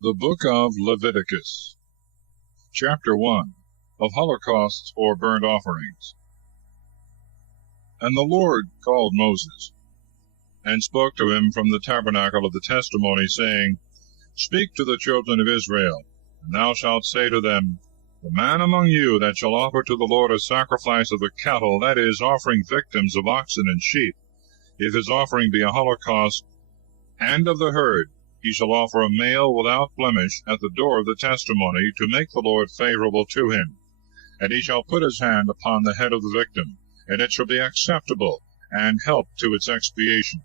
The Book of Leviticus, Chapter 1, of Holocausts or Burnt Offerings. And the Lord called Moses, and spoke to him from the tabernacle of the testimony, saying, Speak to the children of Israel, and thou shalt say to them, The man among you that shall offer to the Lord a sacrifice of the cattle, that is, offering victims of oxen and sheep, if his offering be a holocaust, and of the herd, he shall offer a male without blemish at the door of the testimony, to make the Lord favorable to him. And he shall put his hand upon the head of the victim, and it shall be acceptable, and help to its expiation.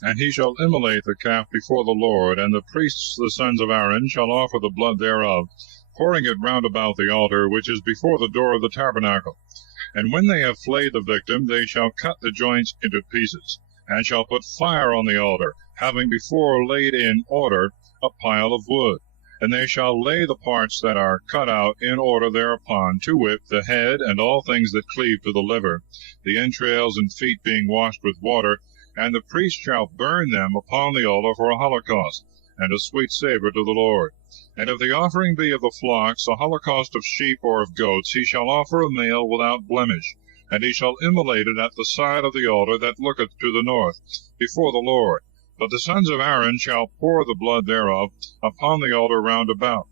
And he shall immolate the calf before the Lord, and the priests the sons of Aaron shall offer the blood thereof, pouring it round about the altar which is before the door of the tabernacle. And when they have flayed the victim, they shall cut the joints into pieces, and shall put fire on the altar, having before laid in order a pile of wood. And they shall lay the parts that are cut out in order thereupon, to wit, the head, and all things that cleave to the liver, the entrails and feet being washed with water, and the priest shall burn them upon the altar for a holocaust, and a sweet savour to the Lord. And if the offering be of the flocks, a holocaust of sheep or of goats, he shall offer a male without blemish, and he shall immolate it at the side of the altar that looketh to the north, before the Lord. But the sons of Aaron shall pour the blood thereof upon the altar round about.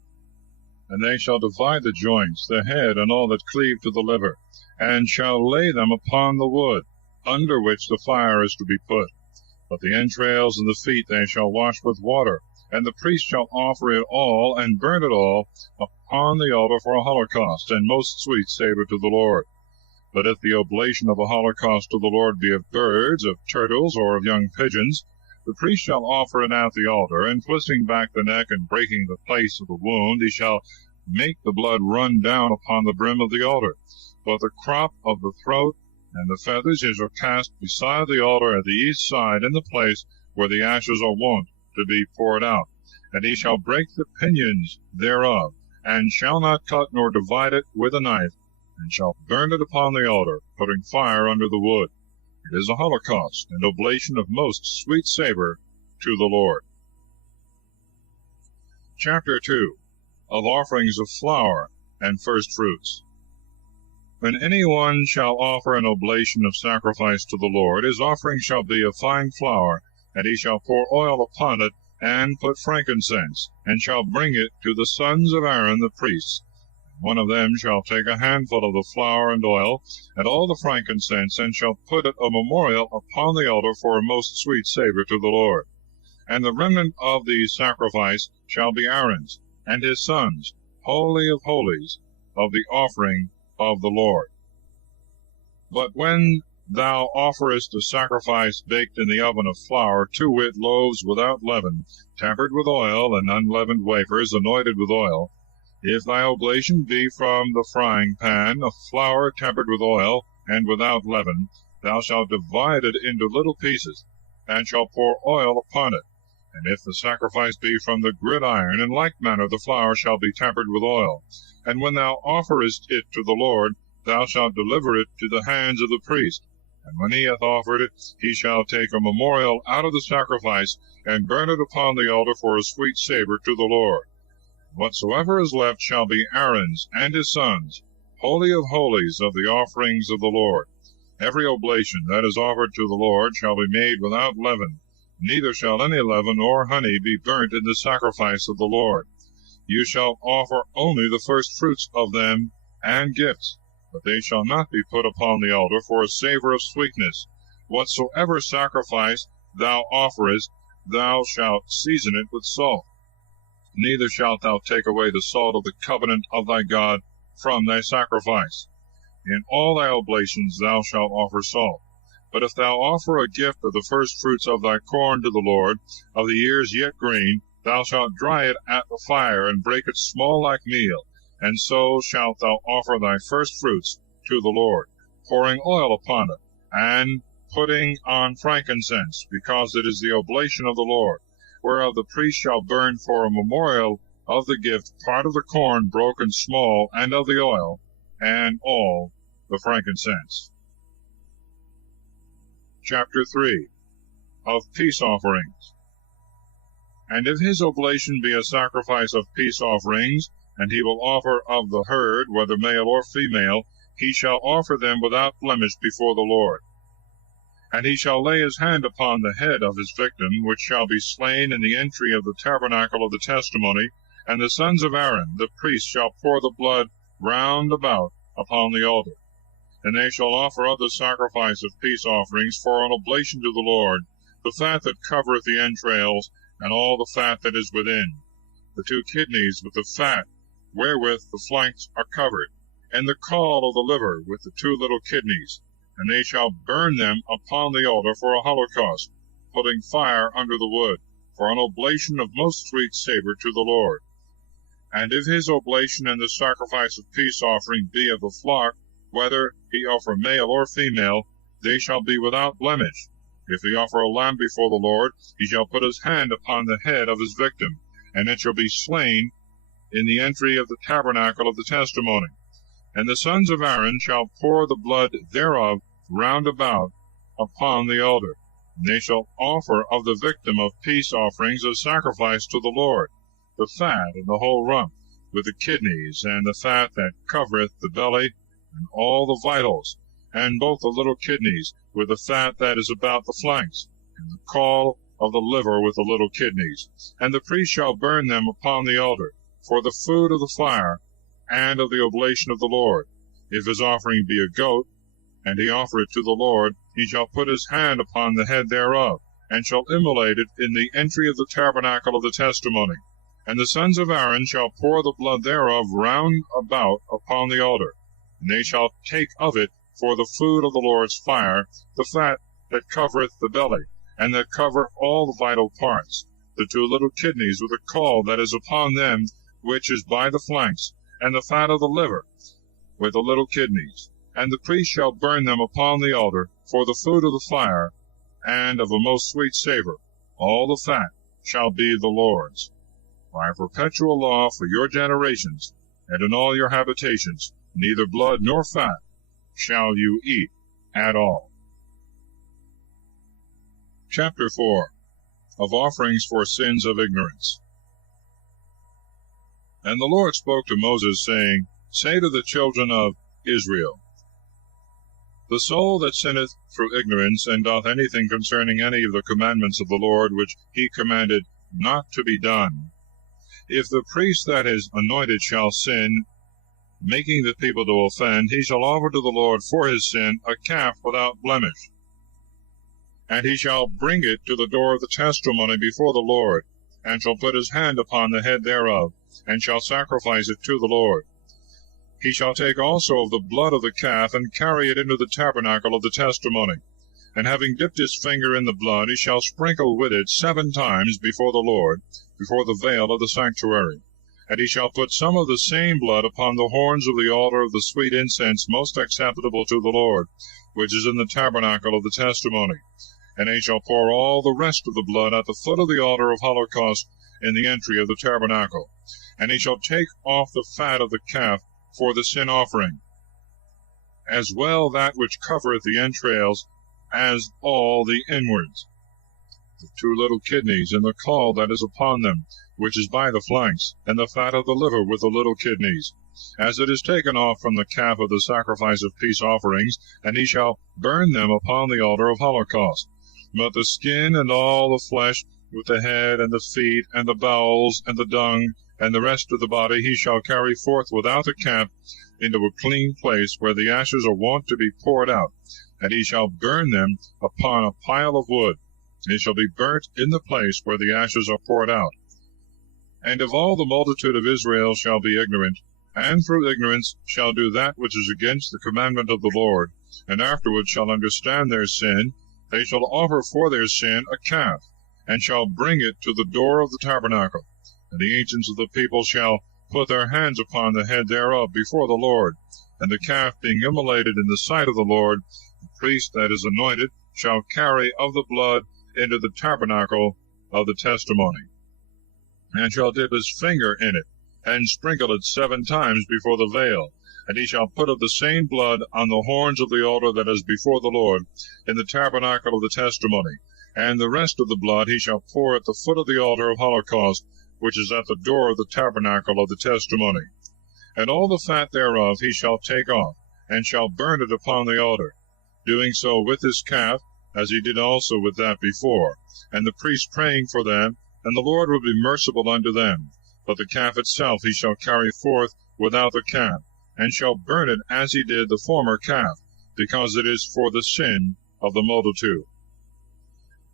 And they shall divide the joints, the head, and all that cleave to the liver, and shall lay them upon the wood, under which the fire is to be put. But the entrails and the feet they shall wash with water, and the priest shall offer it all, and burn it all, upon the altar for a holocaust, and most sweet savour to the Lord. But if the oblation of a holocaust to the Lord be of birds, of turtles, or of young pigeons, the priest shall offer it at the altar, and twisting back the neck and breaking the place of the wound, he shall make the blood run down upon the brim of the altar. But the crop of the throat and the feathers he shall cast beside the altar at the east side, in the place where the ashes are wont to be poured out. And he shall break the pinions thereof, and shall not cut nor divide it with a knife, and shall burn it upon the altar, putting fire under the wood. It is a holocaust and oblation of most sweet savour to the Lord. Chapter 2, of Offerings of Flour and First Fruits. When any one shall offer an oblation of sacrifice to the Lord, his offering shall be of fine flour, and he shall pour oil upon it, and put frankincense, and shall bring it to the sons of Aaron the priests. One of them shall take a handful of the flour and oil, and all the frankincense, and shall put it a memorial upon the altar for a most sweet savour to the Lord. And the remnant of the sacrifice shall be Aaron's, and his sons, holy of holies, of the offering of the Lord. But when thou offerest a sacrifice baked in the oven of flour, to wit, loaves without leaven, tempered with oil, and unleavened wafers anointed with oil, if thy oblation be from the frying pan, of flour tempered with oil, and without leaven, thou shalt divide it into little pieces, and shalt pour oil upon it. And if the sacrifice be from the gridiron, in like manner the flour shall be tempered with oil. And when thou offerest it to the Lord, thou shalt deliver it to the hands of the priest. And when he hath offered it, he shall take a memorial out of the sacrifice, and burn it upon the altar for a sweet savour to the Lord. Whatsoever is left shall be Aaron's and his sons, holy of holies of the offerings of the Lord. Every oblation that is offered to the Lord shall be made without leaven, neither shall any leaven or honey be burnt in the sacrifice of the Lord. You shall offer only the first fruits of them and gifts, but they shall not be put upon the altar for a savour of sweetness. Whatsoever sacrifice thou offerest, thou shalt season it with salt. Neither shalt thou take away the salt of the covenant of thy God from thy sacrifice. In all thy oblations thou shalt offer salt. But if thou offer a gift of the first fruits of thy corn to the Lord, of the ears yet green, thou shalt dry it at the fire, and break it small like meal, and so shalt thou offer thy first fruits to the Lord, pouring oil upon it, and putting on frankincense, because it is the oblation of the Lord, whereof the priest shall burn for a memorial of the gift part of the corn broken small, and of the oil, and all the frankincense. Chapter 3, of Peace Offerings. And if his oblation be a sacrifice of peace offerings, and he will offer of the herd, whether male or female, he shall offer them without blemish before the Lord. And he shall lay his hand upon the head of his victim, which shall be slain in the entry of the tabernacle of the testimony, and the sons of Aaron, the priests, shall pour the blood round about upon the altar. And they shall offer of the sacrifice of peace offerings for an oblation to the Lord, the fat that covereth the entrails, and all the fat that is within, the 2 kidneys with the fat wherewith the flanks are covered, and the caul of the liver with the 2 little kidneys. And they shall burn them upon the altar for a holocaust, putting fire under the wood, for an oblation of most sweet savour to the Lord. And if his oblation and the sacrifice of peace offering be of the flock, whether he offer male or female, they shall be without blemish. If he offer a lamb before the Lord, he shall put his hand upon the head of his victim, and it shall be slain in the entry of the tabernacle of the testimony. And the sons of Aaron shall pour the blood thereof round about upon the altar. And they shall offer of the victim of peace offerings of sacrifice to the Lord, the fat and the whole rump, with the kidneys, and the fat that covereth the belly, and all the vitals, and both the little kidneys, with the fat that is about the flanks, and the caul of the liver with the little kidneys. And the priest shall burn them upon the altar, for the food of the fire, and of the oblation of the Lord. If his offering be a goat, and he offer it to the Lord, he shall put his hand upon the head thereof, and shall immolate it in the entry of the tabernacle of the testimony. And the sons of Aaron shall pour the blood thereof round about upon the altar. And they shall take of it for the food of the Lord's fire, the fat that covereth the belly, and that covereth all the vital parts, the 2 little kidneys with the caul that is upon them, which is by the flanks, and the fat of the liver, with the little kidneys. And the priest shall burn them upon the altar for the food of the fire, and of a most sweet savour. All the fat shall be the Lord's. By a perpetual law for your generations, and in all your habitations, neither blood nor fat shall you eat at all. Chapter 4. Of offerings for sins of ignorance. And the Lord spoke to Moses, saying, Say to the children of Israel, The soul that sinneth through ignorance, and doth anything concerning any of the commandments of the Lord, which he commanded not to be done, if the priest that is anointed shall sin, making the people to offend, he shall offer to the Lord for his sin a calf without blemish. And he shall bring it to the door of the testimony before the Lord, and shall put his hand upon the head thereof, and shall sacrifice it to the Lord. He shall take also of the blood of the calf, and carry it into the tabernacle of the testimony. And having dipped his finger in the blood, he shall sprinkle with it 7 times before the Lord, before the veil of the sanctuary. And he shall put some of the same blood upon the horns of the altar of the sweet incense most acceptable to the Lord, which is in the tabernacle of the testimony. And he shall pour all the rest of the blood at the foot of the altar of holocaust in the entry of the tabernacle. And he shall take off the fat of the calf for the sin offering, as well that which covereth the entrails, as all the inwards, the 2 little kidneys, and the caul that is upon them, which is by the flanks, and the fat of the liver with the little kidneys, as it is taken off from the calf of the sacrifice of peace offerings, and he shall burn them upon the altar of holocaust. But the skin and all the flesh, with the head and the feet, and the bowels, and the dung, and the rest of the body, he shall carry forth without the camp into a clean place, where the ashes are wont to be poured out, and he shall burn them upon a pile of wood. They shall be burnt in the place where the ashes are poured out. And if all the multitude of Israel shall be ignorant, and through ignorance shall do that which is against the commandment of the Lord, and afterward shall understand their sin, they shall offer for their sin a calf, and shall bring it to the door of the tabernacle. And the ancients of the people shall put their hands upon the head thereof before the Lord. And the calf being immolated in the sight of the Lord, the priest that is anointed shall carry of the blood into the tabernacle of the testimony, and shall dip his finger in it, and sprinkle it 7 times before the veil. And he shall put of the same blood on the horns of the altar that is before the Lord, in the tabernacle of the testimony. and the rest of the blood he shall pour at the foot of the altar of holocaust, which is at the door of the tabernacle of the testimony. And all the fat thereof he shall take off, and shall burn it upon the altar, doing so with his calf, as he did also with that before, and the priest praying for them, and the Lord will be merciful unto them. But the calf itself he shall carry forth without the camp, and shall burn it as he did the former calf, because it is for the sin of the multitude.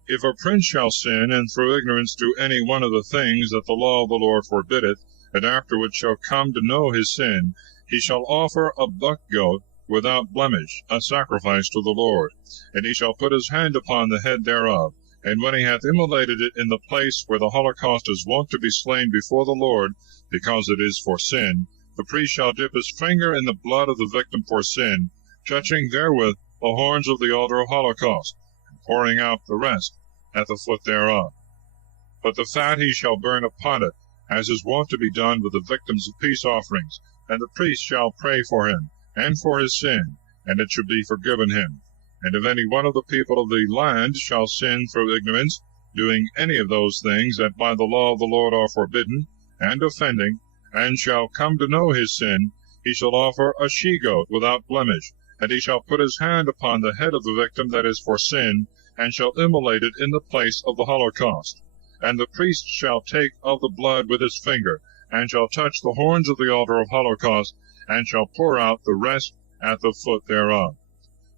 If a prince shall sin, and through ignorance do any one of the things that the law of the Lord forbiddeth, and afterward shall come to know his sin, he shall offer a buck goat without blemish, a sacrifice to the Lord. And he shall put his hand upon the head thereof, and when he hath immolated it in the place where the holocaust is wont to be slain before the Lord, because it is for sin, the priest shall dip his finger in the blood of the victim for sin, touching therewith the horns of the altar of holocaust, and pouring out the rest at the foot thereof. But the fat he shall burn upon it, as is wont to be done with the victims of peace offerings, and the priest shall pray for him, and for his sin, and it shall be forgiven him. And if any one of the people of the land shall sin through ignorance, doing any of those things that by the law of the Lord are forbidden, and offending, and shall come to know his sin, he shall offer a she-goat without blemish, and he shall put his hand upon the head of the victim that is for sin, and shall immolate it in the place of the holocaust. And the priest shall take of the blood with his finger, and shall touch the horns of the altar of holocaust, and shall pour out the rest at the foot thereof.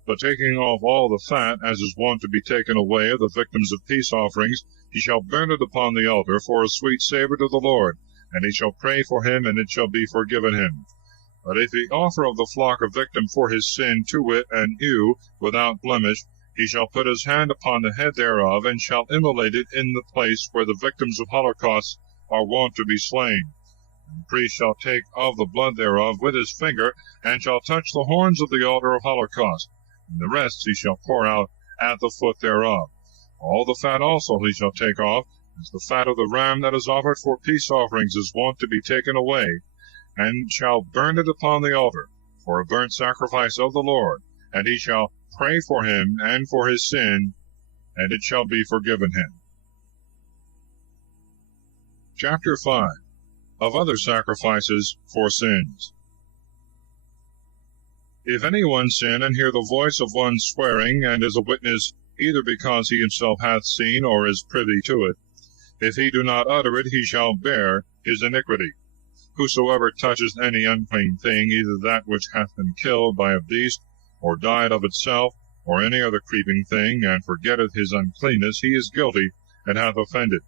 But taking off all the fat, as is wont to be taken away of the victims of peace offerings, he shall burn it upon the altar for a sweet savour to the Lord, and he shall pray for him, and it shall be forgiven him. But if he offer of the flock a victim for his sin, to wit, an ewe, without blemish, he shall put his hand upon the head thereof, and shall immolate it in the place where the victims of holocaust are wont to be slain. And the priest shall take of the blood thereof with his finger, and shall touch the horns of the altar of holocaust, and the rest he shall pour out at the foot thereof. All the fat also he shall take off, as the fat of the ram that is offered for peace offerings is wont to be taken away, and shall burn it upon the altar, for a burnt sacrifice of the Lord, and he shall pray for him and for his sin, and it shall be forgiven him. Chapter 5. Of other sacrifices for sins. If any one sin, and hear the voice of one swearing, and is a witness, either because he himself hath seen, or is privy to it, if he do not utter it, he shall bear his iniquity. Whosoever touches any unclean thing, either that which hath been killed by a beast, or died of itself, or any other creeping thing, and forgetteth his uncleanness, he is guilty, and hath offended.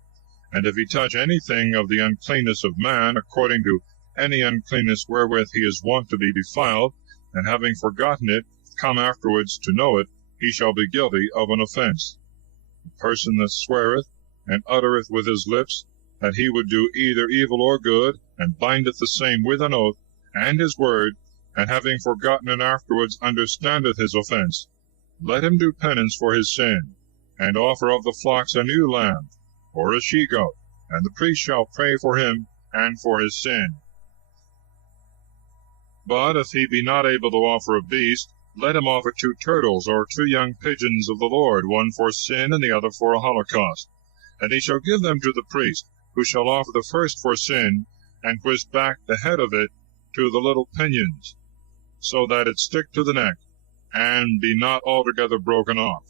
And if he touch anything of the uncleanness of man, according to any uncleanness wherewith he is wont to be defiled, and having forgotten it, come afterwards to know it, he shall be guilty of an offense. The person that sweareth, and uttereth with his lips, that he would do either evil or good, and bindeth the same with an oath, and his word, and having forgotten it afterwards understandeth his offense, let him do penance for his sin, and offer of the flocks a new lamb, or a she-goat, and the priest shall pray for him and for his sin. But if he be not able to offer a beast, let him offer 2 turtles, or 2 young pigeons of the Lord, one for sin, and the other for a holocaust. And he shall give them to the priest, who shall offer the first for sin, and twist back the head of it to the little pinions, so that it stick to the neck, and be not altogether broken off.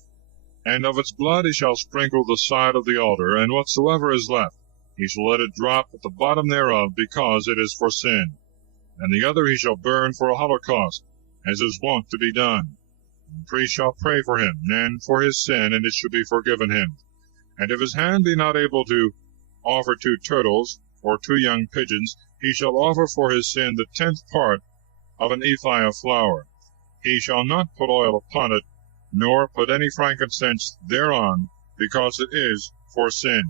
And of its blood he shall sprinkle the side of the altar, and whatsoever is left, he shall let it drop at the bottom thereof, because it is for sin. And the other he shall burn for a holocaust, as is wont to be done. And the priest shall pray for him, and for his sin, and it shall be forgiven him. And if his hand be not able to offer 2 turtles, or 2 young pigeons, he shall offer for his sin the 10th part of an ephah of flour. He shall not put oil upon it, nor put any frankincense thereon, because it is for sin.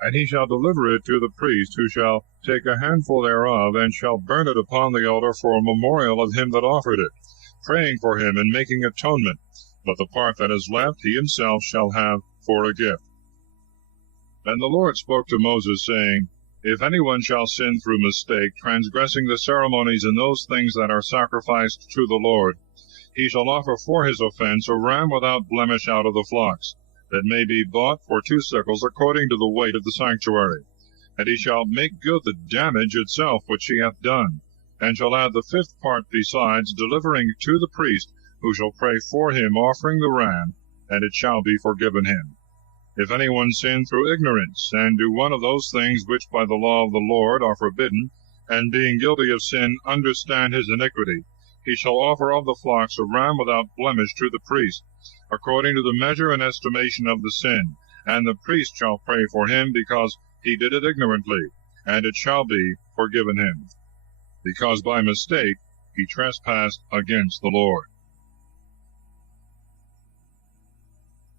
And he shall deliver it to the priest, who shall take a handful thereof, and shall burn it upon the altar for a memorial of him that offered it, praying for him and making atonement. But the part that is left he himself shall have for a gift. And the Lord spoke to Moses, saying, If any one shall sin through mistake, transgressing the ceremonies in those things that are sacrificed to the Lord, he shall offer for his offense a ram without blemish out of the flocks, that may be bought for 2 shekels according to the weight of the sanctuary. And he shall make good the damage itself which he hath done, and shall add the 5th part besides, delivering to the priest, who shall pray for him, offering the ram, and it shall be forgiven him. If any one sin through ignorance, and do one of those things which by the law of the Lord are forbidden, and being guilty of sin understand his iniquity, he shall offer of the flocks a ram without blemish to the priest, according to the measure and estimation of the sin, and the priest shall pray for him, because he did it ignorantly, and it shall be forgiven him, because by mistake he trespassed against the Lord.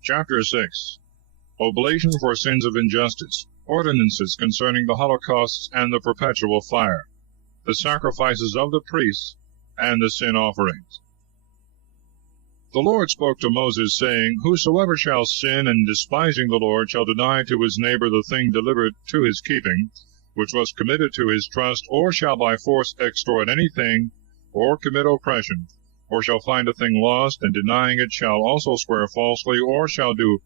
Chapter 6. Oblation for sins of injustice, ordinances concerning the holocausts and the perpetual fire, the sacrifices of the priests, and the sin offerings. The Lord spoke to Moses, saying, Whosoever shall sin, and despising the Lord, shall deny to his neighbor the thing delivered to his keeping, which was committed to his trust, or shall by force extort anything, or commit oppression, or shall find a thing lost, and denying it shall also swear falsely, or shall do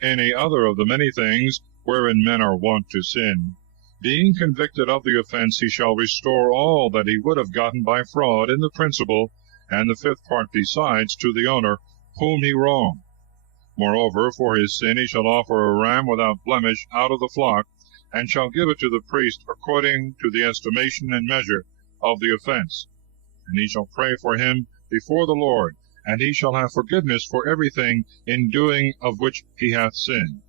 any other of the many things wherein men are wont to sin. Being convicted of the offense, he shall restore all that he would have gotten by fraud in the principal, and the 5th part besides, to the owner whom he wronged. Moreover, for his sin he shall offer a ram without blemish out of the flock, and shall give it to the priest according to the estimation and measure of the offense. And he shall pray for him before the Lord, and he shall have forgiveness for everything in doing of which he hath sinned.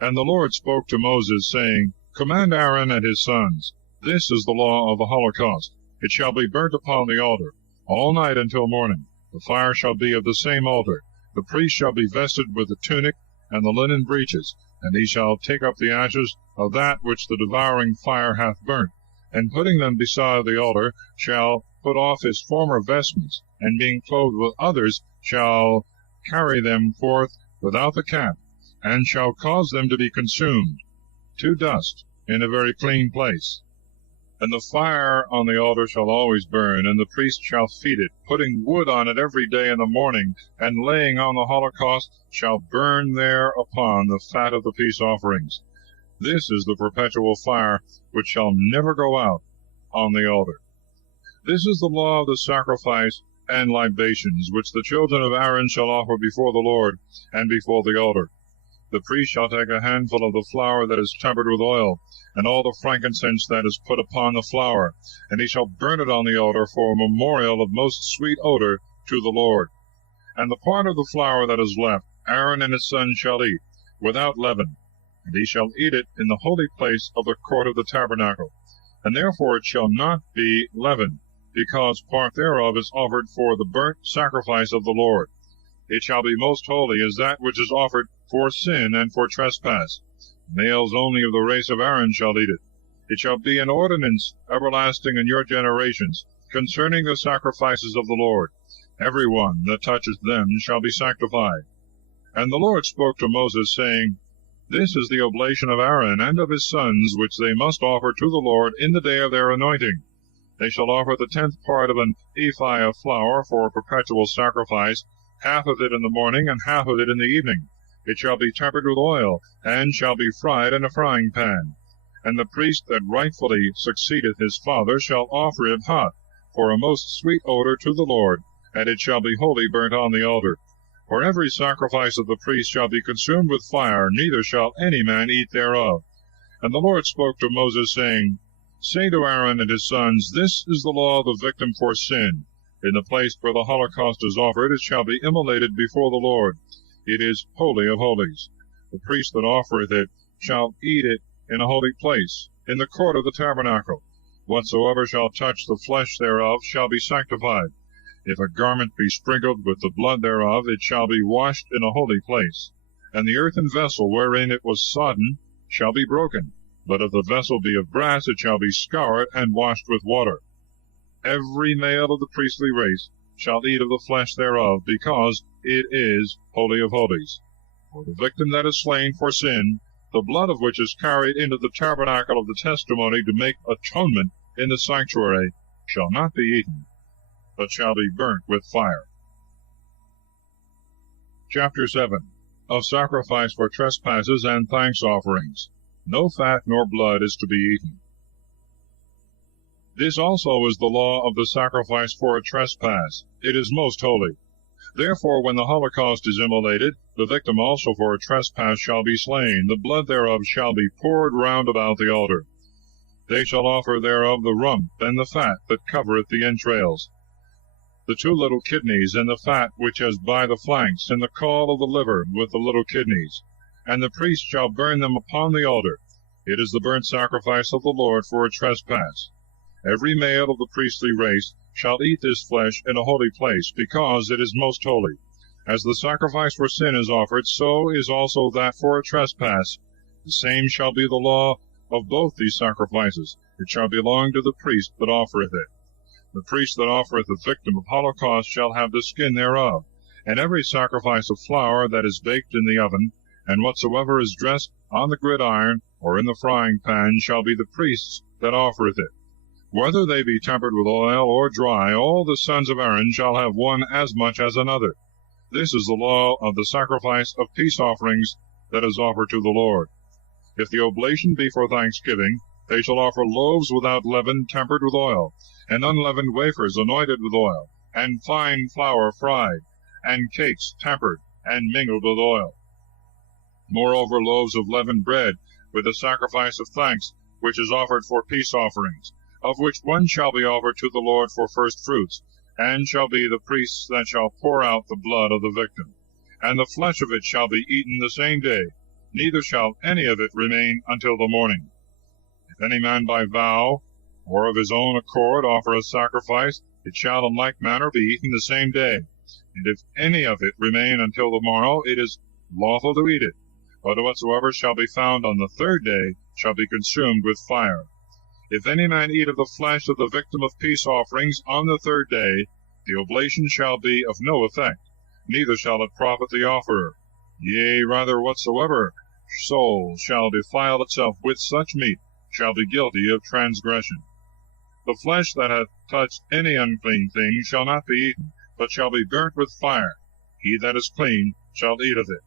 And the Lord spoke to Moses, saying, Command Aaron and his sons, this is the law of the holocaust. It shall be burnt upon the altar all night until morning. The fire shall be of the same altar. The priest shall be vested with the tunic and the linen breeches, and he shall take up the ashes of that which the devouring fire hath burnt, and putting them beside the altar, shall put off his former vestments, and being clothed with others, shall carry them forth without the camp, and shall cause them to be consumed to dust in a very clean place. And the fire on the altar shall always burn, and the priest shall feed it, putting wood on it every day in the morning, and laying on the holocaust shall burn thereupon the fat of the peace offerings. This is the perpetual fire which shall never go out on the altar. This is the law of the sacrifice and libations, which the children of Aaron shall offer before the Lord, and before the altar. The priest shall take a handful of the flour that is tempered with oil, and all the frankincense that is put upon the flour, and he shall burn it on the altar for a memorial of most sweet odor to the Lord. And the part of the flour that is left, Aaron and his sons shall eat, without leaven, and he shall eat it in the holy place of the court of the tabernacle. And therefore it shall not be leavened, because part thereof is offered for the burnt sacrifice of the Lord. It shall be most holy as that which is offered for sin and for trespass. Males only of the race of Aaron shall eat it. It shall be an ordinance everlasting in your generations, concerning the sacrifices of the Lord. Every one that toucheth them shall be sanctified. And the Lord spoke to Moses, saying, This is the oblation of Aaron and of his sons, which they must offer to the Lord in the day of their anointing. They shall offer the 10th part of an ephah of flour for a perpetual sacrifice, half of it in the morning, and half of it in the evening. It shall be tempered with oil, and shall be fried in a frying pan. And the priest that rightfully succeedeth his father shall offer it hot, for a most sweet odor to the Lord, and it shall be wholly burnt on the altar. For every sacrifice of the priest shall be consumed with fire, neither shall any man eat thereof. And the Lord spoke to Moses, saying, Say to Aaron and his sons, This is the law of the victim for sin. In the place where the holocaust is offered, it shall be immolated before the Lord. It is holy of holies. The priest that offereth it shall eat it in a holy place, in the court of the tabernacle. Whatsoever shall touch the flesh thereof shall be sanctified. If a garment be sprinkled with the blood thereof, it shall be washed in a holy place. And the earthen vessel wherein it was sodden shall be broken. But if the vessel be of brass, it shall be scoured and washed with water. Every male of the priestly race shall eat of the flesh thereof, because it is holy of holies. For the victim that is slain for sin, the blood of which is carried into the tabernacle of the testimony to make atonement in the sanctuary, shall not be eaten, but shall be burnt with fire. Chapter 7. of sacrifice for trespasses and thanks offerings. No fat nor blood is to be eaten. This also is the law of the sacrifice for a trespass. It is most holy. Therefore, when the holocaust is immolated, the victim also for a trespass shall be slain. The blood thereof shall be poured round about the altar. They shall offer thereof the rump and the fat that covereth the entrails, the 2 little kidneys, and the fat which is by the flanks, and the caul of the liver with the little kidneys. And the priest shall burn them upon the altar. It is the burnt sacrifice of the Lord for a trespass. Every male of the priestly race shall eat this flesh in a holy place, because it is most holy. As the sacrifice for sin is offered, so is also that for a trespass. The same shall be the law of both these sacrifices. It shall belong to the priest that offereth it. The priest that offereth the victim of holocaust shall have the skin thereof. And every sacrifice of flour that is baked in the oven, and whatsoever is dressed on the gridiron or in the frying pan, shall be the priest's that offereth it. Whether they be tempered with oil or dry, all the sons of Aaron shall have one as much as another. This is the law of the sacrifice of peace offerings that is offered to the Lord. If the oblation be for thanksgiving, they shall offer loaves without leaven tempered with oil, and unleavened wafers anointed with oil, and fine flour fried, and cakes tempered and mingled with oil. Moreover, loaves of leavened bread, with the sacrifice of thanks, which is offered for peace offerings, of which one shall be offered to the Lord for first fruits, and shall be the priest's that shall pour out the blood of the victim. And the flesh of it shall be eaten the same day, neither shall any of it remain until the morning. If any man by vow, or of his own accord, offer a sacrifice, it shall in like manner be eaten the same day. And if any of it remain until the morrow, it is lawful to eat it. But whatsoever shall be found on the 3rd day shall be consumed with fire. If any man eat of the flesh of the victim of peace offerings on the 3rd day, the oblation shall be of no effect, neither shall it profit the offerer. Yea, rather, whatsoever soul shall defile itself with such meat shall be guilty of transgression. The flesh that hath touched any unclean thing shall not be eaten, but shall be burnt with fire. He that is clean shall eat of it.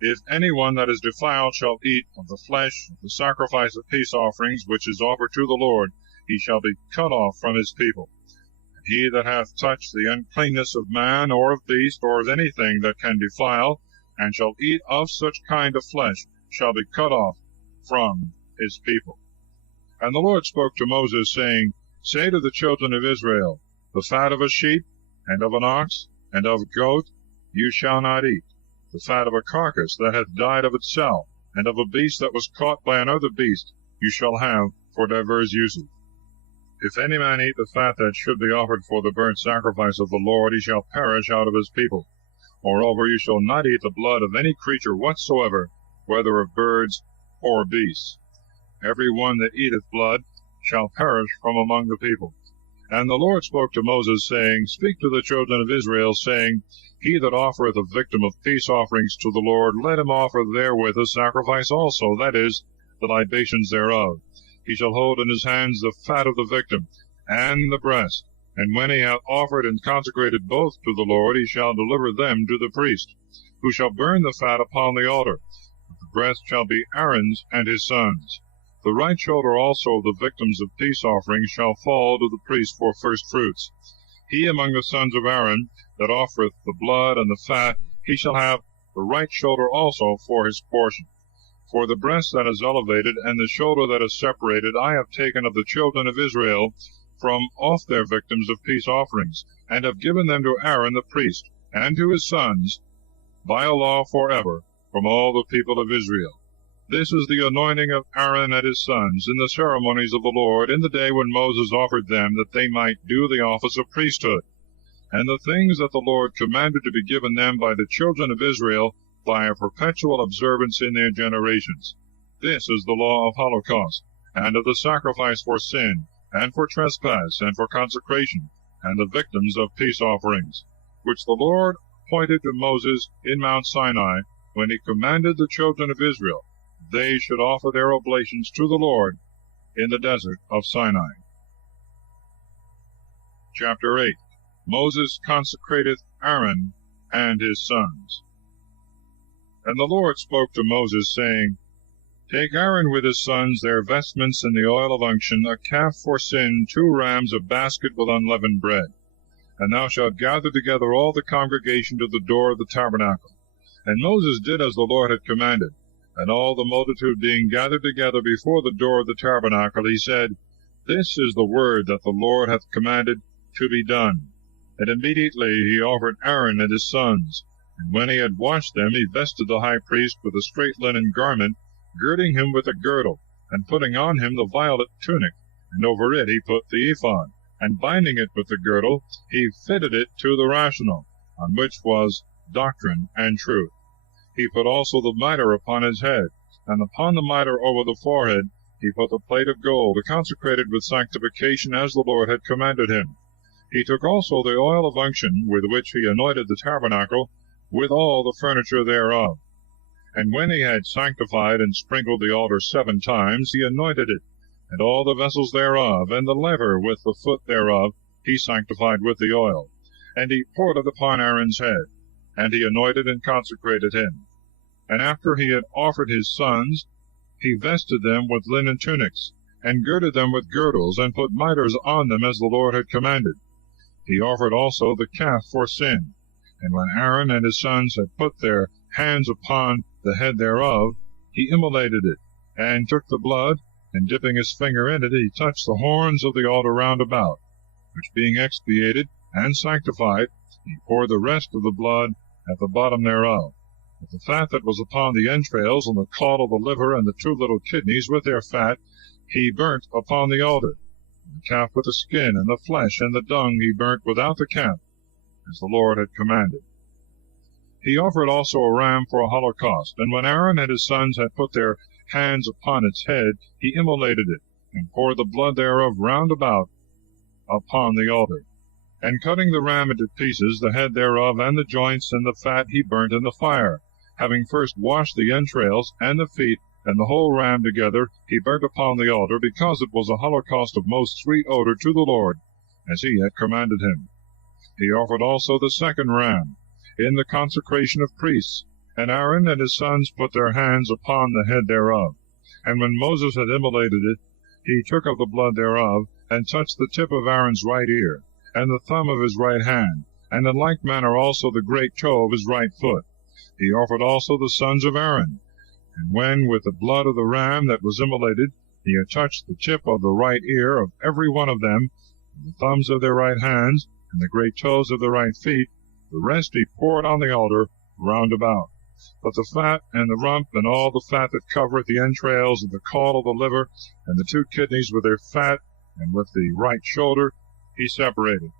If any one that is defiled shall eat of the flesh of the sacrifice of peace offerings, which is offered to the Lord, he shall be cut off from his people. And he that hath touched the uncleanness of man, or of beast, or of anything that can defile, and shall eat of such kind of flesh, shall be cut off from his people. And the Lord spoke to Moses, saying, Say to the children of Israel, The fat of a sheep, and of an ox, and of a goat, you shall not eat. The fat of a carcass that hath died of itself, and of a beast that was caught by another beast, you shall have for divers uses. If any man eat the fat that should be offered for the burnt sacrifice of the Lord, he shall perish out of his people. Moreover, you shall not eat the blood of any creature whatsoever, whether of birds or beasts. Every one that eateth blood shall perish from among the people. And the Lord spoke to Moses, saying, Speak to the children of Israel, saying, He that offereth a victim of peace offerings to the Lord, let him offer therewith a sacrifice also, that is, the libations thereof. He shall hold in his hands the fat of the victim, and the breast. And when he hath offered and consecrated both to the Lord, he shall deliver them to the priest, who shall burn the fat upon the altar. The breast shall be Aaron's and his sons'. The right shoulder also of the victims of peace offerings shall fall to the priest for first fruits. He among the sons of Aaron that offereth the blood and the fat, he shall have the right shoulder also for his portion. For the breast that is elevated, and the shoulder that is separated, I have taken of the children of Israel from off their victims of peace offerings, and have given them to Aaron the priest, and to his sons, by a law forever, from all the people of Israel. This is the anointing of Aaron and his sons in the ceremonies of the Lord, in the day when Moses offered them, that they might do the office of priesthood, and the things that the Lord commanded to be given them by the children of Israel by a perpetual observance in their generations. This is the law of holocaust, and of the sacrifice for sin, and for trespass, and for consecration, and the victims of peace offerings, which the Lord appointed to Moses in Mount Sinai, when he commanded the children of Israel they should offer their oblations to the Lord in the desert of Sinai. Chapter 8. Moses consecrateth Aaron and his sons. And the Lord spoke to Moses, saying, Take Aaron with his sons, their vestments, and the oil of unction, a calf for sin, 2 rams, a basket with unleavened bread. And thou shalt gather together all the congregation to the door of the tabernacle. And Moses did as the Lord had commanded. And all the multitude being gathered together before the door of the tabernacle, he said, This is the word that the Lord hath commanded to be done. And immediately he offered Aaron and his sons. And when he had washed them, he vested the high priest with a straight linen garment, girding him with a girdle, and putting on him the violet tunic, and over it he put the ephod, and binding it with the girdle, he fitted it to the rational, on which was doctrine and truth. He put also the mitre upon his head, and upon the mitre over the forehead he put the plate of gold, consecrated with sanctification, as the Lord had commanded him. He took also the oil of unction, with which he anointed the tabernacle, with all the furniture thereof. And when he had sanctified and sprinkled the altar 7 times, he anointed it, and all the vessels thereof, and the laver with the foot thereof, he sanctified with the oil. And he poured it upon Aaron's head, and he anointed and consecrated him. And after he had offered his sons, he vested them with linen tunics, and girded them with girdles, and put mitres on them, as the Lord had commanded. He offered also the calf for sin. And when Aaron and his sons had put their hands upon the head thereof, he immolated it, and took the blood, and dipping his finger in it, he touched the horns of the altar round about, which being expiated and sanctified, he poured the rest of the blood at the bottom thereof. But the fat that was upon the entrails, and the caul of the liver, and the 2 little kidneys with their fat, he burnt upon the altar. And the calf with the skin, and the flesh, and the dung he burnt without the camp, as the Lord had commanded. He offered also a ram for a holocaust, and when Aaron and his sons had put their hands upon its head, he immolated it, and poured the blood thereof round about upon the altar. And cutting the ram into pieces, the head thereof, and the joints, and the fat, he burnt in the fire. Having first washed the entrails, and the feet, and the whole ram together, he burnt upon the altar, because it was a holocaust of most sweet odor to the Lord, as he had commanded him. He offered also the 2nd ram, in the consecration of priests, and Aaron and his sons put their hands upon the head thereof. And when Moses had immolated it, he took of the blood thereof, and touched the tip of Aaron's right ear, and the thumb of his right hand, and in like manner also the great toe of his right foot. He offered also the sons of Aaron. And when with the blood of the ram that was immolated, he had touched the tip of the right ear of every one of them, and the thumbs of their right hands, and the great toes of their right feet, the rest he poured on the altar round about. But the fat, and the rump, and all the fat that covereth the entrails, and the caul of the liver, and the 2 kidneys with their fat, and with the right shoulder, he separated.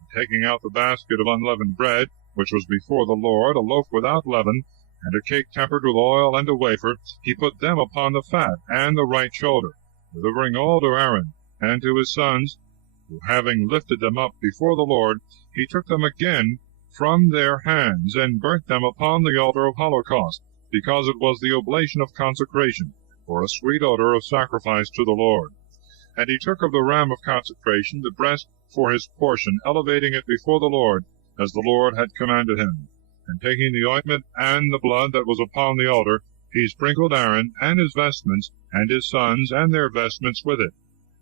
And taking out the basket of unleavened bread, which was before the Lord, a loaf without leaven, and a cake tempered with oil, and a wafer, he put them upon the fat, and the right shoulder, delivering all to Aaron, and to his sons, who having lifted them up before the Lord, he took them again from their hands, and burnt them upon the altar of holocaust, because it was the oblation of consecration, for a sweet odor of sacrifice to the Lord. And he took of the ram of consecration the breast for his portion, elevating it before the Lord, as the Lord had commanded him. And taking the ointment and the blood that was upon the altar, he sprinkled Aaron and his vestments, and his sons and their vestments with it.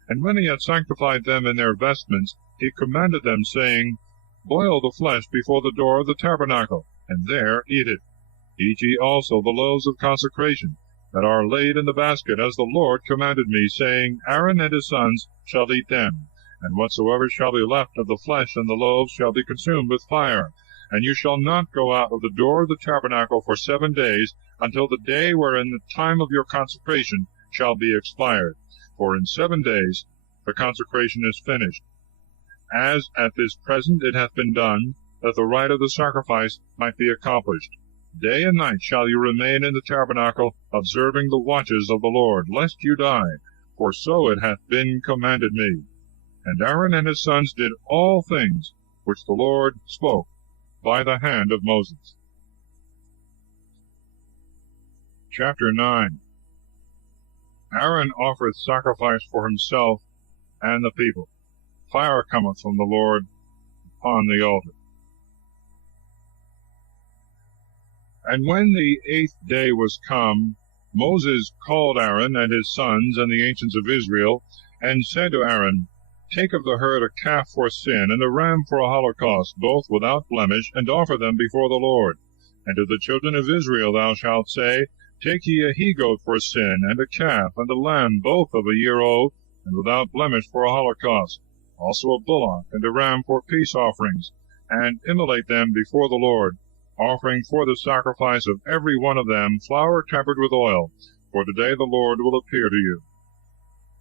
And when he had sanctified them in their vestments, he commanded them, saying, Boil the flesh before the door of the tabernacle, and there eat it. Eat ye also the loaves of consecration, that are laid in the basket, as the Lord commanded me, saying, Aaron and his sons shall eat them. And whatsoever shall be left of the flesh and the loaves shall be consumed with fire. And you shall not go out of the door of the tabernacle for 7 days, until the day wherein the time of your consecration shall be expired. For in 7 days the consecration is finished. As at this present it hath been done, that the rite of the sacrifice might be accomplished. Day and night shall you remain in the tabernacle, observing the watches of the Lord, lest you die, for so it hath been commanded me. And Aaron and his sons did all things which the Lord spoke by the hand of Moses. Chapter 9. Aaron offereth sacrifice for himself and the people. Fire cometh from the Lord upon the altar. And when the 8th day was come, Moses called Aaron and his sons and the ancients of Israel, and said to Aaron, Take of the herd a calf for sin, and a ram for a holocaust, both without blemish, and offer them before the Lord. And to the children of Israel thou shalt say, Take ye a he-goat for sin, and a calf, and a lamb, both of a year old, and without blemish for a holocaust, also a bullock and a ram for peace offerings, and immolate them before the Lord, offering for the sacrifice of every one of them flour tempered with oil, for today the Lord will appear to you.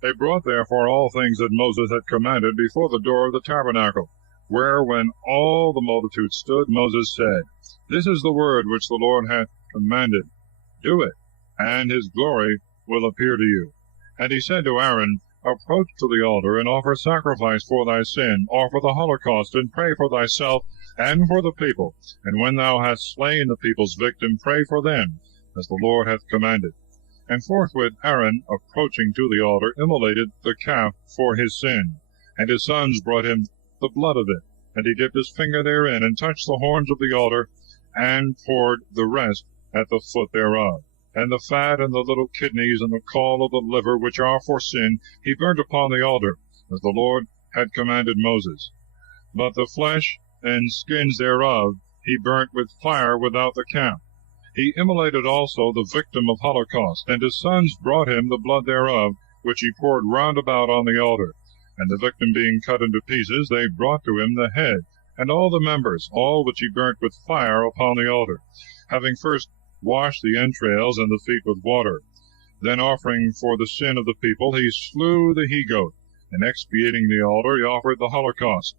They brought therefore all things that Moses had commanded before the door of the tabernacle, where when all the multitude stood, Moses said, This is the word which the Lord hath commanded. Do it, and his glory will appear to you. And he said to Aaron, Approach to the altar, and offer sacrifice for thy sin, offer the holocaust, and pray for thyself and for the people. And when thou hast slain the people's victim, pray for them, as the Lord hath commanded. And forthwith Aaron, approaching to the altar, immolated the calf for his sin. And his sons brought him the blood of it, and he dipped his finger therein, and touched the horns of the altar, and poured the rest at the foot thereof. And the fat and the little kidneys and the caul of the liver, which are for sin, he burnt upon the altar, as the Lord had commanded Moses. But the flesh and skins thereof he burnt with fire without the camp. He immolated also the victim of holocaust, and his sons brought him the blood thereof, which he poured round about on the altar. And the victim being cut into pieces, they brought to him the head, and all the members, all which he burnt with fire upon the altar, having first washed the entrails and the feet with water. Then offering for the sin of the people, he slew the he-goat, and expiating the altar, he offered the holocaust,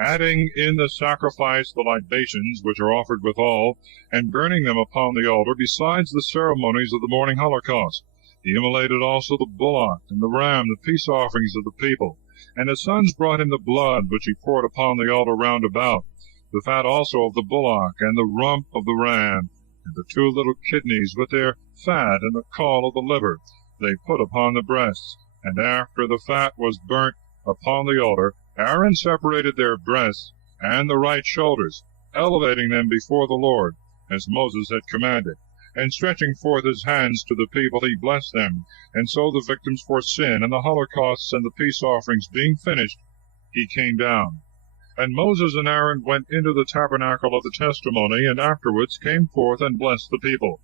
adding in the sacrifice the libations which are offered withal, and burning them upon the altar, besides the ceremonies of the morning holocaust. He immolated also the bullock and the ram, the peace offerings of the people. And his sons brought him the blood which he poured upon the altar round about, the fat also of the bullock, and the rump of the ram, and the 2 little kidneys with their fat, and the caul of the liver, they put upon the breasts. And after the fat was burnt upon the altar, Aaron separated their breasts and the right shoulders, elevating them before the Lord, as Moses had commanded. And stretching forth his hands to the people, he blessed them. And so the victims for sin, and the holocausts, and the peace offerings being finished, he came down. And Moses and Aaron went into the tabernacle of the testimony, and afterwards came forth and blessed the people.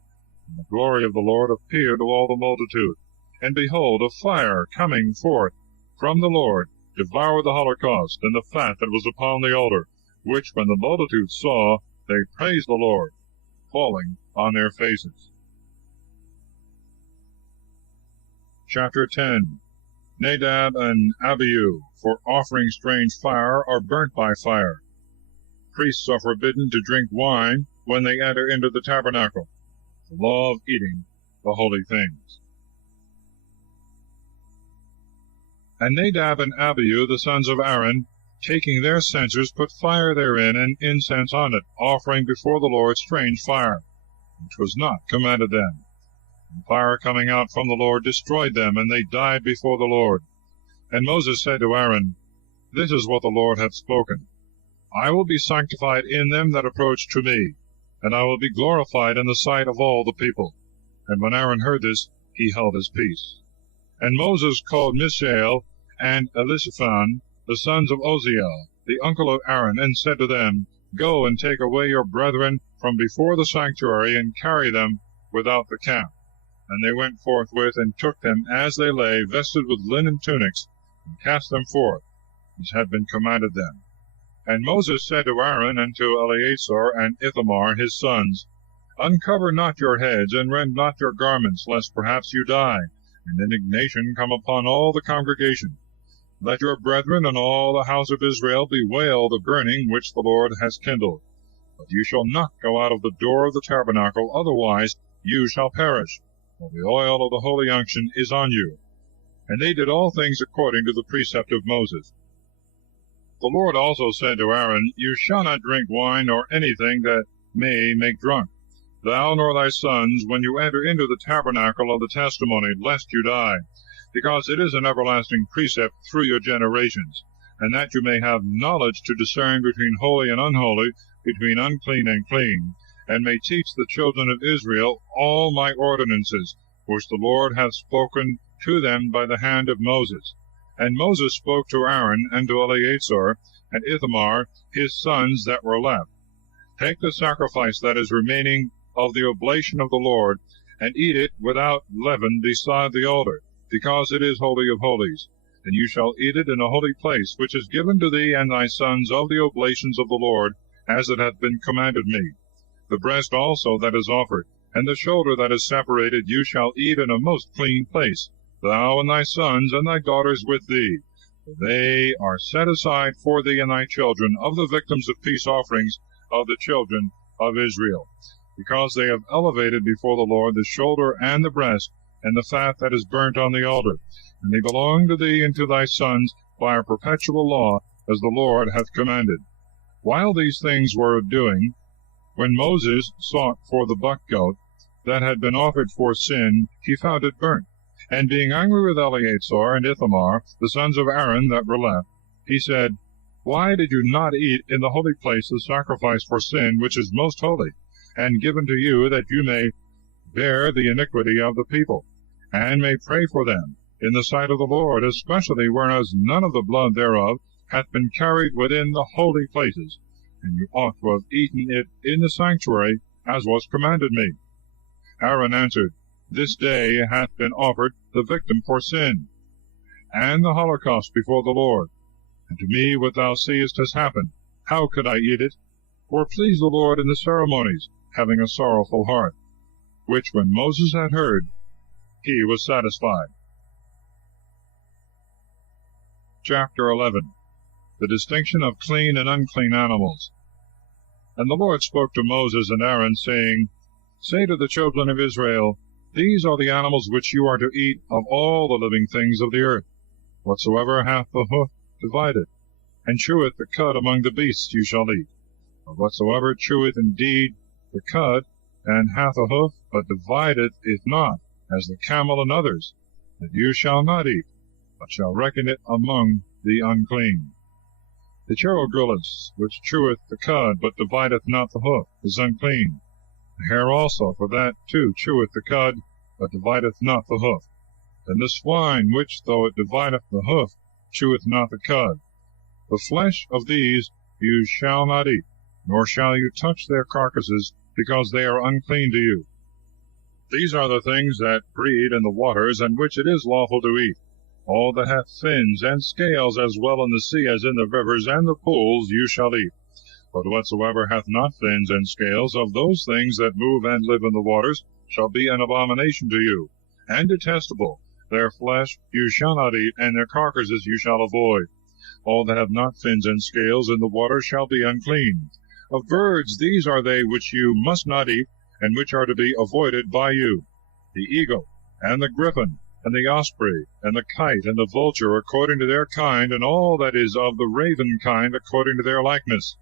And the glory of the Lord appeared to all the multitude. And behold, a fire coming forth from the Lord devoured the holocaust and the fat that was upon the altar, which when the multitude saw, they praised the Lord, falling on their faces. Chapter 10. Nadab and Abihu, for offering strange fire, are burnt by fire. Priests are forbidden to drink wine when they enter into the tabernacle. The law of eating the holy things. And Nadab and Abihu, the sons of Aaron, taking their censers, put fire therein, and incense on it, offering before the Lord strange fire, which was not commanded them. And fire coming out from the Lord destroyed them, and they died before the Lord. And Moses said to Aaron, This is what the Lord hath spoken. I will be sanctified in them that approach to me, and I will be glorified in the sight of all the people. And when Aaron heard this, he held his peace. And Moses called Mishael and Elisaphan, the sons of Uzziel, the uncle of Aaron, and said to them, Go and take away your brethren from before the sanctuary, and carry them without the camp. And they went forthwith, and took them as they lay, vested with linen tunics, and cast them forth, as had been commanded them. And Moses said to Aaron and to Eleazar and Ithamar his sons, Uncover not your heads, and rend not your garments, lest perhaps you die, and indignation come upon all the congregation. Let your brethren and all the house of Israel bewail the burning which the Lord has kindled. But you shall not go out of the door of the tabernacle, otherwise you shall perish, for the oil of the holy unction is on you. And they did all things according to the precept of Moses. The Lord also said to Aaron, You shall not drink wine nor anything that may make drunk, thou nor thy sons, when you enter into the tabernacle of the testimony, lest you die, because it is an everlasting precept through your generations, and that you may have knowledge to discern between holy and unholy, between unclean and clean. and may teach the children of Israel all my ordinances, which the Lord hath spoken to them by the hand of Moses. And Moses spoke to Aaron and to Eleazar and Ithamar, his sons that were left. Take the sacrifice that is remaining of the oblation of the Lord, and eat it without leaven beside the altar, because it is holy of holies. And you shall eat it in a holy place, which is given to thee and thy sons of the oblations of the Lord, as it hath been commanded me. The breast also that is offered, and the shoulder that is separated, you shall eat in a most clean place, thou and thy sons and thy daughters with thee. For they are set aside for thee and thy children of the victims of peace offerings of the children of Israel, because they have elevated before the Lord the shoulder and the breast, and the fat that is burnt on the altar. And they belong to thee and to thy sons by a perpetual law, as the Lord hath commanded. While these things were doing, when Moses sought for the buck goat that had been offered for sin, he found it burnt. And being angry with Eleazar and Ithamar, the sons of Aaron that were left, he said, Why did you not eat in the holy place the sacrifice for sin, which is most holy, and given to you, that you may bear the iniquity of the people, and may pray for them in the sight of the Lord, especially whereas none of the blood thereof hath been carried within the holy places? And you ought to have eaten it in the sanctuary, as was commanded me. Aaron answered, This day hath been offered the victim for sin, and the holocaust before the Lord. And to me what thou seest has happened. How could I eat it? Or please the Lord in the ceremonies, having a sorrowful heart. Which when Moses had heard, he was satisfied. Chapter 11. The distinction of clean and unclean animals. And the Lord spoke to Moses and Aaron, saying, Say to the children of Israel, These are the animals which you are to eat of all the living things of the earth. Whatsoever hath the hoof, divide it, and cheweth the cud among the beasts you shall eat. But whatsoever cheweth indeed the cud, and hath a hoof, but divideth it not, as the camel and others, that you shall not eat, but shall reckon it among the unclean. The cherogrillis, which cheweth the cud, but divideth not the hoof, is unclean. The hare also, for that too cheweth the cud, but divideth not the hoof. And the swine, which, though it divideth the hoof, cheweth not the cud. The flesh of these you shall not eat, nor shall you touch their carcasses, because they are unclean to you. These are the things that breed in the waters, and which it is lawful to eat. All that hath fins and scales, as well in the sea as in the rivers and the pools, you shall eat. But whatsoever hath not fins and scales, of those things that move and live in the waters, shall be an abomination to you, and detestable. Their flesh you shall not eat, and their carcasses you shall avoid. All that have not fins and scales in the water shall be unclean. Of birds these are they which you must not eat, and which are to be avoided by you: the eagle, and the griffin, and the osprey, and the kite, and the vulture, according to their kind, and all that is of the raven kind, according to their likeness: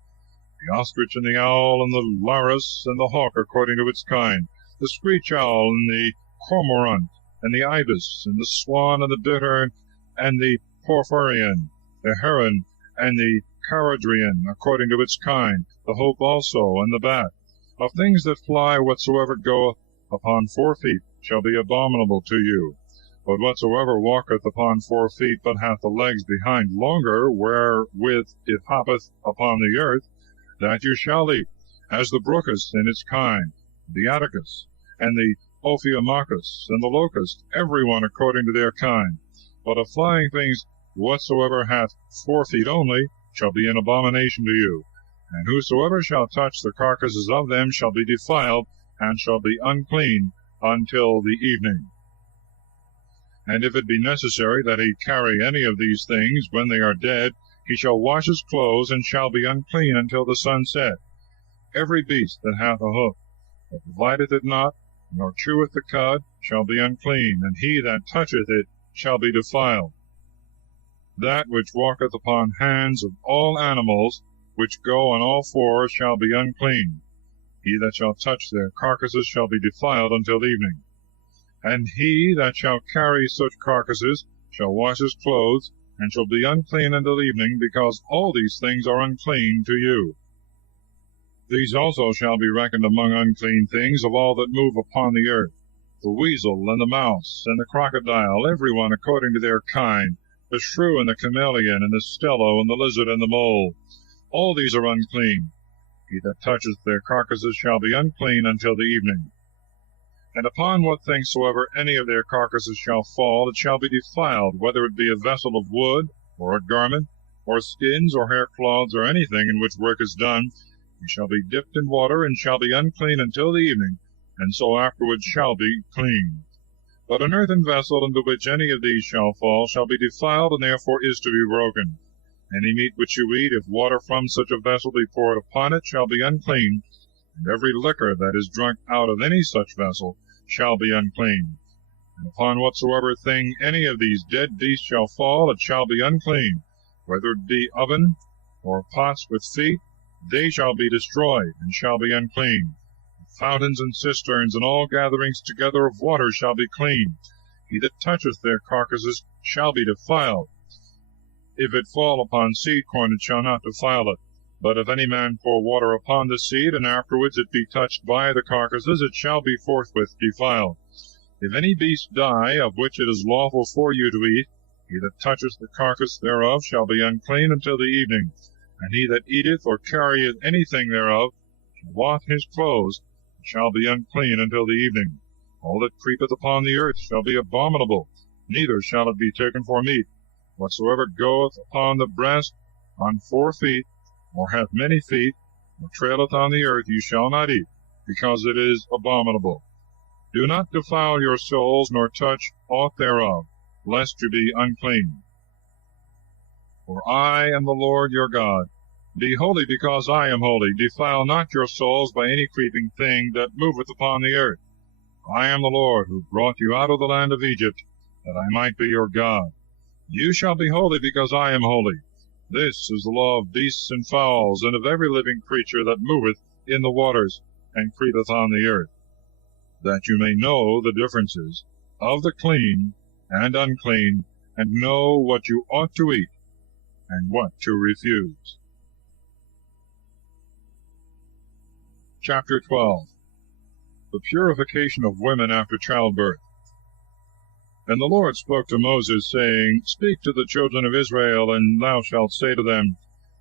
the ostrich, and the owl, and the larus, and the hawk, according to its kind: the screech owl, and the cormorant, and the ibis, and the swan, and the bittern, and the porphyrion, the heron, and the caradrian, according to its kind: the hope also, and the bat. Of things that fly, whatsoever goeth upon 4 feet shall be abominable to you. But whatsoever walketh upon 4 feet, but hath the legs behind longer, wherewith it hoppeth upon the earth, that you shall eat, as the brocus in its kind, the atticus, and the ophiomachus, and the locust, every one according to their kind. But of flying things, whatsoever hath 4 feet only, shall be an abomination to you. And whosoever shall touch the carcasses of them shall be defiled, and shall be unclean until the evening. And if it be necessary that he carry any of these things when they are dead, he shall wash his clothes, and shall be unclean until the sun set. Every beast that hath a hoof, that divideth it not, nor cheweth the cud, shall be unclean, and he that toucheth it shall be defiled. That which walketh upon hands of all animals, which go on all 4, shall be unclean. He that shall touch their carcasses shall be defiled until evening. And he that shall carry such carcasses shall wash his clothes, and shall be unclean until evening, because all these things are unclean to you. These also shall be reckoned among unclean things of all that move upon the earth, the weasel, and the mouse, and the crocodile, every one according to their kind, the shrew, and the chameleon, and the stello, and the lizard, and the mole. All these are unclean. He that toucheth their carcasses shall be unclean until the evening. And upon what thing soever any of their carcasses shall fall, it shall be defiled, whether it be a vessel of wood, or a garment, or skins, or hair cloths, or anything in which work is done. He shall be dipped in water, and shall be unclean until the evening, and so afterwards shall be clean. But an earthen vessel into which any of these shall fall shall be defiled, and therefore is to be broken. Any meat which you eat, if water from such a vessel be poured upon it, shall be unclean, and every liquor that is drunk out of any such vessel shall be unclean. And upon whatsoever thing any of these dead beasts shall fall, it shall be unclean, whether it be oven, or pots with feet, they shall be destroyed, and shall be unclean. Fountains and cisterns, and all gatherings together of water shall be clean. He that toucheth their carcasses shall be defiled. If it fall upon seed corn, it shall not defile it. But if any man pour water upon the seed, and afterwards it be touched by the carcasses, it shall be forthwith defiled. If any beast die, of which it is lawful for you to eat, he that toucheth the carcass thereof shall be unclean until the evening. And he that eateth or carrieth anything thereof shall wash his clothes, and shall be unclean until the evening. All that creepeth upon the earth shall be abominable, neither shall it be taken for meat. Whatsoever goeth upon the breast, on 4 feet, or hath many feet, or traileth on the earth, you shall not eat, because it is abominable. Do not defile your souls, nor touch aught thereof, lest you be unclean. For I am the Lord your God. Be holy, because I am holy. Defile not your souls by any creeping thing that moveth upon the earth. I am the Lord, who brought you out of the land of Egypt, that I might be your God. You shall be holy, because I am holy. This is the law of beasts and fowls, and of every living creature that moveth in the waters, and creepeth on the earth, that you may know the differences of the clean and unclean, and know what you ought to eat, and what to refuse. Chapter 12. The purification of women after childbirth. And the Lord spoke to Moses, saying, Speak to the children of Israel, and thou shalt say to them,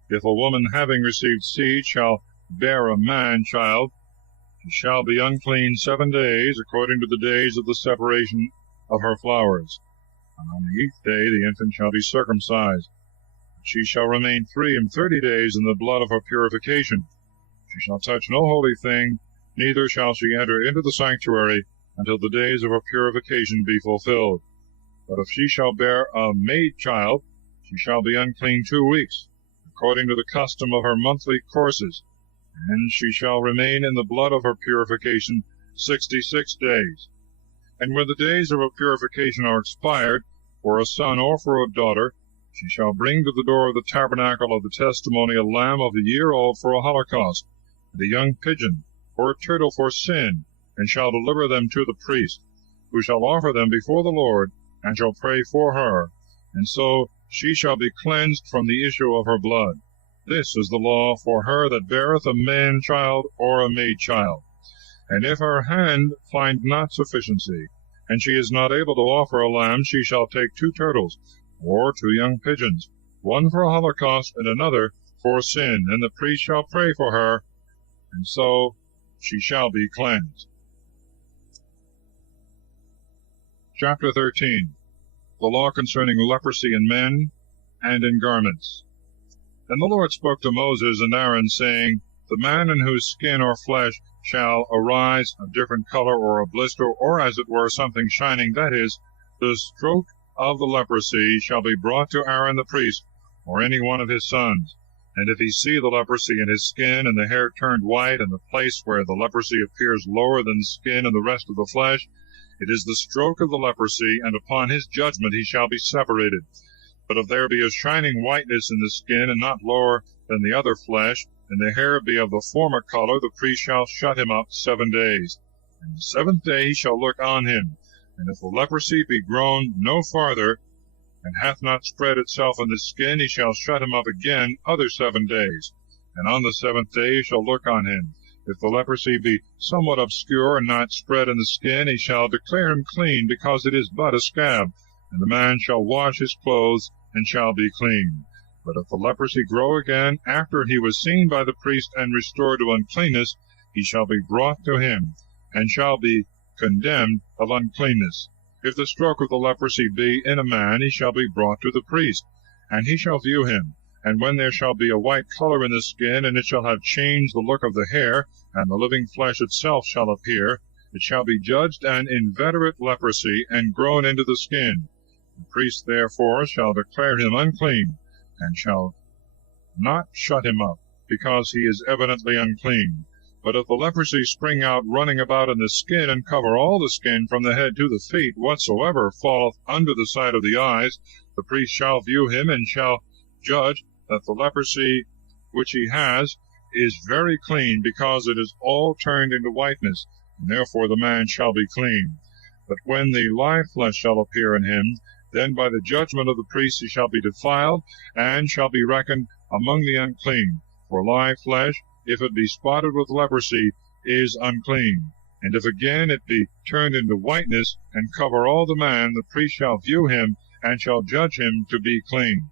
If a woman having received seed shall bear a man-child, she shall be unclean 7 days, according to the days of the separation of her flowers. And on the 8th day the infant shall be circumcised. She shall remain 33 days in the blood of her purification. She shall touch no holy thing, neither shall she enter into the sanctuary, until the days of her purification be fulfilled. But if she shall bear a maid child, she shall be unclean 2 weeks, according to the custom of her monthly courses, and she shall remain in the blood of her purification 66 days. And when the days of her purification are expired, for a son or for a daughter, she shall bring to the door of the tabernacle of the testimony a lamb of a year old for a holocaust, and a young pigeon, or a turtle for sin, and shall deliver them to the priest, who shall offer them before the Lord, and shall pray for her, and so she shall be cleansed from the issue of her blood. This is the law for her that beareth a man-child or a maid-child. And if her hand find not sufficiency, and she is not able to offer a lamb, she shall take 2 turtles, or 2 young pigeons, one for a holocaust, and another for sin, and the priest shall pray for her, and so she shall be cleansed. Chapter 13. The law concerning leprosy in men and in garments. And the Lord spoke to Moses and Aaron, saying, The man in whose skin or flesh shall arise a different color, or a blister, or as it were something shining, that is, the stroke of the leprosy, shall be brought to Aaron the priest, or any one of his sons. And if he see the leprosy in his skin, and the hair turned white, and the place where the leprosy appears lower than the skin and the rest of the flesh, it is the stroke of the leprosy, and upon his judgment he shall be separated. But if there be a shining whiteness in the skin, and not lower than the other flesh, and the hair be of the former color, the priest shall shut him up 7 days. And the 7th day he shall look on him. And if the leprosy be grown no farther, and hath not spread itself in the skin, he shall shut him up again other 7 days. and on the 7th day he shall look on him. If the leprosy be somewhat obscure, and not spread in the skin, he shall declare him clean, because it is but a scab. And the man shall wash his clothes, and shall be clean. But if the leprosy grow again, after he was seen by the priest and restored to uncleanness, he shall be brought to him, and shall be condemned of uncleanness. If the stroke of the leprosy be in a man, he shall be brought to the priest, and he shall view him. And when there shall be a white color in the skin, and it shall have changed the look of the hair, and the living flesh itself shall appear, it shall be judged an inveterate leprosy, and grown into the skin. The priest therefore shall declare him unclean, and shall not shut him up, because he is evidently unclean. But if the leprosy spring out running about in the skin, and cover all the skin from the head to the feet, whatsoever falleth under the side of the eyes, the priest shall view him, and shall judge that the leprosy which he has is very clean, because it is all turned into whiteness, and therefore the man shall be clean. But when the live flesh shall appear in him, then by the judgment of the priest he shall be defiled, and shall be reckoned among the unclean. For live flesh, if it be spotted with leprosy, is unclean. And if again it be turned into whiteness, and cover all the man, the priest shall view him, and shall judge him to be clean.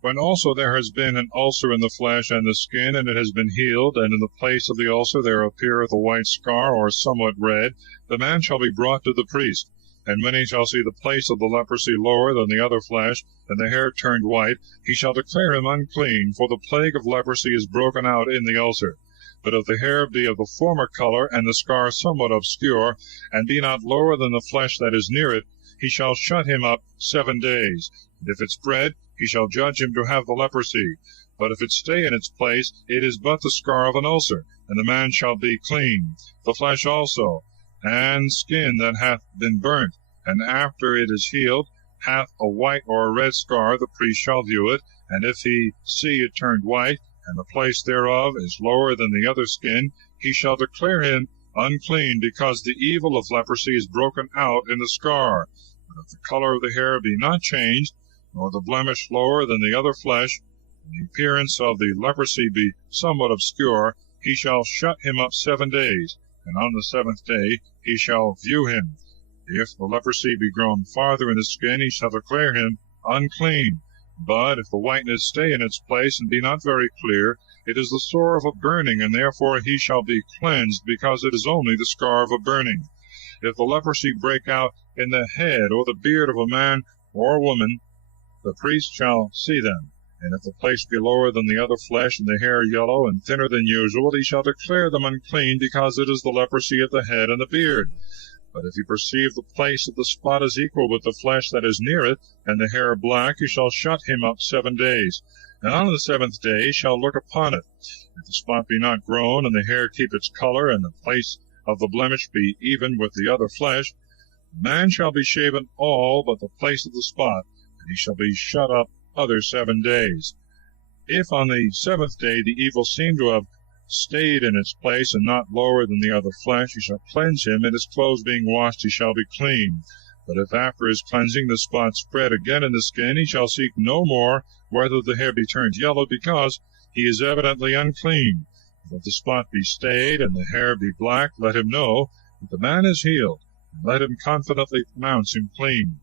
When also there has been an ulcer in the flesh and the skin, and it has been healed, and in the place of the ulcer there appeareth a white scar, or somewhat red, the man shall be brought to the priest. And when he shall see the place of the leprosy lower than the other flesh, and the hair turned white, he shall declare him unclean, for the plague of leprosy is broken out in the ulcer. But if the hair be of the former color, and the scar somewhat obscure, and be not lower than the flesh that is near it, he shall shut him up 7 days. And if it spread, he shall judge him to have the leprosy. But if it stay in its place, it is but the scar of an ulcer, and the man shall be clean. The flesh also, and skin that hath been burnt, and after it is healed, hath a white or a red scar, the priest shall view it, and if he see it turned white, and the place thereof is lower than the other skin, he shall declare him unclean, because the evil of leprosy is broken out in the scar. But if the color of the hair be not changed, nor the blemish lower than the other flesh, and the appearance of the leprosy be somewhat obscure, he shall shut him up 7 days, and on the 7th day he shall view him. If the leprosy be grown farther in the skin, he shall declare him unclean. But if the whiteness stay in its place, and be not very clear, it is the sore of a burning, and therefore he shall be cleansed, because it is only the scar of a burning. If the leprosy break out in the head or the beard of a man or a woman, the priest shall see them. And if the place be lower than the other flesh, and the hair yellow and thinner than usual, he shall declare them unclean, because it is the leprosy of the head and the beard. But if he perceive the place of the spot is equal with the flesh that is near it, and the hair black, he shall shut him up 7 days. And on the 7th day he shall look upon it. If the spot be not grown, and the hair keep its color, and the place of the blemish be even with the other flesh, the man shall be shaven all but the place of the spot, and he shall be shut up other 7 days. If on the 7th day the evil seem to have stayed in its place, and not lower than the other flesh, he shall cleanse him, and his clothes being washed he shall be clean. But if after his cleansing the spot spread again in the skin, he shall seek no more whether the hair be turned yellow, because he is evidently unclean. If the spot be stayed, and the hair be black, let him know that the man is healed, and let him confidently pronounce him clean.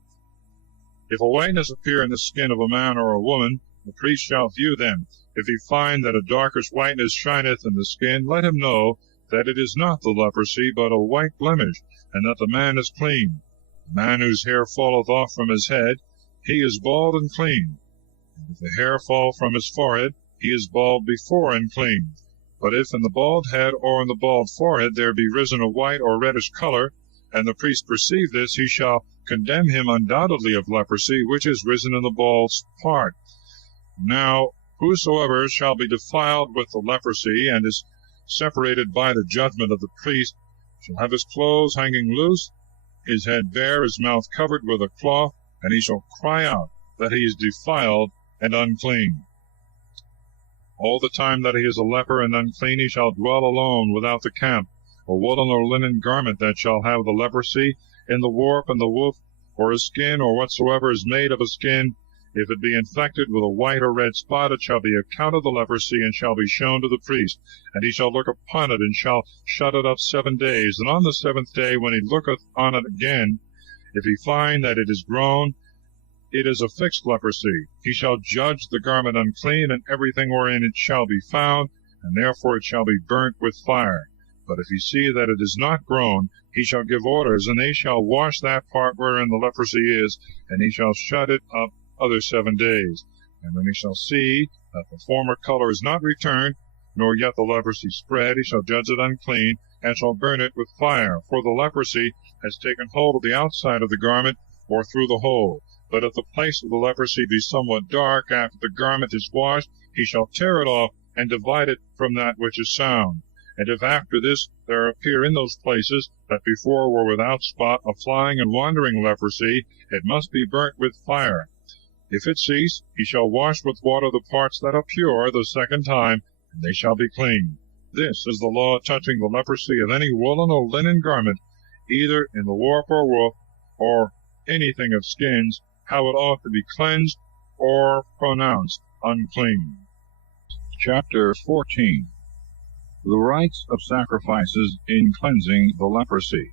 If a whiteness appear in the skin of a man or a woman, the priest shall view them. If he find that a darkish whiteness shineth in the skin, let him know that it is not the leprosy, but a white blemish, and that the man is clean. The man whose hair falleth off from his head, he is bald and clean. And if the hair fall from his forehead, he is bald before and clean. But if in the bald head or in the bald forehead there be risen a white or reddish color, and the priest perceive this, he shall condemn him undoubtedly of leprosy, which is risen in the bald part. Now whosoever shall be defiled with the leprosy, and is separated by the judgment of the priest, shall have his clothes hanging loose, his head bare, his mouth covered with a cloth, and he shall cry out that he is defiled and unclean. All the time that he is a leper and unclean, he shall dwell alone without the camp. A woolen or linen garment that shall have the leprosy, in the warp and the woof, or a skin, or whatsoever is made of a skin, If it be infected with a white or red spot, it shall be accounted the leprosy, and shall be shown to the priest. And he shall look upon it, and shall shut it up 7 days. And on the 7th day, when he looketh on it again, if he find that it is grown, it is a fixed leprosy. He shall judge the garment unclean, and everything wherein it shall be found, and therefore it shall be burnt with fire. But if he see that it is not grown, he shall give orders, and they shall wash that part wherein the leprosy is, and he shall shut it up other 7 days. And when he shall see that the former color is not returned, nor yet the leprosy spread, he shall judge it unclean, and shall burn it with fire. For the leprosy has taken hold of the outside of the garment, or through the hole. But if the place of the leprosy be somewhat dark, after the garment is washed, he shall tear it off, and divide it from that which is sound. And if after this there appear in those places that before were without spot a flying and wandering leprosy, it must be burnt with fire. If it cease, he shall wash with water the parts that are pure the 2nd time, and they shall be clean. This is the law touching the leprosy of any woolen or linen garment, either in the warp or woof, or anything of skins, how it ought to be cleansed or pronounced unclean. Chapter 14. The rites of sacrifices in cleansing the leprosy.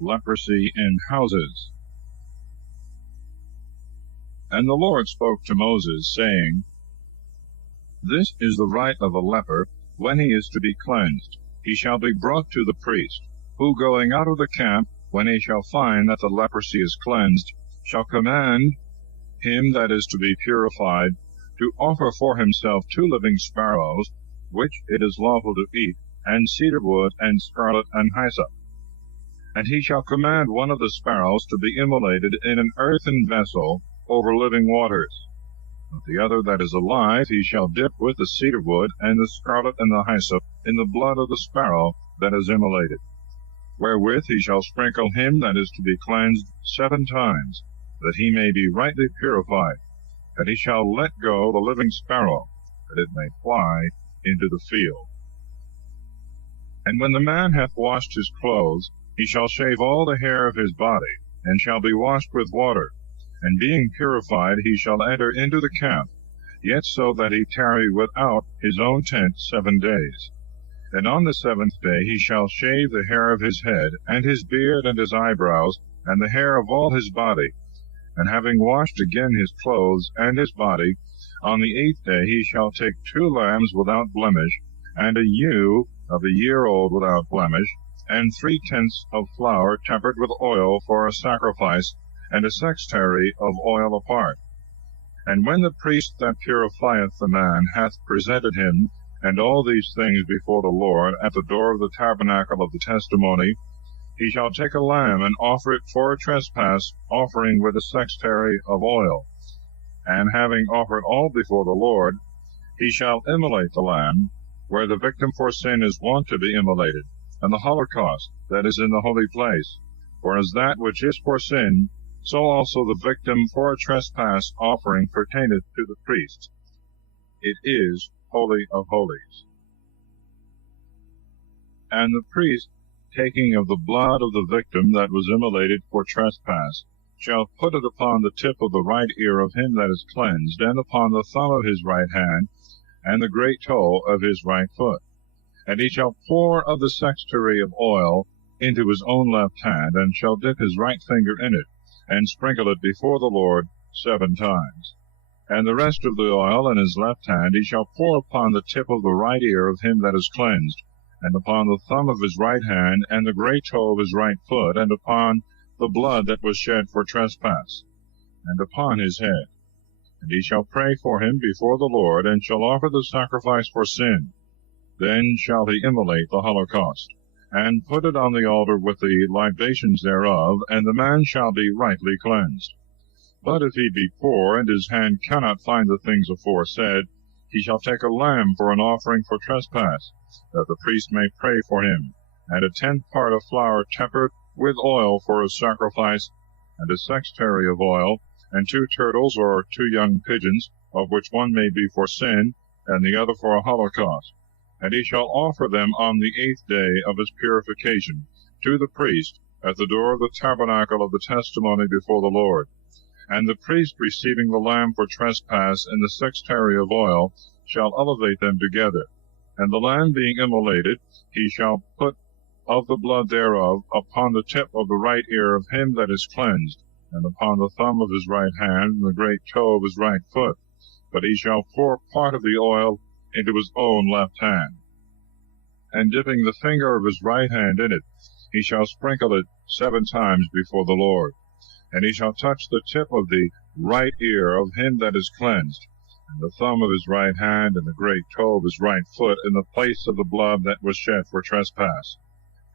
Leprosy in houses. And the Lord spoke to Moses, saying, This is the rite of a leper, when he is to be cleansed. He shall be brought to the priest, who going out of the camp, when he shall find that the leprosy is cleansed, shall command him that is to be purified to offer for himself 2 living sparrows, which it is lawful to eat, and cedar wood, and scarlet, and hyssop. And he shall command one of the sparrows to be immolated in an earthen vessel over living waters. But the other that is alive he shall dip with the cedar wood, and the scarlet, and the hyssop, in the blood of the sparrow that is immolated. Wherewith he shall sprinkle him that is to be cleansed 7 times, that he may be rightly purified. And he shall let go the living sparrow, that it may fly into the field. And when the man hath washed his clothes, he shall shave all the hair of his body, and shall be washed with water. And being purified, he shall enter into the camp, yet so that he tarry without his own tent 7 days. And on the 7th day he shall shave the hair of his head, and his beard, and his eyebrows, and the hair of all his body. And having washed again his clothes and his body, on the 8th day he shall take 2 lambs without blemish, and a ewe of a year old without blemish, and 3 tenths of flour tempered with oil for a sacrifice, and a sextary of oil apart. And when the priest that purifieth the man hath presented him, and all these things before the Lord, at the door of the tabernacle of the testimony, he shall take a lamb, and offer it for a trespass, offering with a sextary of oil. And having offered all before the Lord, he shall immolate the lamb, where the victim for sin is wont to be immolated, and the holocaust that is in the holy place. For as that which is for sin, so also the victim for a trespass offering pertaineth to the priest. It is holy of holies. And the priest, taking of the blood of the victim that was immolated for trespass, shall put it upon the tip of the right ear of him that is cleansed, and upon the thumb of his right hand, and the great toe of his right foot. And he shall pour of the sextary of oil into his own left hand, and shall dip his right finger in it, and sprinkle it before the Lord 7 times. And the rest of the oil in his left hand he shall pour upon the tip of the right ear of him that is cleansed, and upon the thumb of his right hand, and the great toe of his right foot, and upon the blood that was shed for trespass, and upon his head. And he shall pray for him before the Lord, and shall offer the sacrifice for sin. Then shall he immolate the holocaust, and put it on the altar with the libations thereof, and the man shall be rightly cleansed. But if he be poor, and his hand cannot find the things aforesaid, he shall take a lamb for an offering for trespass, that the priest may pray for him, and a 10th part of flour tempered with oil for a sacrifice, and a sextary of oil, and 2 turtles or 2 young pigeons, of which one may be for sin, and the other for a holocaust. And he shall offer them on the 8th day of his purification to the priest at the door of the tabernacle of the testimony before the Lord. And the priest receiving the lamb for trespass in the sextary of oil shall elevate them together. And the lamb being immolated, he shall put of the blood thereof upon the tip of the right ear of him that is cleansed, and upon the thumb of his right hand, and the great toe of his right foot. But he shall pour part of the oil into his own left hand. And dipping the finger of his right hand in it, he shall sprinkle it 7 times before the Lord. And he shall touch the tip of the right ear of him that is cleansed, and the thumb of his right hand, and the great toe of his right foot, in the place of the blood that was shed for trespass.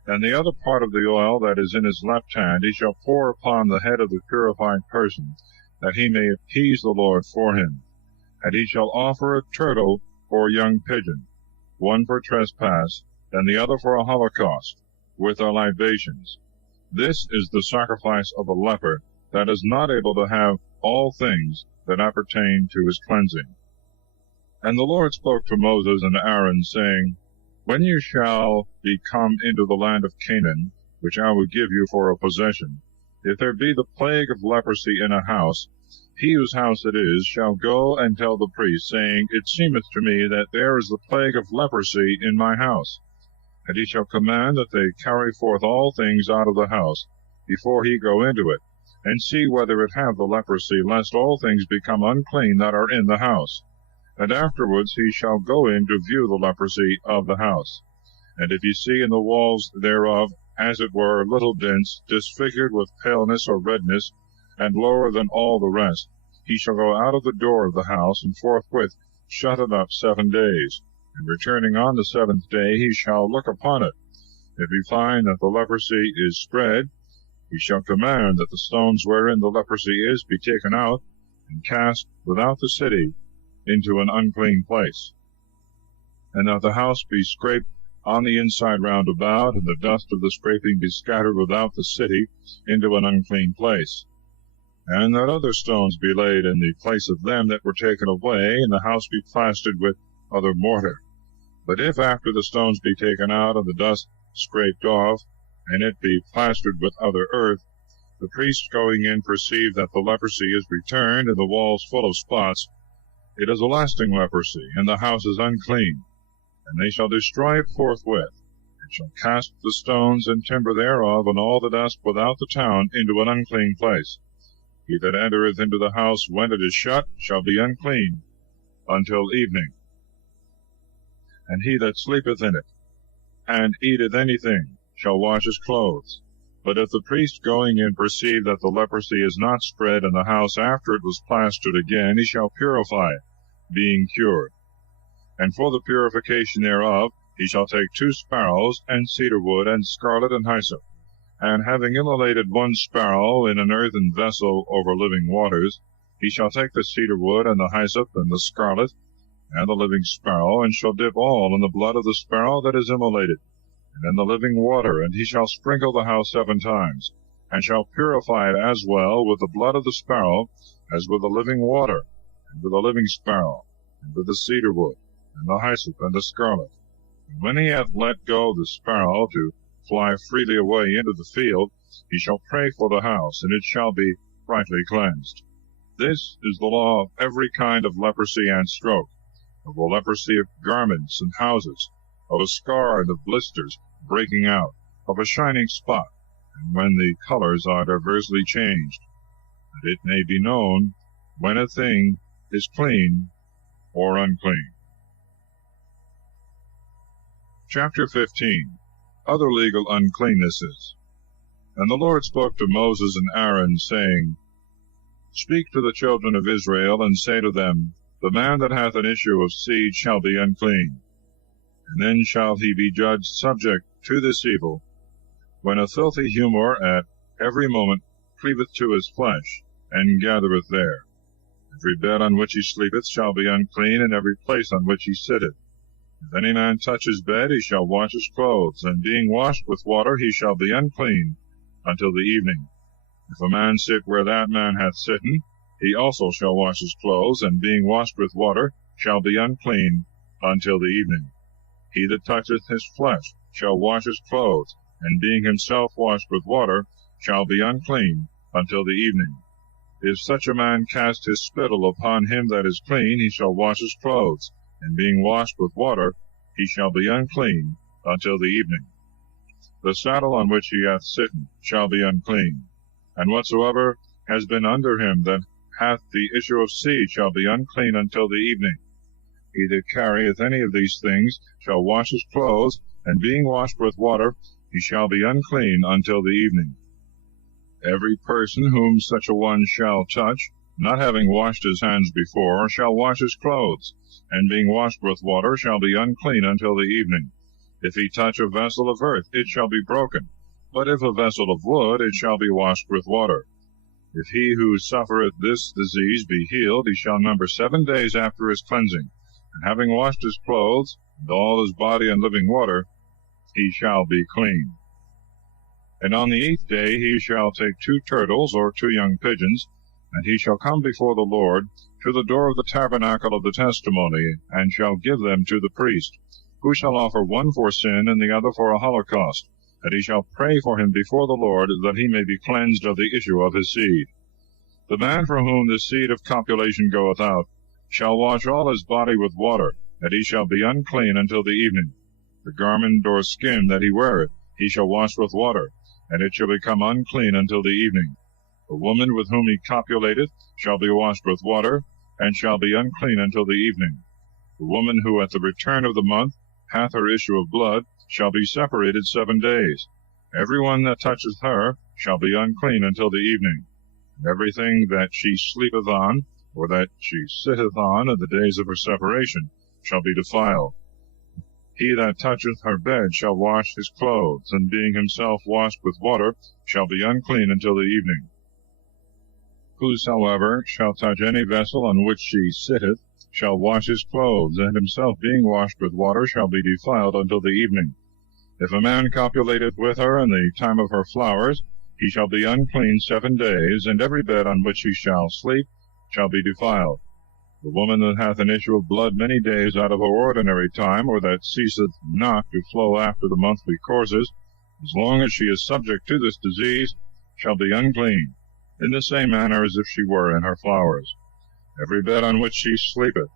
And the other part of the oil that is in his left hand he shall pour upon the head of the purified person, that he may appease the Lord for him. And he shall offer a turtle or a young pigeon, one for trespass, and the other for a holocaust, with their libations. This is the sacrifice of a leper that is not able to have all things that appertain to his cleansing. And the Lord spoke to Moses and Aaron, saying, When you shall be come into the land of Canaan, which I will give you for a possession, if there be the plague of leprosy in a house, he whose house it is shall go and tell the priest, saying, It seemeth to me that there is the plague of leprosy in my house. And he shall command that they carry forth all things out of the house, before he go into it, and see whether it have the leprosy, lest all things become unclean that are in the house. And afterwards he shall go in to view the leprosy of the house. And if he see in the walls thereof, as it were, little dints, disfigured with paleness or redness, and lower than all the rest, he shall go out of the door of the house, and forthwith shut it up 7 days. And returning on the 7th day, he shall look upon it. If he find that the leprosy is spread, he shall command that the stones wherein the leprosy is be taken out, and cast without the city into an unclean place. And that the house be scraped on the inside round about, and the dust of the scraping be scattered without the city into an unclean place. And that other stones be laid in the place of them that were taken away, and the house be plastered with other mortar. But if after the stones be taken out, and the dust scraped off, and it be plastered with other earth, the priest going in perceive that the leprosy is returned, and the walls full of spots, it is a lasting leprosy, and the house is unclean. And they shall destroy it forthwith, and shall cast the stones and timber thereof, and all the dust without the town, into an unclean place. He that entereth into the house when it is shut shall be unclean until evening. And he that sleepeth in it, and eateth anything, shall wash his clothes. But if the priest going in perceive that the leprosy is not spread in the house after it was plastered again, he shall purify it, being cured. And for the purification thereof he shall take 2 sparrows, and cedar wood, and scarlet, and hyssop. And having immolated 1 sparrow in an earthen vessel over living waters, he shall take the cedar wood, and the hyssop, and the scarlet, and the living sparrow, and shall dip all in the blood of the sparrow that is immolated, and in the living water, and he shall sprinkle the house 7 times, and shall purify it as well with the blood of the sparrow as with the living water, and with the living sparrow, and with the cedar wood, and the hyssop, and the scarlet. And when he hath let go the sparrow to fly freely away into the field, he shall pray for the house, and it shall be rightly cleansed. This is the law of every kind of leprosy and stroke, of the leprosy of garments and houses, of a scar and of blisters breaking out, of a shining spot, and when the colors are diversely changed, that it may be known when a thing is clean or unclean. Chapter 15. Other legal uncleannesses. And the Lord spoke to Moses and Aaron, saying, Speak to the children of Israel, and say to them, The man that hath an issue of seed shall be unclean. And then shall he be judged subject to this evil, when a filthy humour at every moment cleaveth to his flesh, and gathereth there. Every bed on which he sleepeth shall be unclean, and every place on which he sitteth. If any man touch his bed, he shall wash his clothes, and being washed with water, he shall be unclean until the evening. If a man sit where that man hath sitten, he also shall wash his clothes, and being washed with water, shall be unclean until the evening. He that toucheth his flesh shall wash his clothes, and being himself washed with water, shall be unclean until the evening. If such a man cast his spittle upon him that is clean, he shall wash his clothes, and being washed with water, he shall be unclean until the evening. The saddle on which he hath sitten shall be unclean, and whatsoever has been under him that hath the issue of seed shall be unclean until the evening. He that carrieth any of these things shall wash his clothes, and being washed with water, he shall be unclean until the evening. Every person whom such a one shall touch, not having washed his hands before, shall wash his clothes, and being washed with water shall be unclean until the evening. If he touch a vessel of earth, it shall be broken, but if a vessel of wood, it shall be washed with water. If he who suffereth this disease be healed, he shall number 7 days after his cleansing, and having washed his clothes, and all his body in living water, he shall be clean. And on the 8th day he shall take 2 turtles or 2 young pigeons, and he shall come before the Lord to the door of the tabernacle of the testimony, and shall give them to the priest, who shall offer one for sin and the other for a holocaust, and he shall pray for him before the Lord, that he may be cleansed of the issue of his seed. The man for whom the seed of copulation goeth out shall wash all his body with water, and he shall be unclean until the evening. The garment or skin that he weareth he shall wash with water, and it shall become unclean until the evening. The woman with whom he copulateth shall be washed with water, and shall be unclean until the evening. The woman who at the return of the month hath her issue of blood shall be separated 7 days. Every one that toucheth her shall be unclean until the evening. And everything that she sleepeth on, or that she sitteth on in the days of her separation, shall be defiled. He that toucheth her bed shall wash his clothes, and being himself washed with water, shall be unclean until the evening. Whosoever shall touch any vessel on which she sitteth shall wash his clothes, and himself being washed with water shall be defiled until the evening. If a man copulateth with her in the time of her flowers, he shall be unclean 7 days, and every bed on which he shall sleep shall be defiled. The woman that hath an issue of blood many days out of her ordinary time, or that ceaseth not to flow after the monthly courses, as long as she is subject to this disease, shall be unclean, in the same manner as if she were in her flowers. Every bed on which she sleepeth,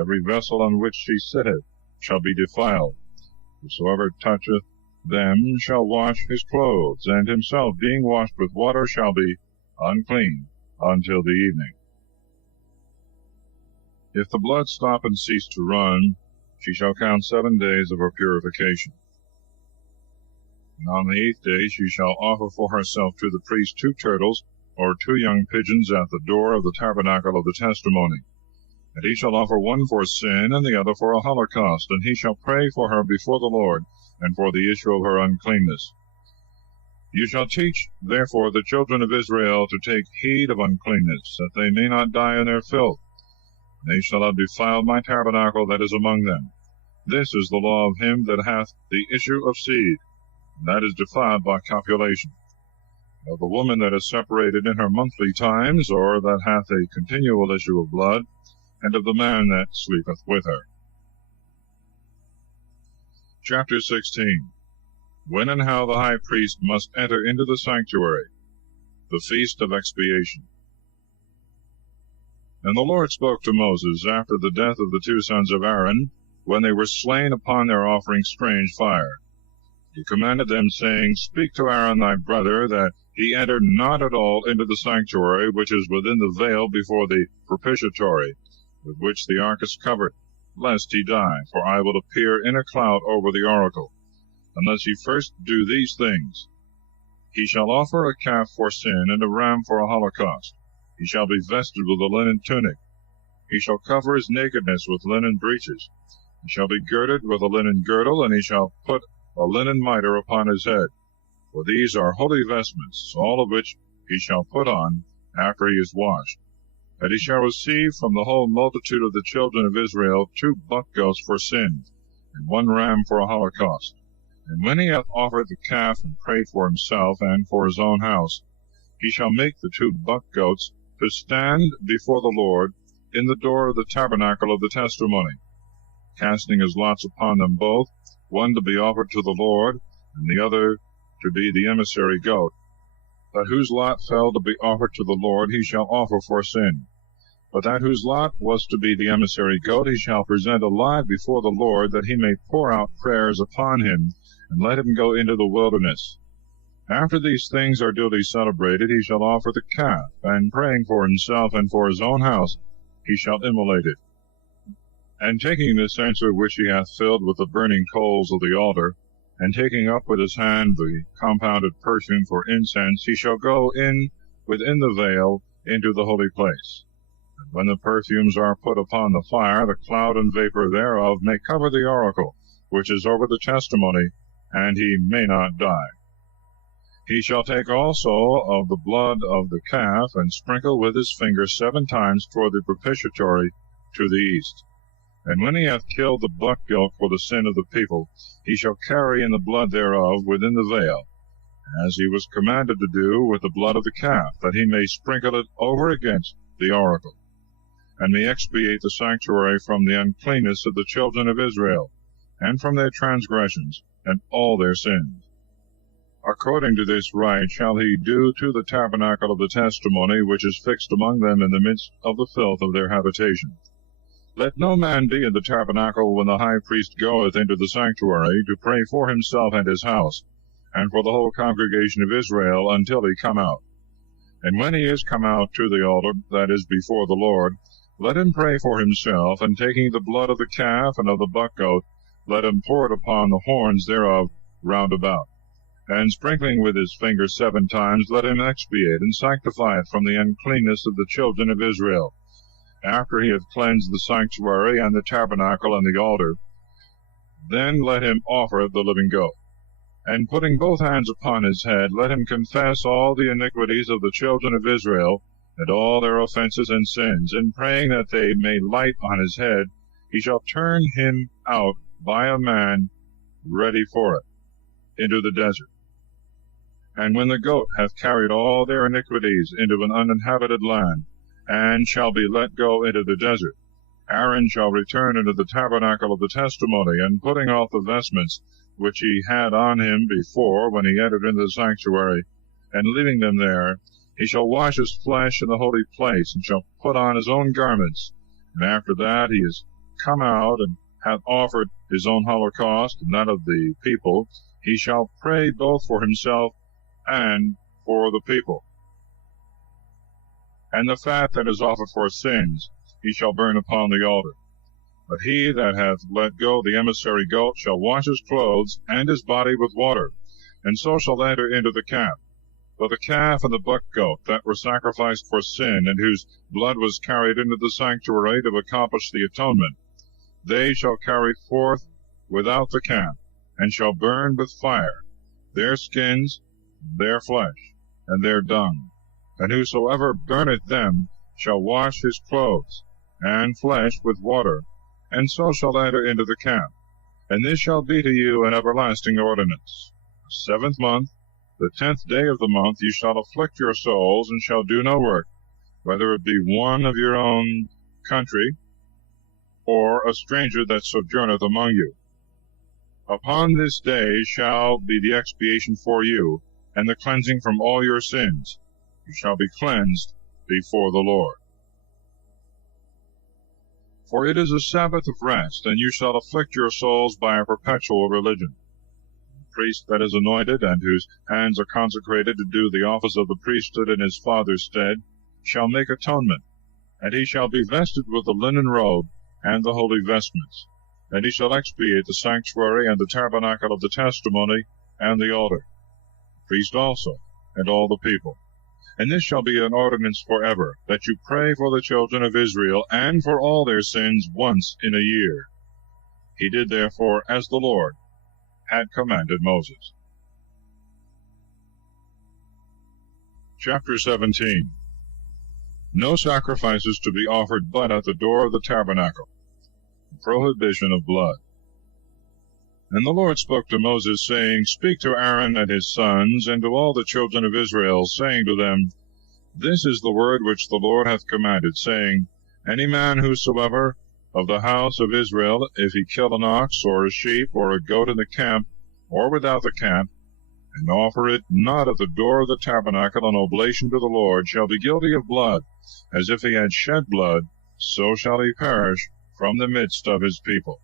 every vessel on which she sitteth, shall be defiled. Whosoever toucheth them shall wash his clothes, and himself being washed with water shall be unclean until the evening. If the blood stop and cease to run, she shall count 7 days of her purification. And on the 8th day she shall offer for herself to the priest 2 turtles, or 2 young pigeons at the door of the tabernacle of the testimony. And he shall offer one for sin, and the other for a holocaust, and he shall pray for her before the Lord, and for the issue of her uncleanness. You shall teach, therefore, the children of Israel to take heed of uncleanness, that they may not die in their filth. They shall not defile my tabernacle that is among them. This is the law of him that hath the issue of seed, and that is defiled by copulation. Of the woman that is separated in her monthly times, or that hath a continual issue of blood, and of the man that sleepeth with her. Chapter 16. When and how the high priest must enter into the sanctuary. The Feast of Expiation. And the Lord spoke to Moses after the death of the 2 sons of Aaron, when they were slain upon their offering strange fire. He commanded them, saying, Speak to Aaron thy brother, that he enter not at all into the sanctuary which is within the veil before the propitiatory, with which the ark is covered, lest he die, for I will appear in a cloud over the oracle, unless he first do these things. He shall offer a calf for sin, and a ram for a holocaust. He shall be vested with a linen tunic. He shall cover his nakedness with linen breeches. He shall be girded with a linen girdle, and he shall put a linen mitre upon his head. For these are holy vestments, all of which he shall put on after he is washed. And he shall receive from the whole multitude of the children of Israel 2 buck goats for sin, and 1 ram for a holocaust. And when he hath offered the calf and prayed for himself and for his own house, he shall make the 2 buck goats to stand before the Lord in the door of the tabernacle of the testimony, casting his lots upon them both, one to be offered to the Lord, and the other to be the emissary goat. that whose lot fell to be offered to the Lord he shall offer for sin. But that whose lot was to be the emissary goat he shall present alive before the Lord, that he may pour out prayers upon him, and let him go into the wilderness. After these things are duly celebrated, he shall offer the calf, and praying for himself and for his own house, he shall immolate it. And taking the censer which he hath filled with the burning coals of the altar, and taking up with his hand the compounded perfume for incense, he shall go in within the veil into the holy place. And when the perfumes are put upon the fire, the cloud and vapor thereof may cover the oracle, which is over the testimony, and he may not die. He shall take also of the blood of the calf, and sprinkle with his finger 7 times toward the propitiatory to the east. And when he hath killed the buck goat for the sin of the people, he shall carry in the blood thereof within the veil, as he was commanded to do with the blood of the calf, that he may sprinkle it over against the oracle, and may expiate the sanctuary from the uncleanness of the children of Israel, and from their transgressions, and all their sins. According to this rite shall he do to the tabernacle of the testimony, which is fixed among them in the midst of the filth of their habitation. Let no man be in the tabernacle when the high priest goeth into the sanctuary, to pray for himself and his house, and for the whole congregation of Israel, until he come out. And when he is come out to the altar that is before the Lord, let him pray for himself, and taking the blood of the calf and of the buck goat, let him pour it upon the horns thereof round about. And sprinkling with his finger 7 times, let him expiate and sanctify it from the uncleanness of the children of Israel. After he hath cleansed the sanctuary, and the tabernacle, and the altar, then let him offer the living goat. And putting both hands upon his head, let him confess all the iniquities of the children of Israel, and all their offenses and sins, and praying that they may light on his head, he shall turn him out by a man ready for it into the desert. And when the goat hath carried all their iniquities into an uninhabited land, and shall be let go into the desert, Aaron shall return into the tabernacle of the testimony, and putting off the vestments which he had on him before when he entered into the sanctuary, and leaving them there, he shall wash his flesh in the holy place, and shall put on his own garments. And after that he is come out, and hath offered his own holocaust, and that of the people, he shall pray both for himself and for the people. And the fat that is offered for sins he shall burn upon the altar. But he that hath let go the emissary goat shall wash his clothes and his body with water, and so shall enter into the camp. But the calf and the buck goat that were sacrificed for sin, and whose blood was carried into the sanctuary to accomplish the atonement, they shall carry forth without the camp, and shall burn with fire their skins, their flesh, and their dung. And whosoever burneth them shall wash his clothes and flesh with water, and so shall enter into the camp. And this shall be to you an everlasting ordinance. The 7th month, the 10th day of the month, you shall afflict your souls, and shall do no work, whether it be one of your own country, or a stranger that sojourneth among you. Upon this day shall be the expiation for you, and the cleansing from all your sins. You shall be cleansed before the Lord. For it is a Sabbath of rest, and you shall afflict your souls by a perpetual religion. The priest that is anointed, and whose hands are consecrated to do the office of the priesthood in his father's stead, shall make atonement, and he shall be vested with the linen robe and the holy vestments. And he shall expiate the sanctuary and the tabernacle of the testimony and the altar, the priest also, and all the people. And this shall be an ordinance forever, that you pray for the children of Israel, and for all their sins once in a year. He did therefore as the Lord had commanded Moses. Chapter 17. No sacrifices to be offered but at the door of the tabernacle. Prohibition of blood. And the Lord spoke to Moses, saying, Speak to Aaron and his sons, and to all the children of Israel, saying to them, This is the word which the Lord hath commanded, saying, Any man whosoever of the house of Israel, if he kill an ox, or a sheep, or a goat in the camp, or without the camp, and offer it not at the door of the tabernacle an oblation to the Lord, shall be guilty of blood, as if he had shed blood, so shall he perish from the midst of his people.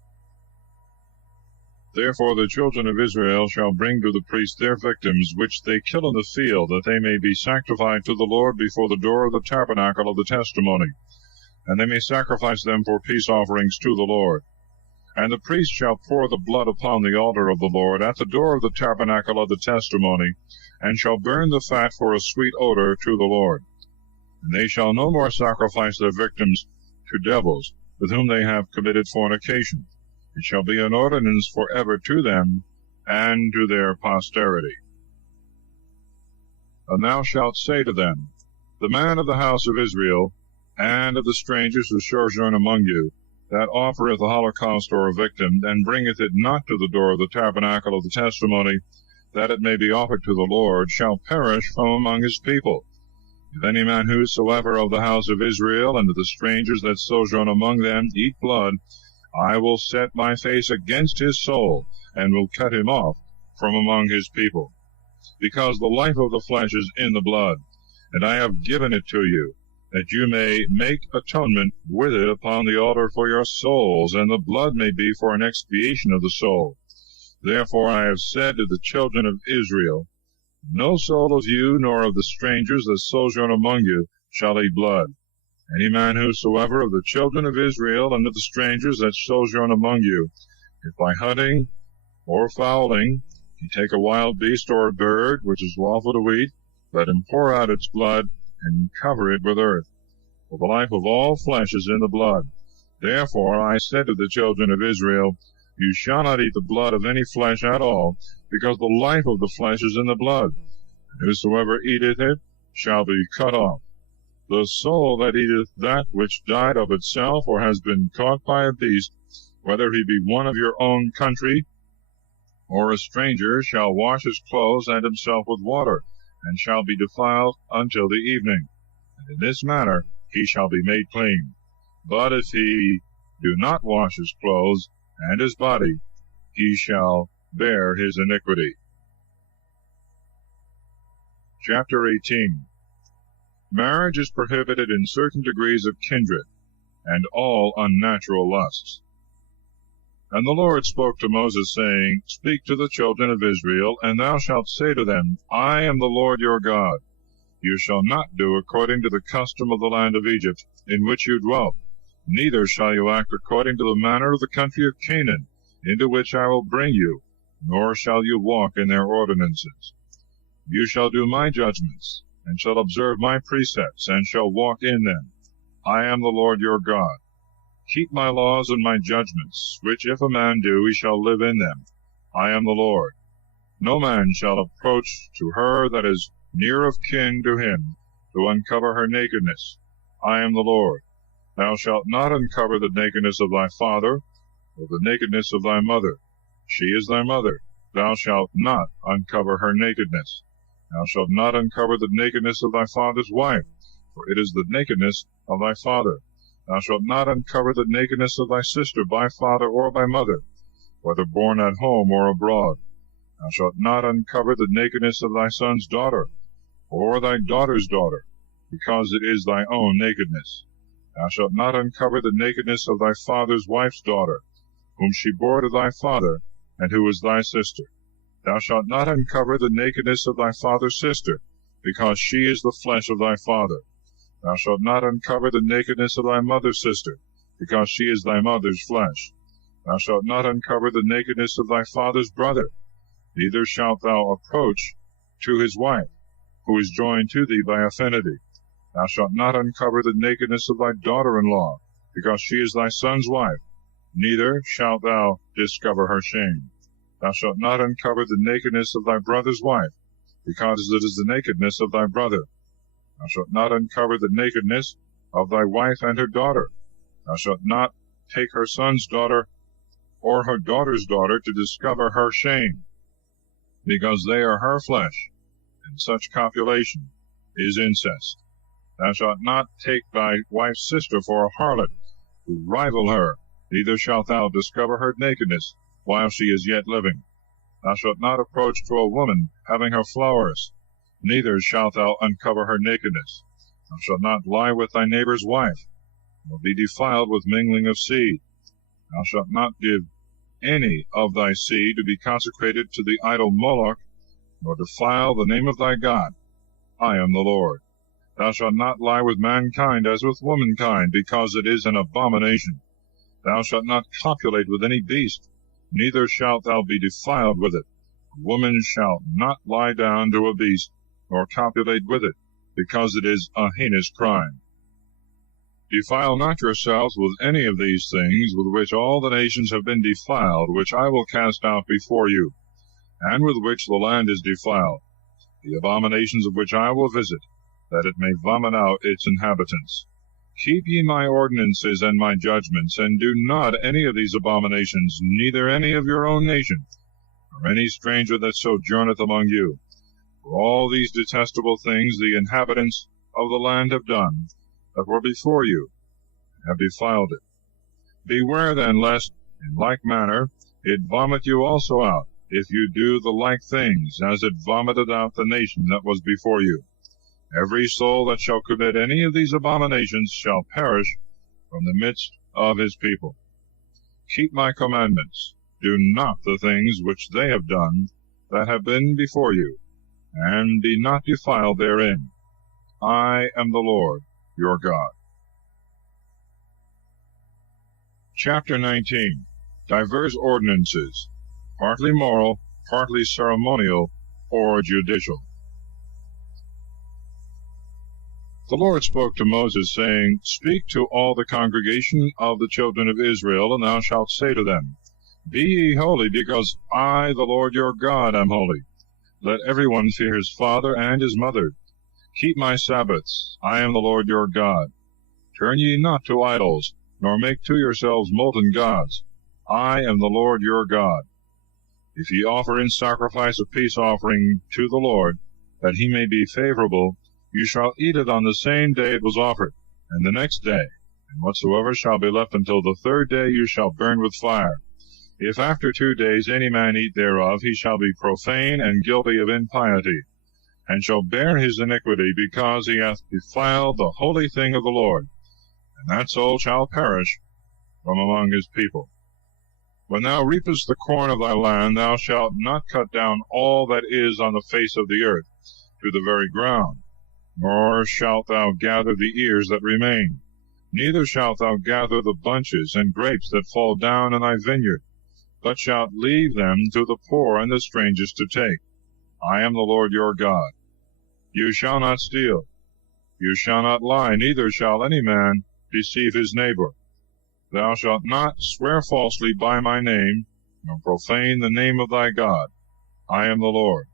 Therefore the children of Israel shall bring to the priest their victims, which they kill in the field, that they may be sanctified to the Lord before the door of the tabernacle of the testimony, and they may sacrifice them for peace offerings to the Lord. And the priest shall pour the blood upon the altar of the Lord at the door of the tabernacle of the testimony, and shall burn the fat for a sweet odor to the Lord. And they shall no more sacrifice their victims to devils, with whom they have committed fornication. It shall be an ordinance forever to them and to their posterity. And thou shalt say to them, The man of the house of Israel, and of the strangers who sojourn among you, that offereth a holocaust or a victim, and bringeth it not to the door of the tabernacle of the testimony, that it may be offered to the Lord, shall perish from among his people. If any man whosoever of the house of Israel, and of the strangers that sojourn among them, eat blood, I will set my face against his soul, and will cut him off from among his people. Because the life of the flesh is in the blood, and I have given it to you, that you may make atonement with it upon the altar for your souls, and the blood may be for an expiation of the soul. Therefore I have said to the children of Israel, No soul of you, nor of the strangers that sojourn among you, shall eat blood. Any man whosoever of the children of Israel, and of the strangers that sojourn among you, if by hunting or fowling he take a wild beast or a bird, which is lawful to eat, let him pour out its blood, and cover it with earth. For the life of all flesh is in the blood. Therefore I said to the children of Israel, You shall not eat the blood of any flesh at all, because the life of the flesh is in the blood. And whosoever eateth it shall be cut off. The soul that eateth that which died of itself, or has been caught by a beast, whether he be one of your own country, or a stranger, shall wash his clothes and himself with water, and shall be defiled until the evening. And in this manner he shall be made clean. But if he do not wash his clothes and his body, he shall bear his iniquity. Chapter 18. Marriage is prohibited in certain degrees of kindred, and all unnatural lusts. And the Lord spoke to Moses, saying, Speak to the children of Israel, and thou shalt say to them, I am the Lord your God. You shall not do according to the custom of the land of Egypt, in which you dwelt, neither shall you act according to the manner of the country of Canaan, into which I will bring you, nor shall you walk in their ordinances. You shall do my judgments, and shall observe my precepts, and shall walk in them. I am the Lord your God. Keep my laws and my judgments, which if a man do, he shall live in them. I am the Lord. No man shall approach to her that is near of kin to him, to uncover her nakedness. I am the Lord. Thou shalt not uncover the nakedness of thy father, or the nakedness of thy mother. She is thy mother. Thou shalt not uncover her nakedness. Thou shalt not uncover the nakedness of thy father's wife, for it is the nakedness of thy father. Thou shalt not uncover the nakedness of thy sister by father or by mother, whether born at home or abroad. Thou shalt not uncover the nakedness of thy son's daughter, or thy daughter's daughter, because it is thy own nakedness. Thou shalt not uncover the nakedness of thy father's wife's daughter, whom she bore to thy father, and who is thy sister. Thou shalt not uncover the nakedness of thy father's sister, because she is the flesh of thy father. Thou shalt not uncover the nakedness of thy mother's sister, because she is thy mother's flesh. Thou shalt not uncover the nakedness of thy father's brother, neither shalt thou approach to his wife, who is joined to thee by affinity. Thou shalt not uncover the nakedness of thy daughter-in-law, because she is thy son's wife, neither shalt thou discover her shame. Thou shalt not uncover the nakedness of thy brother's wife, because it is the nakedness of thy brother. Thou shalt not uncover the nakedness of thy wife and her daughter. Thou shalt not take her son's daughter or her daughter's daughter to discover her shame, because they are her flesh, and such copulation is incest. Thou shalt not take thy wife's sister for a harlot, to rival her, neither shalt thou discover her nakedness while she is yet living. Thou shalt not approach to a woman having her flowers, neither shalt thou uncover her nakedness. Thou shalt not lie with thy neighbor's wife, nor be defiled with mingling of seed. Thou shalt not give any of thy seed to be consecrated to the idol Moloch, nor defile the name of thy God. I am the Lord. Thou shalt not lie with mankind as with womankind, because it is an abomination. Thou shalt not copulate with any beast, neither shalt thou be defiled with it. A woman shall not lie down to a beast, nor copulate with it, because it is a heinous crime. Defile not yourselves with any of these things with which all the nations have been defiled, which I will cast out before you, and with which the land is defiled, the abominations of which I will visit, that it may vomit out its inhabitants. Keep ye my ordinances and my judgments, and do not any of these abominations, neither any of your own nation, nor any stranger that sojourneth among you. For all these detestable things the inhabitants of the land have done, that were before you, and have defiled it. Beware then, lest, in like manner, it vomit you also out, if you do the like things, as it vomited out the nation that was before you. Every soul that shall commit any of these abominations shall perish from the midst of his people. Keep my commandments. Do not the things which they have done that have been before you, and be not defiled therein. I am the Lord your God. Chapter 19. Diverse ordinances, partly moral, partly ceremonial or judicial. The Lord spoke to Moses, saying, Speak to all the congregation of the children of Israel, and thou shalt say to them, Be ye holy, because I, the Lord your God, am holy. Let every one fear his father and his mother. Keep my Sabbaths. I am the Lord your God. Turn ye not to idols, nor make to yourselves molten gods. I am the Lord your God. If ye offer in sacrifice a peace offering to the Lord, that he may be favorable, you shall eat it on the same day it was offered, and the next day, and whatsoever shall be left until the third day you shall burn with fire. If after 2 days any man eat thereof, he shall be profane and guilty of impiety, and shall bear his iniquity, because he hath defiled the holy thing of the Lord, and that soul shall perish from among his people. When thou reapest the corn of thy land, thou shalt not cut down all that is on the face of the earth to the very ground, nor shalt thou gather the ears that remain, neither shalt thou gather the bunches and grapes that fall down in thy vineyard, but shalt leave them to the poor and the strangers to take. I am the Lord your God. You shall not steal. You shall not lie, neither shall any man deceive his neighbor. Thou shalt not swear falsely by my name, nor profane the name of thy God. I am the Lord.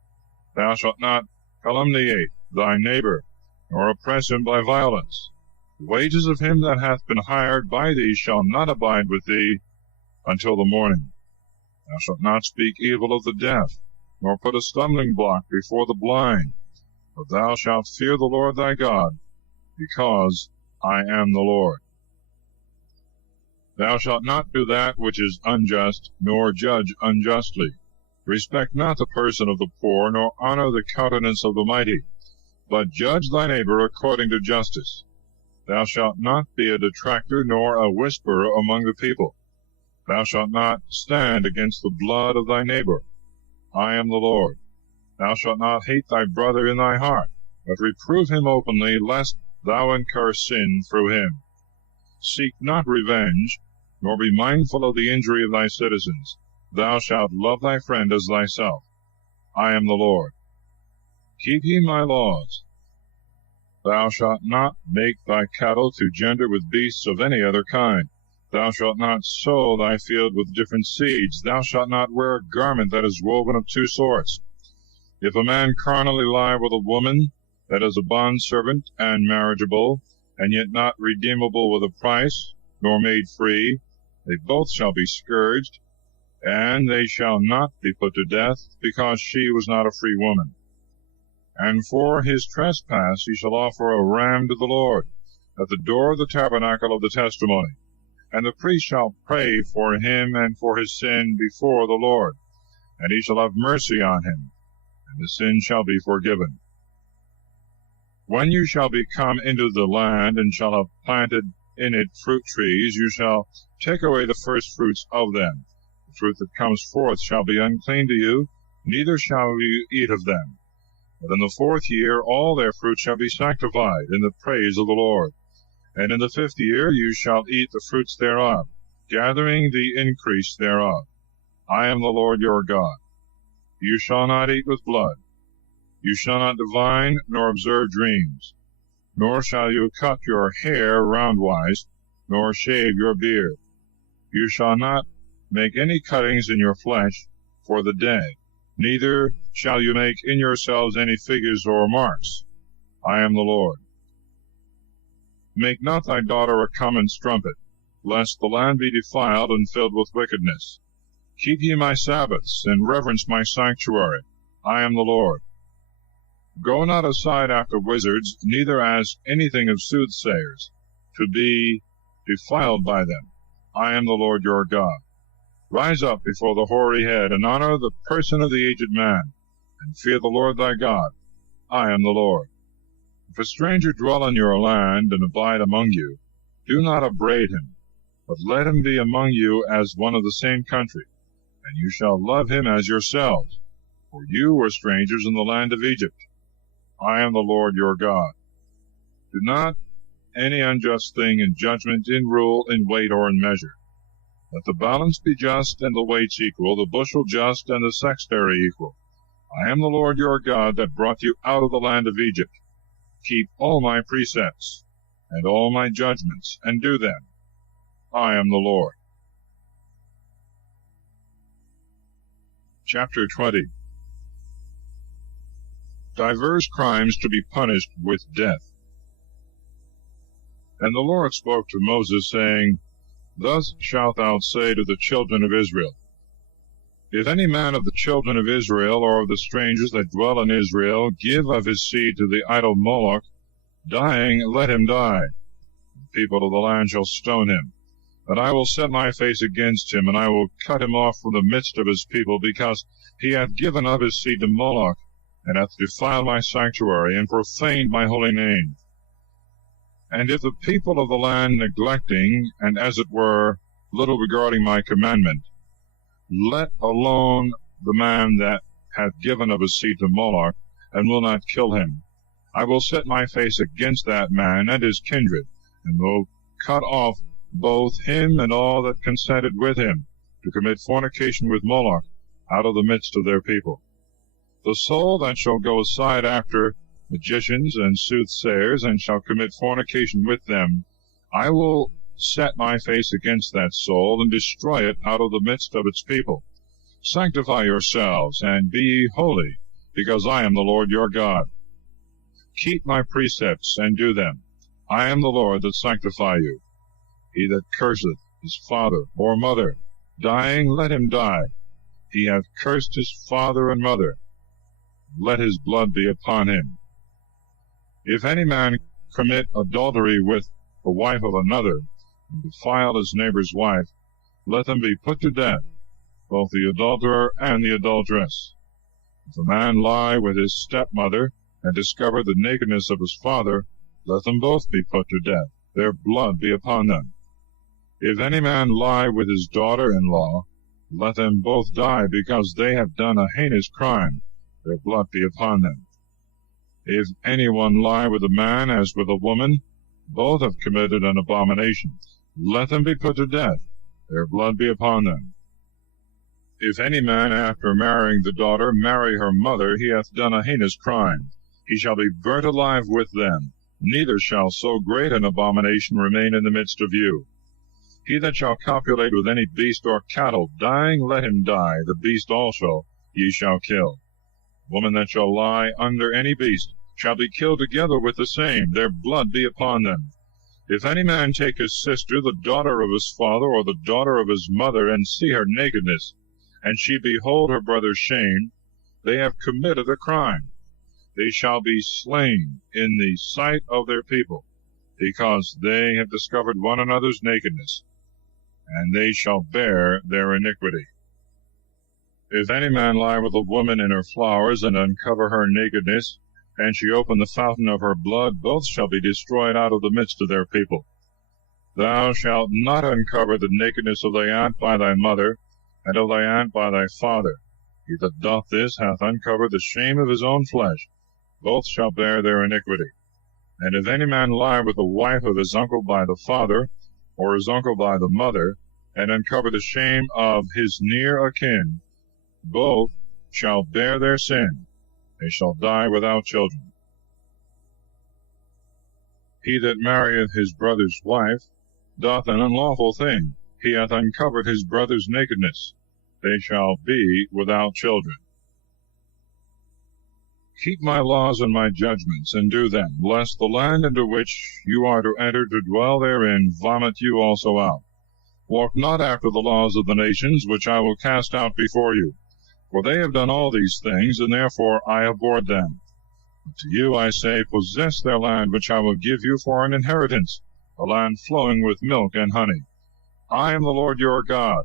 Thou shalt not calumniate thy neighbor, nor oppress him by violence. The wages of him that hath been hired by thee shall not abide with thee until the morning. Thou shalt not speak evil of the deaf, nor put a stumbling block before the blind, for thou shalt fear the Lord thy God, because I am the Lord. Thou shalt not do that which is unjust, nor judge unjustly. Respect not the person of the poor, nor honor the countenance of the mighty, but judge thy neighbor according to justice. Thou shalt not be a detractor, nor a whisperer among the people. Thou shalt not stand against the blood of thy neighbor. I am the Lord. Thou shalt not hate thy brother in thy heart, but reprove him openly, lest thou incur sin through him. Seek not revenge, nor be mindful of the injury of thy citizens. Thou shalt love thy friend as thyself. I am the Lord. Keep ye my laws. Thou shalt not make thy cattle to gender with beasts of any other kind. Thou shalt not sow thy field with different seeds. Thou shalt not wear a garment that is woven of 2 sorts. If a man carnally lie with a woman that is a bondservant and marriageable, and yet not redeemable with a price, nor made free, they both shall be scourged, and they shall not be put to death, because she was not a free woman. And for his trespass he shall offer a ram to the Lord at the door of the tabernacle of the testimony, and the priest shall pray for him and for his sin before the Lord. and he shall have mercy on him, and the sin shall be forgiven. When you shall be come into the land, and shall have planted in it fruit trees, you shall take away the first fruits of them. The fruit that comes forth shall be unclean to you, neither shall you eat of them. But in the 4th year all their fruit shall be sanctified in the praise of the Lord. And in the 5th year you shall eat the fruits thereof, gathering the increase thereof. I am the Lord your God. You shall not eat with blood. You shall not divine nor observe dreams. Nor shall you cut your hair roundwise, nor shave your beard. You shall not make any cuttings in your flesh for the day, neither shall you make in yourselves any figures or marks. I am the Lord. Make not thy daughter a common strumpet, lest the land be defiled and filled with wickedness. Keep ye my Sabbaths, and reverence my sanctuary. I am the Lord. Go not aside after wizards, neither ask anything of soothsayers, to be defiled by them. I am the Lord your God. Rise up before the hoary head, and honor the person of the aged man, and fear the Lord thy God. I am the Lord. If a stranger dwell in your land, and abide among you, do not upbraid him, but let him be among you as one of the same country, and you shall love him as yourselves, for you were strangers in the land of Egypt. I am the Lord your God. Do not any unjust thing in judgment, in rule, in weight, or in measure. Let the balance be just, and the weights equal, the bushel just, and the sextary equal. I am the Lord your God that brought you out of the land of Egypt. Keep all my precepts, and all my judgments, and do them. I am the Lord. Chapter 20. Divers crimes to be punished with death. And the Lord spoke to Moses, saying, Thus shalt thou say to the children of Israel, If any man of the children of Israel, or of the strangers that dwell in Israel, give of his seed to the idol Moloch, dying, let him die. The people of the land shall stone him. But I will set my face against him, and I will cut him off from the midst of his people, because he hath given of his seed to Moloch, and hath defiled my sanctuary, and profaned my holy name. And if the people of the land, neglecting, and as it were, little regarding my commandment, let alone the man that hath given of his seed to Moloch, and will not kill him, I will set my face against that man and his kindred, and will cut off both him and all that consented with him to commit fornication with Moloch out of the midst of their people. The soul that shall go aside after magicians and soothsayers, and shall commit fornication with them, I will set my face against that soul, and destroy it out of the midst of its people. Sanctify yourselves, and be ye holy, because I am the Lord your God. Keep my precepts, and do them. I am the Lord that sanctify you. He that curseth his father or mother, dying, let him die. He hath cursed his father and mother. Let his blood be upon him. If any man commit adultery with the wife of another, and defile his neighbor's wife, let them be put to death, both the adulterer and the adulteress. If a man lie with his stepmother, and discover the nakedness of his father, let them both be put to death, their blood be upon them. If any man lie with his daughter-in-law, let them both die, because they have done a heinous crime, their blood be upon them. If any one lie with a man as with a woman, both have committed an abomination. Let them be put to death, their blood be upon them. If any man, after marrying the daughter, marry her mother, he hath done a heinous crime. He shall be burnt alive with them, neither shall so great an abomination remain in the midst of you. He that shall copulate with any beast or cattle, dying, let him die, the beast also ye shall kill. Woman that shall lie under any beast shall be killed together with the same, their blood be upon them. If any man take his sister, the daughter of his father, or the daughter of his mother, and see her nakedness, and she behold her brother's shame, they have committed a crime. They shall be slain in the sight of their people, because they have discovered one another's nakedness, and they shall bear their iniquity. If any man lie with a woman in her flowers, and uncover her nakedness, and she open the fountain of her blood, both shall be destroyed out of the midst of their people. Thou shalt not uncover the nakedness of thy aunt by thy mother, and of thy aunt by thy father. He that doth this hath uncovered the shame of his own flesh. Both shall bear their iniquity. And if any man lie with the wife of his uncle by the father, or his uncle by the mother, and uncover the shame of his near akin, both shall bear their sin. They shall die without children. He that marrieth his brother's wife doth an unlawful thing. He hath uncovered his brother's nakedness. They shall be without children. Keep my laws and my judgments, and do them, lest the land into which you are to enter to dwell therein vomit you also out. Walk not after the laws of the nations, which I will cast out before you. For they have done all these things, and therefore I abhorred them. But to you I say, possess their land, which I will give you for an inheritance, a land flowing with milk and honey. I am the Lord your God,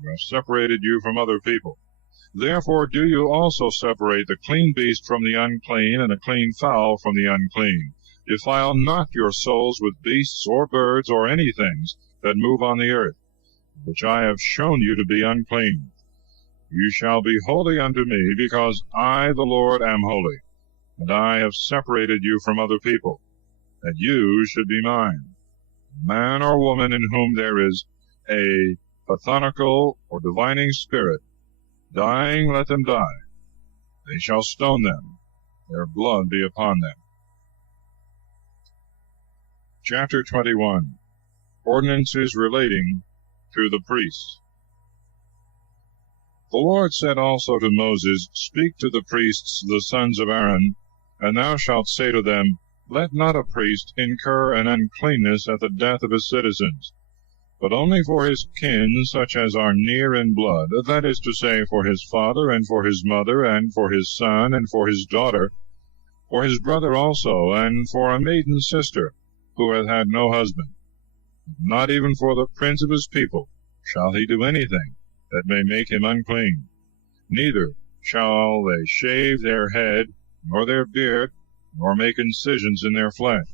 who have separated you from other people. Therefore do you also separate the clean beast from the unclean, and the clean fowl from the unclean. Defile not your souls with beasts or birds or any things that move on the earth, which I have shown you to be unclean. You shall be holy unto me, because I, the Lord, am holy, and I have separated you from other people, that you should be mine. Man or woman in whom there is a pathonical or divining spirit, dying, let them die. They shall stone them, their blood be upon them. Chapter 21. Ordinances relating to the priests. The Lord said also to Moses, Speak to the priests, the sons of Aaron, and thou shalt say to them, Let not a priest incur an uncleanness at the death of his citizens, but only for his kin, such as are near in blood, that is to say, for his father, and for his mother, and for his son, and for his daughter, for his brother also, and for a maiden sister, who hath had no husband. Not even for the prince of his people shall he do anything that may make him unclean. Neither shall they shave their head, nor their beard, nor make incisions in their flesh.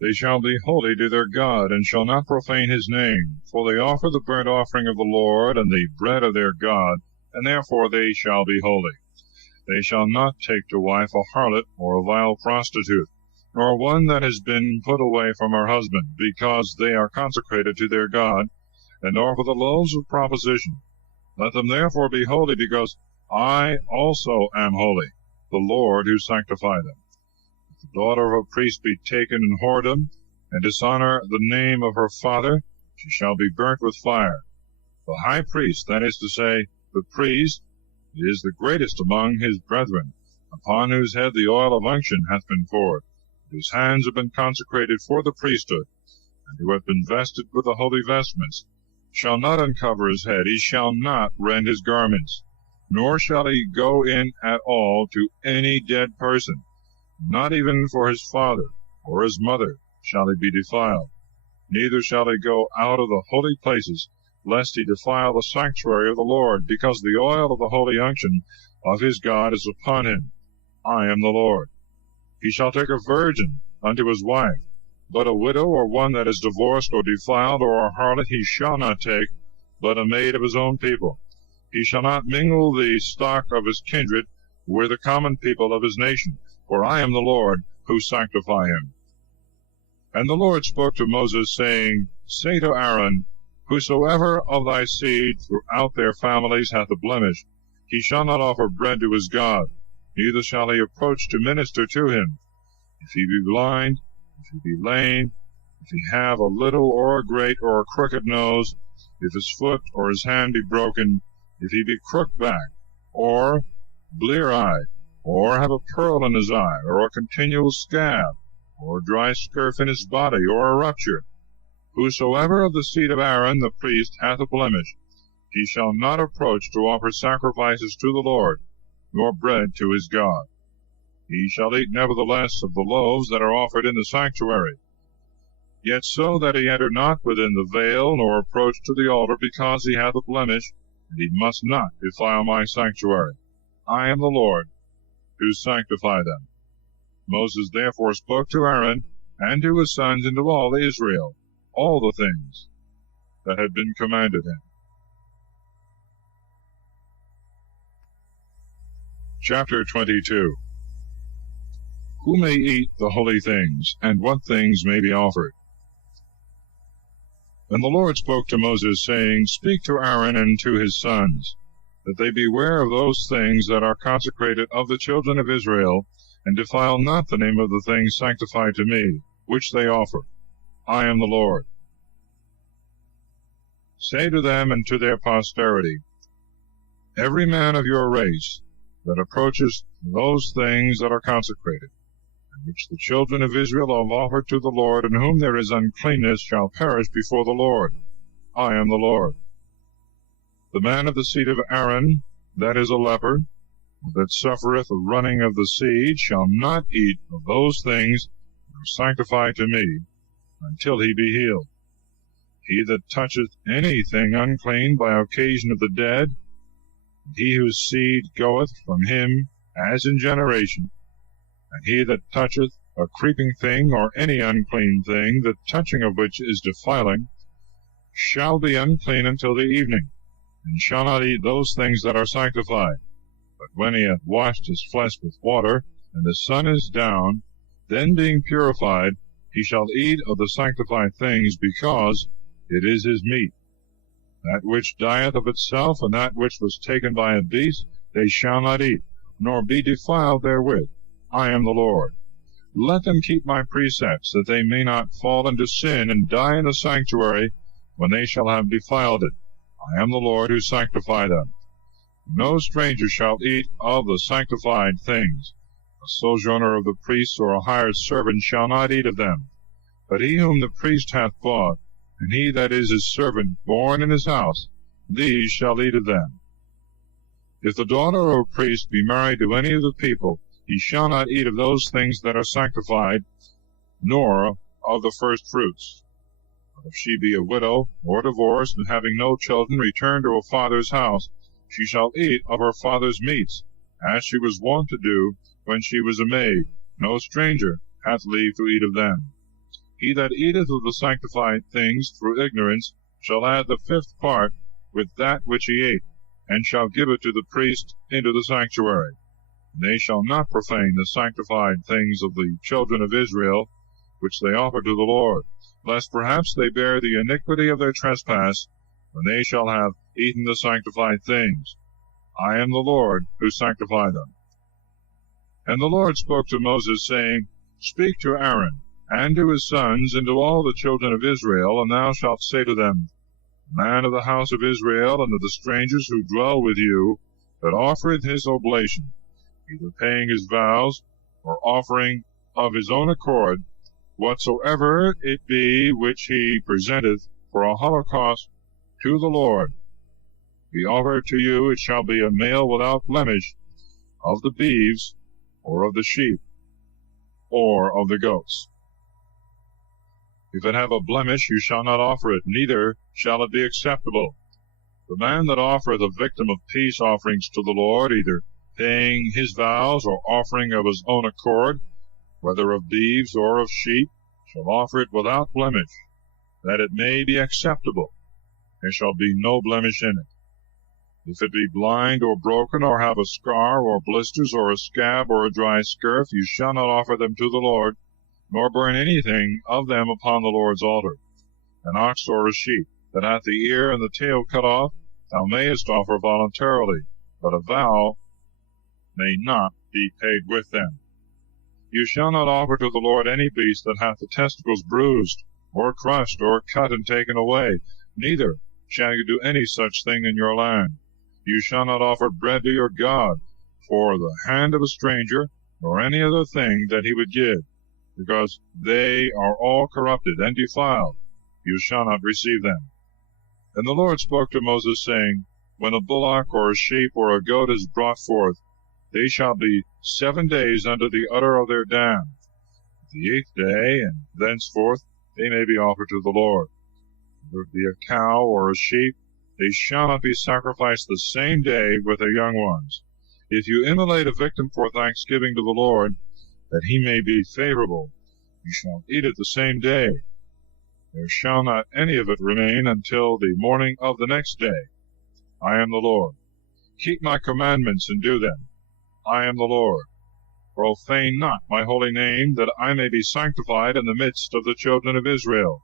They shall be holy to their God, and shall not profane his name, for they offer the burnt offering of the Lord, and the bread of their God, and therefore they shall be holy. They shall not take to wife a harlot, or a vile prostitute, nor one that has been put away from her husband, because they are consecrated to their God, and offer the loaves of proposition. Let them therefore be holy, because I also am holy, the Lord who sanctify them. If the daughter of a priest be taken in whoredom, and dishonor the name of her father, she shall be burnt with fire. The high priest, that is to say, the priest, is the greatest among his brethren, upon whose head the oil of unction hath been poured, whose hands have been consecrated for the priesthood, and who hath been vested with the holy vestments, shall not uncover his head, he shall not rend his garments, nor shall he go in at all to any dead person, not even for his father or his mother shall he be defiled. Neither shall he go out of the holy places, lest he defile the sanctuary of the Lord, because the oil of the holy unction of his God is upon him. I am the Lord. He shall take a virgin unto his wife, but a widow, or one that is divorced or defiled, or a harlot, he shall not take, but a maid of his own people. He shall not mingle the stock of his kindred with the common people of his nation, for I am the Lord who sanctify him. And the Lord spoke to Moses, saying, Say to Aaron, Whosoever of thy seed throughout their families hath a blemish, he shall not offer bread to his God, neither shall he approach to minister to him. If he be blind, if he be lame, if he have a little or a great or a crooked nose, if his foot or his hand be broken, if he be crook-backed, or blear-eyed, or have a pearl in his eye, or a continual scab, or a dry scurf in his body, or a rupture, whosoever of the seed of Aaron the priest hath a blemish, he shall not approach to offer sacrifices to the Lord, nor bread to his God. He shall eat nevertheless of the loaves that are offered in the sanctuary, yet so that he enter not within the veil, nor approach to the altar, because he hath a blemish, and he must not defile my sanctuary. I am the Lord, who sanctify them. Moses therefore spoke to Aaron and to his sons and to all Israel all the things that had been commanded him. Chapter 22. Who may eat the holy things, and what things may be offered? And the Lord spoke to Moses, saying, Speak to Aaron and to his sons, that they beware of those things that are consecrated of the children of Israel, and defile not the name of the things sanctified to me, which they offer. I am the Lord. Say to them and to their posterity, Every man of your race that approaches those things that are consecrated, and which the children of Israel have offered to the Lord, in whom there is uncleanness, shall perish before the Lord. I am the Lord. The man of the seed of Aaron, that is a leper, that suffereth a running of the seed, shall not eat of those things that are sanctified to me, until he be healed. He that toucheth anything unclean by occasion of the dead, and he whose seed goeth from him as in generation, and he that toucheth a creeping thing or any unclean thing, the touching of which is defiling, shall be unclean until the evening, and shall not eat those things that are sanctified. But when he hath washed his flesh with water, and the sun is down, then being purified, he shall eat of the sanctified things, because it is his meat. That which dieth of itself, and that which was taken by a beast, they shall not eat, nor be defiled therewith. I am the Lord. Let them keep my precepts, that they may not fall into sin, and die in the sanctuary, when they shall have defiled it. I am the Lord who sanctify them. No stranger shall eat of the sanctified things. A sojourner of the priests or a hired servant shall not eat of them. But he whom the priest hath bought, and he that is his servant born in his house, these shall eat of them. If the daughter of a priest be married to any of the people, he shall not eat of those things that are sanctified, nor of the first fruits. But if she be a widow, or divorced, and having no children, returned to her father's house, she shall eat of her father's meats, as she was wont to do when she was a maid. No stranger hath leave to eat of them. He that eateth of the sanctified things through ignorance shall add the fifth part with that which he ate, and shall give it to the priest into the sanctuary. And they shall not profane the sanctified things of the children of Israel, which they offer to the Lord, lest perhaps they bear the iniquity of their trespass, when they shall have eaten the sanctified things. I am the Lord who sanctify them. And the Lord spoke to Moses, saying, Speak to Aaron, and to his sons, and to all the children of Israel, and thou shalt say to them, The man of the house of Israel, and of the strangers who dwell with you, that offereth his oblation, either paying his vows, or offering of his own accord, whatsoever it be which he presenteth for a holocaust to the Lord, be offered to you, it shall be a male without blemish, of the beeves, or of the sheep, or of the goats. If it have a blemish, you shall not offer it, neither shall it be acceptable. The man that offereth a victim of peace offerings to the Lord, either paying his vows, or offering of his own accord, whether of beeves or of sheep, shall offer it without blemish, that it may be acceptable. There shall be no blemish in it. If it be blind or broken, or have a scar, or blisters, or a scab, or a dry scurf, you shall not offer them to the Lord, nor burn anything of them upon the Lord's altar. An ox or a sheep that hath the ear and the tail cut off, thou mayest offer voluntarily, but a vow may not be paid with them. You shall not offer to the Lord any beast that hath the testicles bruised, or crushed, or cut and taken away, neither shall you do any such thing in your land. You shall not offer bread to your God for the hand of a stranger, nor any other thing that he would give, because they are all corrupted and defiled. You shall not receive them. And the Lord spoke to Moses, saying, When a bullock or a sheep or a goat is brought forth, they shall be 7 days under the udder of their dam. The 8th day, and thenceforth, they may be offered to the Lord. Whether it be a cow or a sheep, They shall not be sacrificed the same day with their young ones. If you immolate a victim for thanksgiving to the Lord, that he may be favorable, you shall eat it the same day. There shall not any of it remain until the morning of the next day. I am the Lord. Keep my commandments and do them. I am the Lord. Profane not my holy name, that I may be sanctified in the midst of the children of Israel.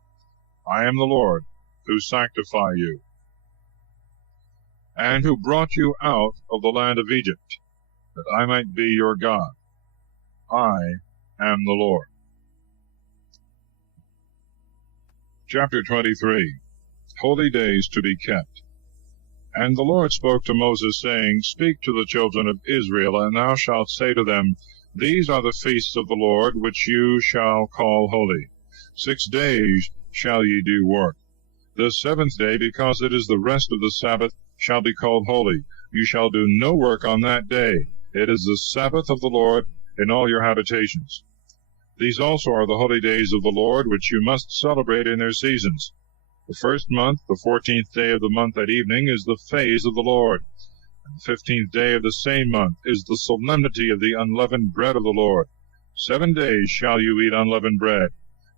I am the Lord, who sanctify you, and who brought you out of the land of Egypt, that I might be your God. I am the Lord. Chapter 23. Holy days to be kept. And the Lord spoke to Moses, saying, Speak to the children of Israel, and thou shalt say to them, These are the feasts of the Lord, which you shall call holy. 6 days shall ye do work. The seventh day, because it is the rest of the Sabbath, shall be called holy. You shall do no work on that day. It is the Sabbath of the Lord in all your habitations. These also are the holy days of the Lord, which you must celebrate in their seasons. The first month, the 14th day of the month at evening, is the phase of the Lord. And the 15th day of the same month is the solemnity of the unleavened bread of the Lord. 7 days shall you eat unleavened bread.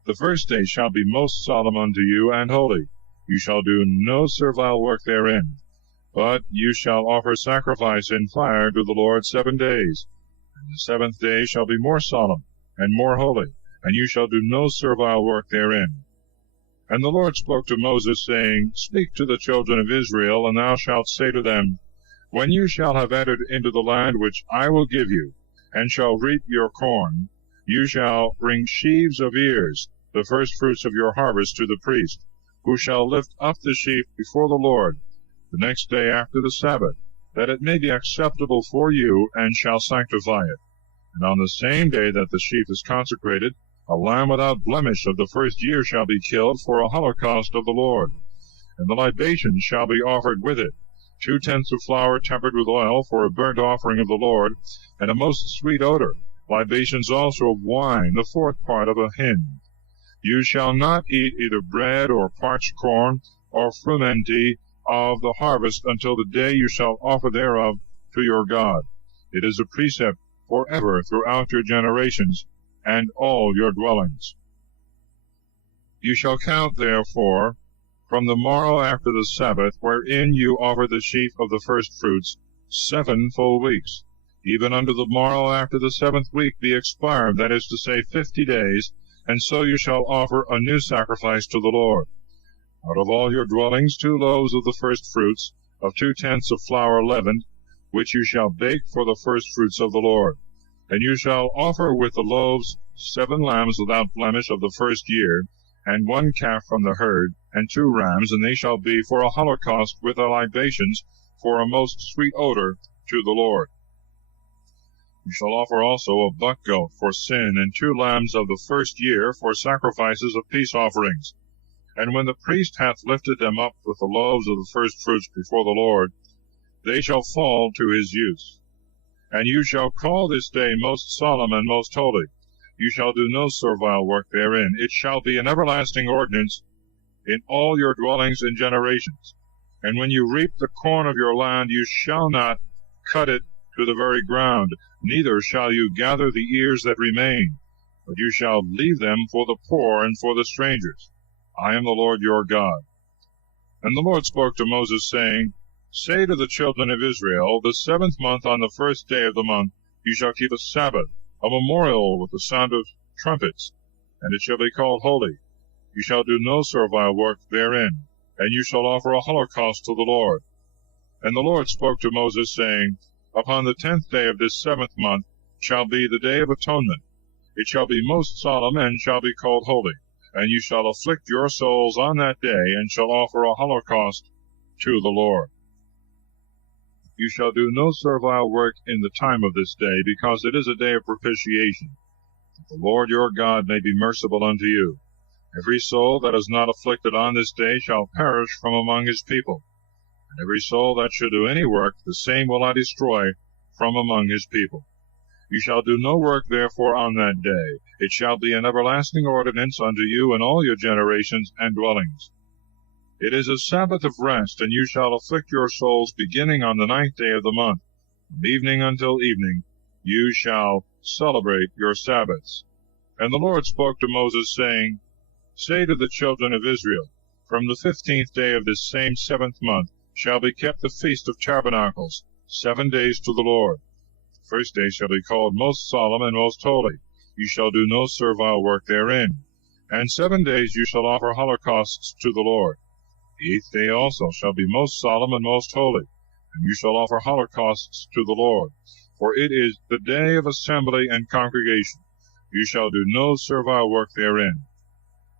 The first day shall be most solemn unto you and holy. You shall do no servile work therein. But you shall offer sacrifice in fire to the Lord 7 days. And the 7th day shall be more solemn and more holy, and you shall do no servile work therein. And the Lord spoke to Moses, saying, Speak to the children of Israel, and thou shalt say to them, When you shall have entered into the land which I will give you, and shall reap your corn, you shall bring sheaves of ears, the firstfruits of your harvest, to the priest, who shall lift up the sheaf before the Lord the next day after the Sabbath, that it may be acceptable for you, and shall sanctify it. And on the same day that the sheaf is consecrated, a lamb without blemish of the first year shall be killed for a holocaust of the Lord. And the libation shall be offered with it, 2 tenths of flour tempered with oil for a burnt offering of the Lord, and a most sweet odor, libations also of wine, the 4th part of a hin. You shall not eat either bread or parched corn or frumenty of the harvest until the day you shall offer thereof to your God. It is a precept forever throughout your generations and all your dwellings. You shall count, therefore, from the morrow after the Sabbath, wherein you offer the sheaf of the firstfruits, 7 full weeks. Even unto the morrow after the 7th week be expired, that is to say, 50 days, and so you shall offer a new sacrifice to the Lord. Out of all your dwellings 2 loaves of the firstfruits, of 2 tenths of flour leavened, which you shall bake for the firstfruits of the Lord. And you shall offer with the loaves 7 lambs without blemish of the first year, and 1 calf from the herd, and 2 rams, and they shall be for a holocaust with the libations, for a most sweet odor to the Lord. You shall offer also a buck goat for sin, and 2 lambs of the first year for sacrifices of peace offerings. And when the priest hath lifted them up with the loaves of the firstfruits before the Lord, they shall fall to his use. And you shall call this day most solemn and most holy. You shall do no servile work therein. It shall be an everlasting ordinance in all your dwellings and generations. And when you reap the corn of your land, you shall not cut it to the very ground, neither shall you gather the ears that remain, but you shall leave them for the poor and for the strangers. I am the Lord your God. And the Lord spoke to Moses, saying, Say to the children of Israel, the 7th month on the 1st day of the month you shall keep a Sabbath, a memorial with the sound of trumpets, and it shall be called holy. You shall do no servile work therein, and you shall offer a holocaust to the Lord. And the Lord spoke to Moses, saying, Upon the 10th day of this 7th month shall be the day of atonement. It shall be most solemn, and shall be called holy. And you shall afflict your souls on that day, and shall offer a holocaust to the Lord. You shall do no servile work in the time of this day, because it is a day of propitiation, that the Lord your God may be merciful unto you. Every soul that is not afflicted on this day shall perish from among his people. And every soul that should do any work, the same will I destroy from among his people. You shall do no work therefore on that day. It shall be an everlasting ordinance unto you in all your generations and dwellings. It is a Sabbath of rest, and you shall afflict your souls beginning on the 9th day of the month. From evening until evening you shall celebrate your Sabbaths. And the Lord spoke to Moses, saying, Say to the children of Israel, From the 15th day of this same 7th month shall be kept the Feast of Tabernacles, 7 days to the Lord. The first day shall be called most solemn and most holy. You shall do no servile work therein. And 7 days you shall offer holocausts to the Lord. The 8th day also shall be most solemn and most holy, and you shall offer holocausts to the Lord. For it is the day of assembly and congregation. You shall do no servile work therein.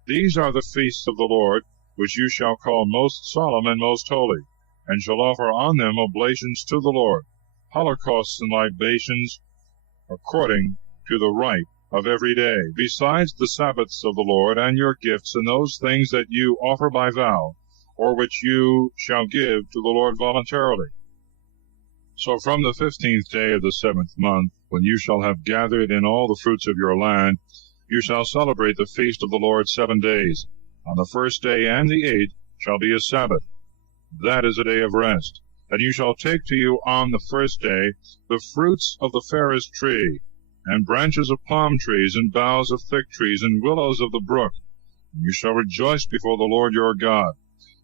These are the feasts of the Lord, which you shall call most solemn and most holy, and shall offer on them oblations to the Lord, holocausts and libations, according to the rite of every day, besides the Sabbaths of the Lord, and your gifts, and those things that you offer by vow, or which you shall give to the Lord voluntarily. So from the 15th day of the 7th month, when you shall have gathered in all the fruits of your land, you shall celebrate the feast of the Lord 7 days. On the 1st day and the 8th shall be a Sabbath. That is a day of rest. And you shall take to you on the 1st day the fruits of the fairest tree, and branches of palm trees, and boughs of thick trees, and willows of the brook. And you shall rejoice before the Lord your God.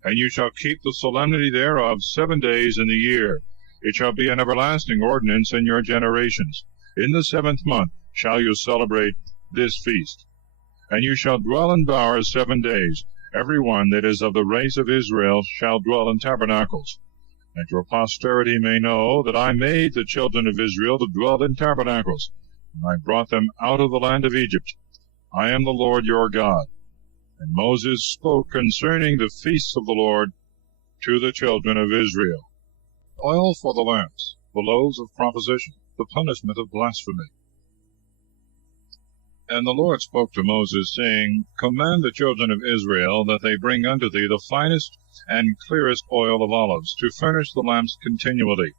And you shall keep the solemnity thereof 7 days in the year. It shall be an everlasting ordinance in your generations. In the 7th month shall you celebrate this feast. And you shall dwell in bowers 7 days. Every one that is of the race of Israel shall dwell in tabernacles. That your posterity may know that I made the children of Israel to dwell in tabernacles, and I brought them out of the land of Egypt. I am the Lord your God. And Moses spoke concerning the feasts of the Lord to the children of Israel. Oil for the lamps, the loaves of proposition, the punishment of blasphemy. And the Lord spoke to Moses, saying, Command the children of Israel that they bring unto thee the finest and clearest oil of olives, to furnish the lamps continually,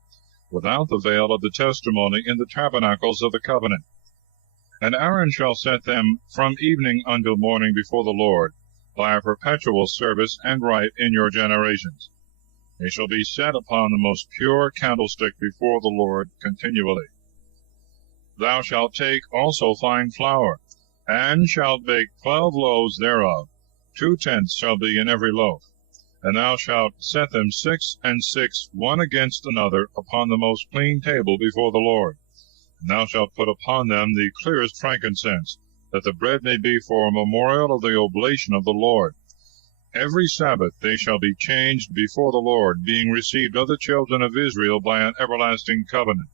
without the veil of the testimony, in the tabernacles of the covenant. And Aaron shall set them from evening until morning before the Lord, by a perpetual service and rite in your generations. They shall be set upon the most pure candlestick before the Lord continually. Thou shalt take also fine flour, and shalt bake 12 loaves thereof. 2 tenths shall be in every loaf. And thou shalt set them 6 and 6, one against another, upon the most clean table before the Lord. And thou shalt put upon them the clearest frankincense, that the bread may be for a memorial of the oblation of the Lord. Every Sabbath they shall be changed before the Lord, being received of the children of Israel by an everlasting covenant.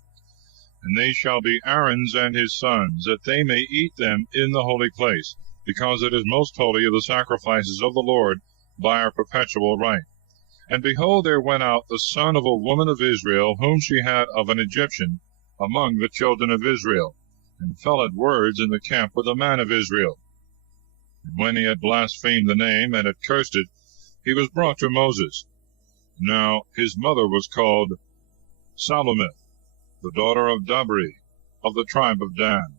And they shall be Aaron's and his sons, that they may eat them in the holy place, because it is most holy of the sacrifices of the Lord by our perpetual rite. And behold, there went out the son of a woman of Israel, whom she had of an Egyptian, among the children of Israel, and fell at words in the camp with a man of Israel. And when he had blasphemed the name, and had cursed it, he was brought to Moses. Now his mother was called Salomith, the daughter of Douay, of the tribe of Dan.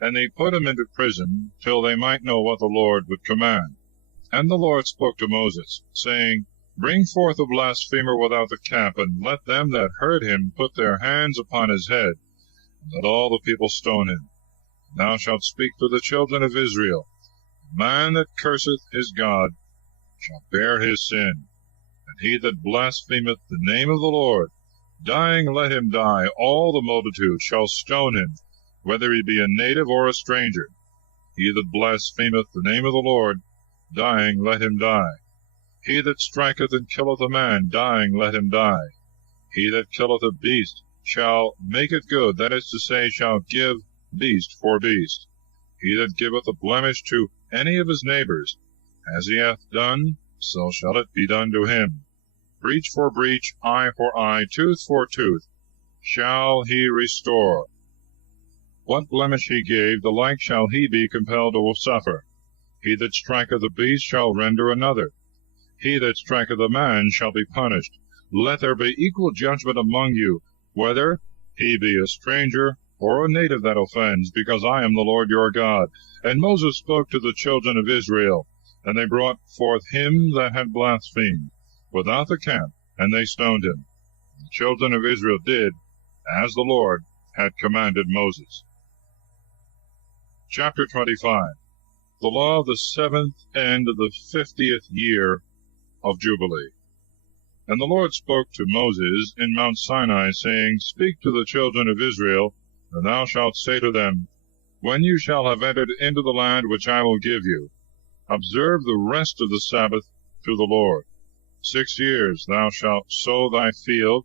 And they put him into prison, till they might know what the Lord would command. And the Lord spoke to Moses, saying, Bring forth the blasphemer without the camp, and let them that heard him put their hands upon his head, and let all the people stone him. And thou shalt speak to the children of Israel, The man that curseth his God shall bear his sin, and he that blasphemeth the name of the Lord, dying let him die. All the multitude shall stone him, whether he be a native or a stranger. He that blasphemeth the name of the Lord, dying let him die. He that striketh and killeth a man, dying let him die. He that killeth a beast shall make it good, that is to say, shall give beast for beast. He that giveth a blemish to any of his neighbors, as he hath done, so shall it be done to him. Breach for breach, eye for eye, tooth for tooth, shall he restore. What blemish he gave, the like shall he be compelled to suffer. He that striketh a beast shall render another. He that striketh a man shall be punished. Let there be equal judgment among you, whether he be a stranger or a native that offends, because I am the Lord your God. And Moses spoke to the children of Israel, And they brought forth him that had blasphemed without the camp, and they stoned him. The children of Israel did as the Lord had commanded Moses. Chapter 25. The law of the 7th and of the 50th year of Jubilee. And the Lord spoke to Moses in Mount Sinai, saying, Speak to the children of Israel, and thou shalt say to them, When you shall have entered into the land which I will give you, observe the rest of the Sabbath to the Lord. 6 years thou shalt sow thy field,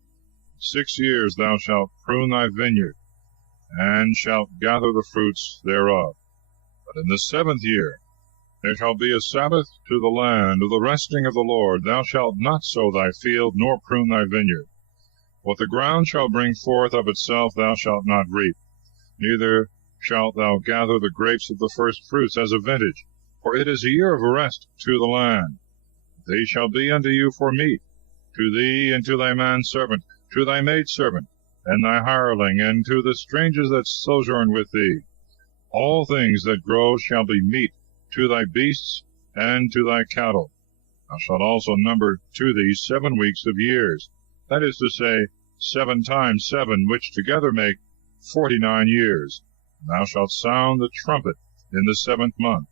6 years thou shalt prune thy vineyard, and shalt gather the fruits thereof. But in the 7th year there shall be a Sabbath to the land of the resting of the Lord. Thou shalt not sow thy field, nor prune thy vineyard. What the ground shall bring forth of itself thou shalt not reap, neither shalt thou gather the grapes of the first fruits as a vintage, for it is a year of rest to the land. They shall be unto you for meat, to thee and to thy manservant, to thy maidservant, and thy hireling, and to the strangers that sojourn with thee. All things that grow shall be meat to thy beasts and to thy cattle. Thou shalt also number to thee 7 weeks of years, that is to say, 7 times 7, which together make 49 years. And thou shalt sound the trumpet in the 7th month,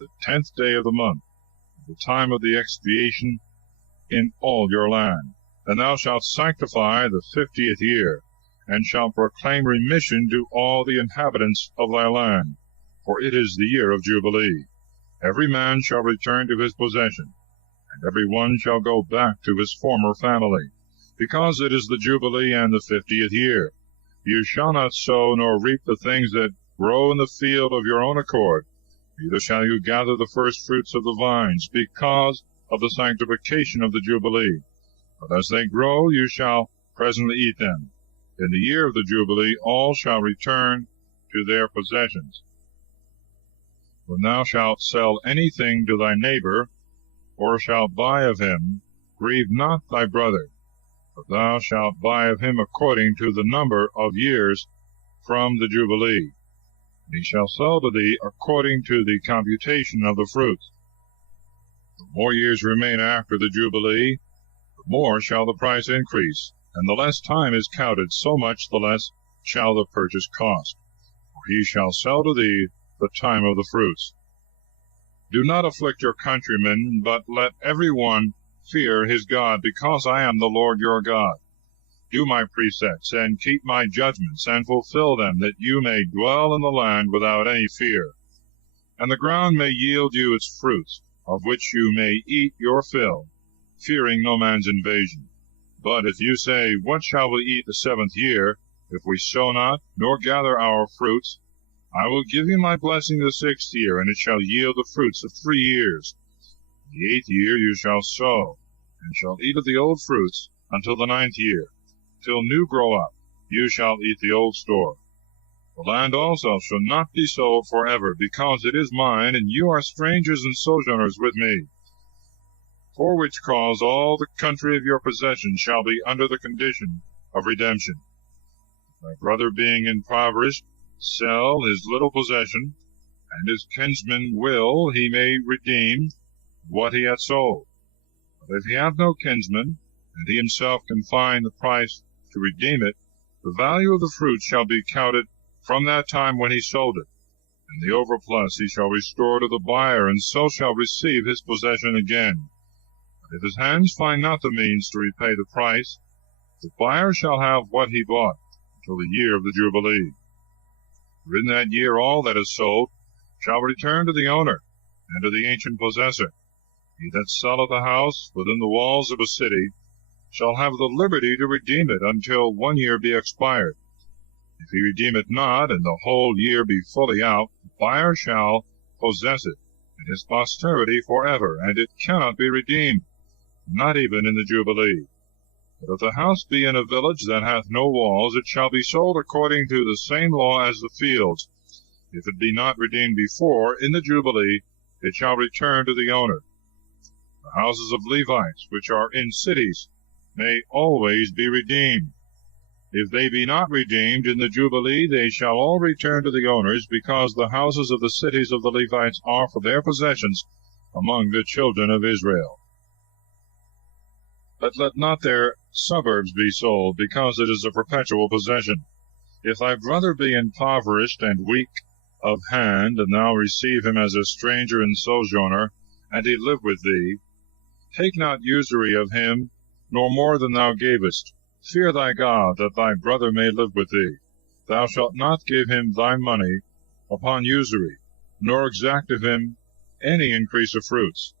the 10th day of the month, the time of the expiation in all your land. And thou shalt sanctify the 50th year, and shalt proclaim remission to all the inhabitants of thy land, for it is the year of Jubilee. Every man shall return to his possession, and every one shall go back to his former family, because it is the Jubilee and the 50th year. You shall not sow nor reap the things that grow in the field of your own accord, neither shall you gather the first fruits of the vines, because of the sanctification of the Jubilee. But as they grow, you shall presently eat them. In the year of the Jubilee all shall return to their possessions. When thou shalt sell anything to thy neighbor, or shalt buy of him, grieve not thy brother, but thou shalt buy of him according to the number of years from the Jubilee. And he shall sell to thee according to the computation of the fruits. The more years remain after the Jubilee, the more shall the price increase, and the less time is counted, so much the less shall the purchase cost. For he shall sell to thee the time of the fruits. Do not afflict your countrymen, but let every one fear his God, because I am the Lord your God. Do my precepts, and keep my judgments, and fulfill them, that you may dwell in the land without any fear. And the ground may yield you its fruits, of which you may eat your fill, fearing no man's invasion. But if you say, What shall we eat the 7th year, if we sow not, nor gather our fruits? I will give you my blessing the 6th year, and it shall yield the fruits of 3 years. The 8th year you shall sow, and shall eat of the old fruits until the 9th year. Till new grow up, you shall eat the old store. The land also shall not be sold forever, because it is mine, and you are strangers and sojourners with me. For which cause all the country of your possession shall be under the condition of redemption. Thy brother being impoverished, sell his little possession, and his kinsman will he may redeem what he hath sold. But if he have no kinsman, and he himself can find the price to redeem it, the value of the fruit shall be counted from that time when he sold it, and the overplus he shall restore to the buyer, and so shall receive his possession again. But if his hands find not the means to repay the price, the buyer shall have what he bought until the year of the Jubilee. For in that year all that is sold shall return to the owner, and to the ancient possessor. He that selleth a house within the walls of a city shall have the liberty to redeem it until 1 year be expired. If he redeem it not, and the whole year be fully out, the buyer shall possess it, and his posterity forever, and it cannot be redeemed, not even in the Jubilee. But if the house be in a village that hath no walls, it shall be sold according to the same law as the fields. If it be not redeemed before, in the Jubilee, it shall return to the owner. The houses of Levites, which are in cities, may always be redeemed. If they be not redeemed in the Jubilee, they shall all return to the owners, because the houses of the cities of the Levites are for their possessions, among the children of Israel. But let not their suburbs be sold, because it is a perpetual possession. If thy brother be impoverished and weak of hand, and thou receive him as a stranger and sojourner, and he live with thee, take not usury of him, nor more than thou gavest. Fear thy God, that thy brother may live with thee. Thou shalt not give him thy money upon usury, nor exact of him any increase of fruits.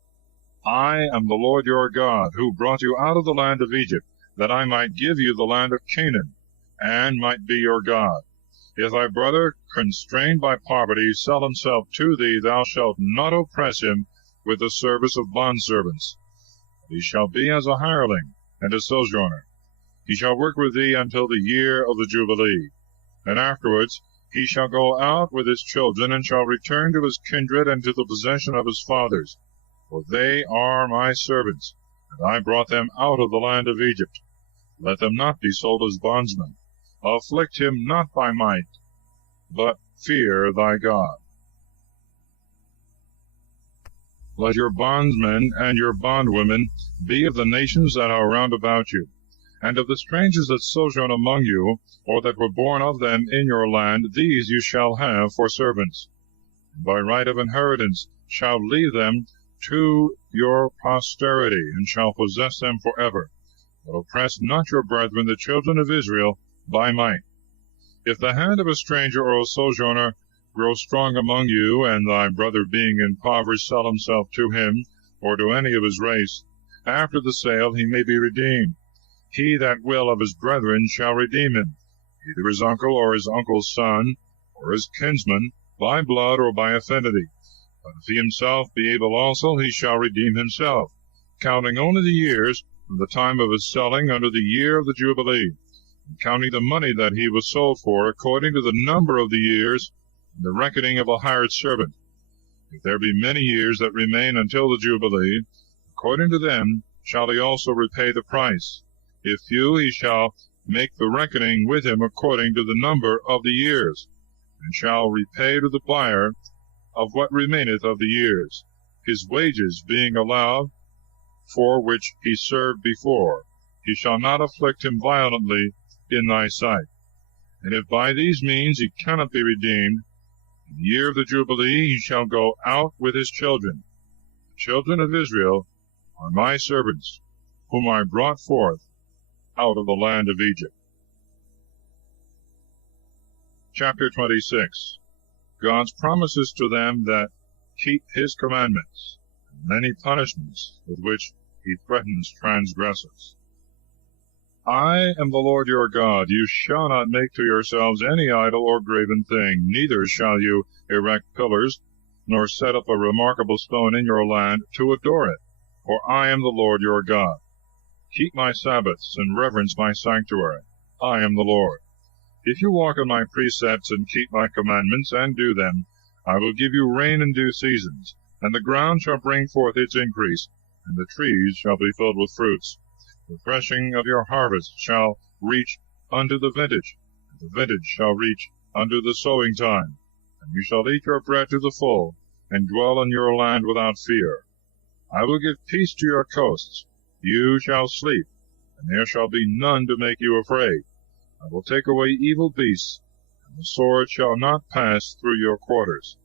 I am the Lord your God, who brought you out of the land of Egypt, that I might give you the land of Canaan, and might be your God. If thy brother, constrained by poverty, sell himself to thee, thou shalt not oppress him with the service of bondservants. He shall be as a hireling and a sojourner. He shall work with thee until the year of the Jubilee, and afterwards he shall go out with his children, and shall return to his kindred and to the possession of his fathers. For they are my servants, and I brought them out of the land of Egypt. Let them not be sold as bondsmen. Afflict him not by might, but fear thy God. Let your bondsmen and your bondwomen be of the nations that are round about you, and of the strangers that sojourn among you, or that were born of them in your land, these you shall have for servants. And by right of inheritance shall leave them to your posterity, and shall possess them forever. But oppress not your brethren, the children of Israel, by might. If the hand of a stranger or a sojourner grow strong among you, and thy brother being impoverished sell himself to him, or to any of his race, after the sale he may be redeemed. He that will of his brethren shall redeem him, either his uncle or his uncle's son, or his kinsman, by blood or by affinity. But if he himself be able also, he shall redeem himself, counting only the years from the time of his selling unto the year of the Jubilee, and counting the money that he was sold for, according to the number of the years, and the reckoning of a hired servant. If there be many years that remain until the Jubilee, according to them shall he also repay the price. If few, he shall make the reckoning with him according to the number of the years, and shall repay to the buyer of what remaineth of the years, his wages being allowed, for which he served before. He shall not afflict him violently in thy sight. And if by these means he cannot be redeemed, in the year of the Jubilee he shall go out with his children. The children of Israel are my servants, whom I brought forth out of the land of Egypt. Chapter 26. God's promises to them that keep his commandments, and many punishments with which he threatens transgressors. I am the Lord your God. You shall not make to yourselves any idol or graven thing, neither shall you erect pillars, nor set up a remarkable stone in your land to adore it, for I am the Lord your God. Keep my Sabbaths, and reverence my sanctuary. I am the Lord. If you walk in my precepts and keep my commandments, and do them, I will give you rain in due seasons, and the ground shall bring forth its increase, and the trees shall be filled with fruits. The threshing of your harvest shall reach unto the vintage, and the vintage shall reach unto the sowing time. And you shall eat your bread to the full, and dwell in your land without fear. I will give peace to your coasts. You shall sleep, and there shall be none to make you afraid. I will take away evil beasts, and the sword shall not pass through your quarters.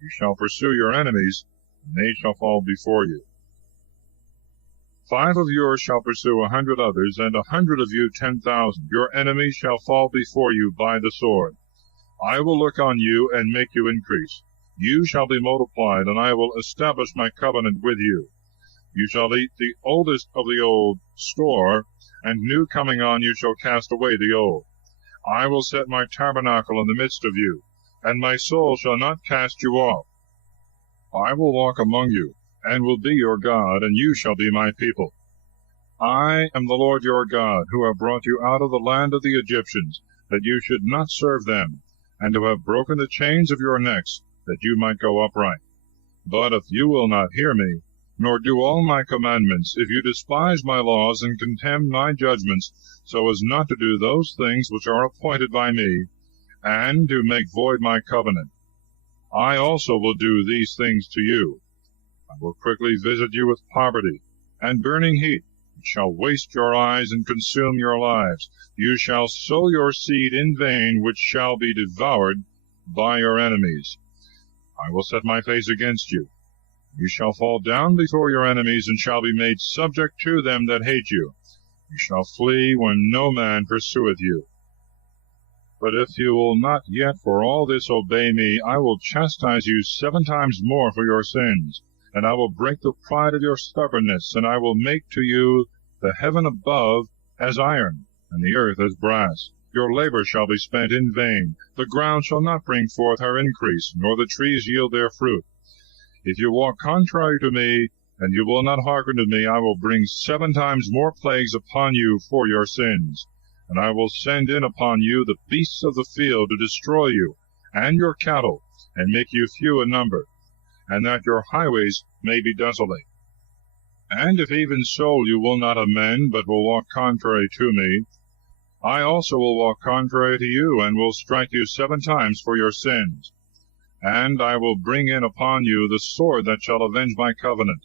You shall pursue your enemies, and they shall fall before you. 5 of yours shall pursue 100 others, and 100 of you 10,000. Your enemies shall fall before you by the sword. I will look on you and make you increase. You shall be multiplied, and I will establish my covenant with you. You shall eat the oldest of the old store, and new coming on you shall cast away the old. I will set my tabernacle in the midst of you, and my soul shall not cast you off. I will walk among you, and will be your God, and you shall be my people. I am the Lord your God, who have brought you out of the land of the Egyptians, that you should not serve them, and to have broken the chains of your necks, that you might go upright. But if you will not hear me, nor do all my commandments, if you despise my laws and contemn my judgments, so as not to do those things which are appointed by me, and to make void my covenant, I also will do these things to you. I will quickly visit you with poverty and burning heat, which shall waste your eyes and consume your lives. You shall sow your seed in vain, which shall be devoured by your enemies. I will set my face against you. You shall fall down before your enemies, and shall be made subject to them that hate you. You shall flee when no man pursueth you. But if you will not yet for all this obey me, I will chastise you 7 times more for your sins, and I will break the pride of your stubbornness, and I will make to you the heaven above as iron, and the earth as brass. Your labor shall be spent in vain. The ground shall not bring forth her increase, nor the trees yield their fruit. If you walk contrary to me, and you will not hearken to me, I will bring 7 times more plagues upon you for your sins. And I will send in upon you the beasts of the field to destroy you, and your cattle, and make you few in number, and that your highways may be desolate. And if even so you will not amend, but will walk contrary to me, I also will walk contrary to you, and will strike you 7 times for your sins. And I will bring in upon you the sword that shall avenge my covenant.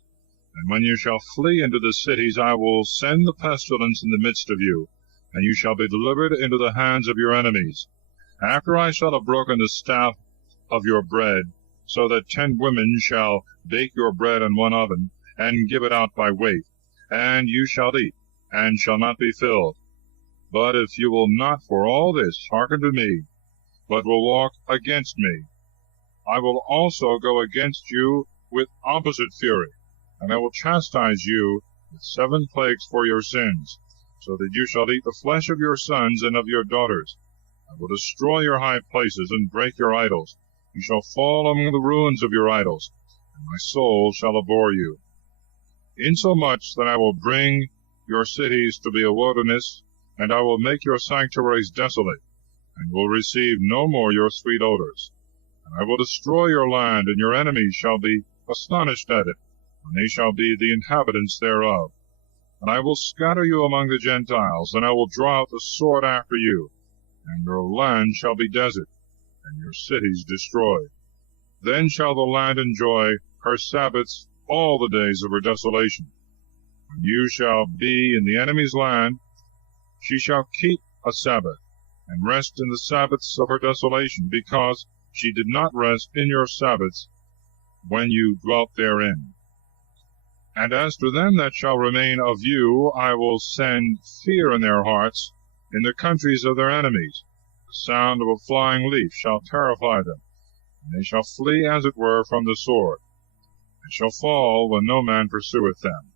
And when you shall flee into the cities, I will send the pestilence in the midst of you, and you shall be delivered into the hands of your enemies. After I shall have broken the staff of your bread, so that 10 women shall bake your bread in one oven, and give it out by weight, and you shall eat, and shall not be filled. But if you will not for all this hearken to me, but will walk against me, I will also go against you with opposite fury, and I will chastise you with 7 plagues for your sins, so that you shall eat the flesh of your sons and of your daughters. I will destroy your high places and break your idols. You shall fall among the ruins of your idols, and my soul shall abhor you. Insomuch that I will bring your cities to be a wilderness, and I will make your sanctuaries desolate, and will receive no more your sweet odors. And I will destroy your land, and your enemies shall be astonished at it, and they shall be the inhabitants thereof. And I will scatter you among the Gentiles, and I will draw out the sword after you, and your land shall be desert, and your cities destroyed. Then shall the land enjoy her Sabbaths all the days of her desolation. When you shall be in the enemy's land, she shall keep a Sabbath, and rest in the Sabbaths of her desolation, because she did not rest in your Sabbaths when you dwelt therein. And as to them that shall remain of you, I will send fear in their hearts in the countries of their enemies. The sound of a flying leaf shall terrify them, and they shall flee as it were from the sword. They shall fall when no man pursueth them,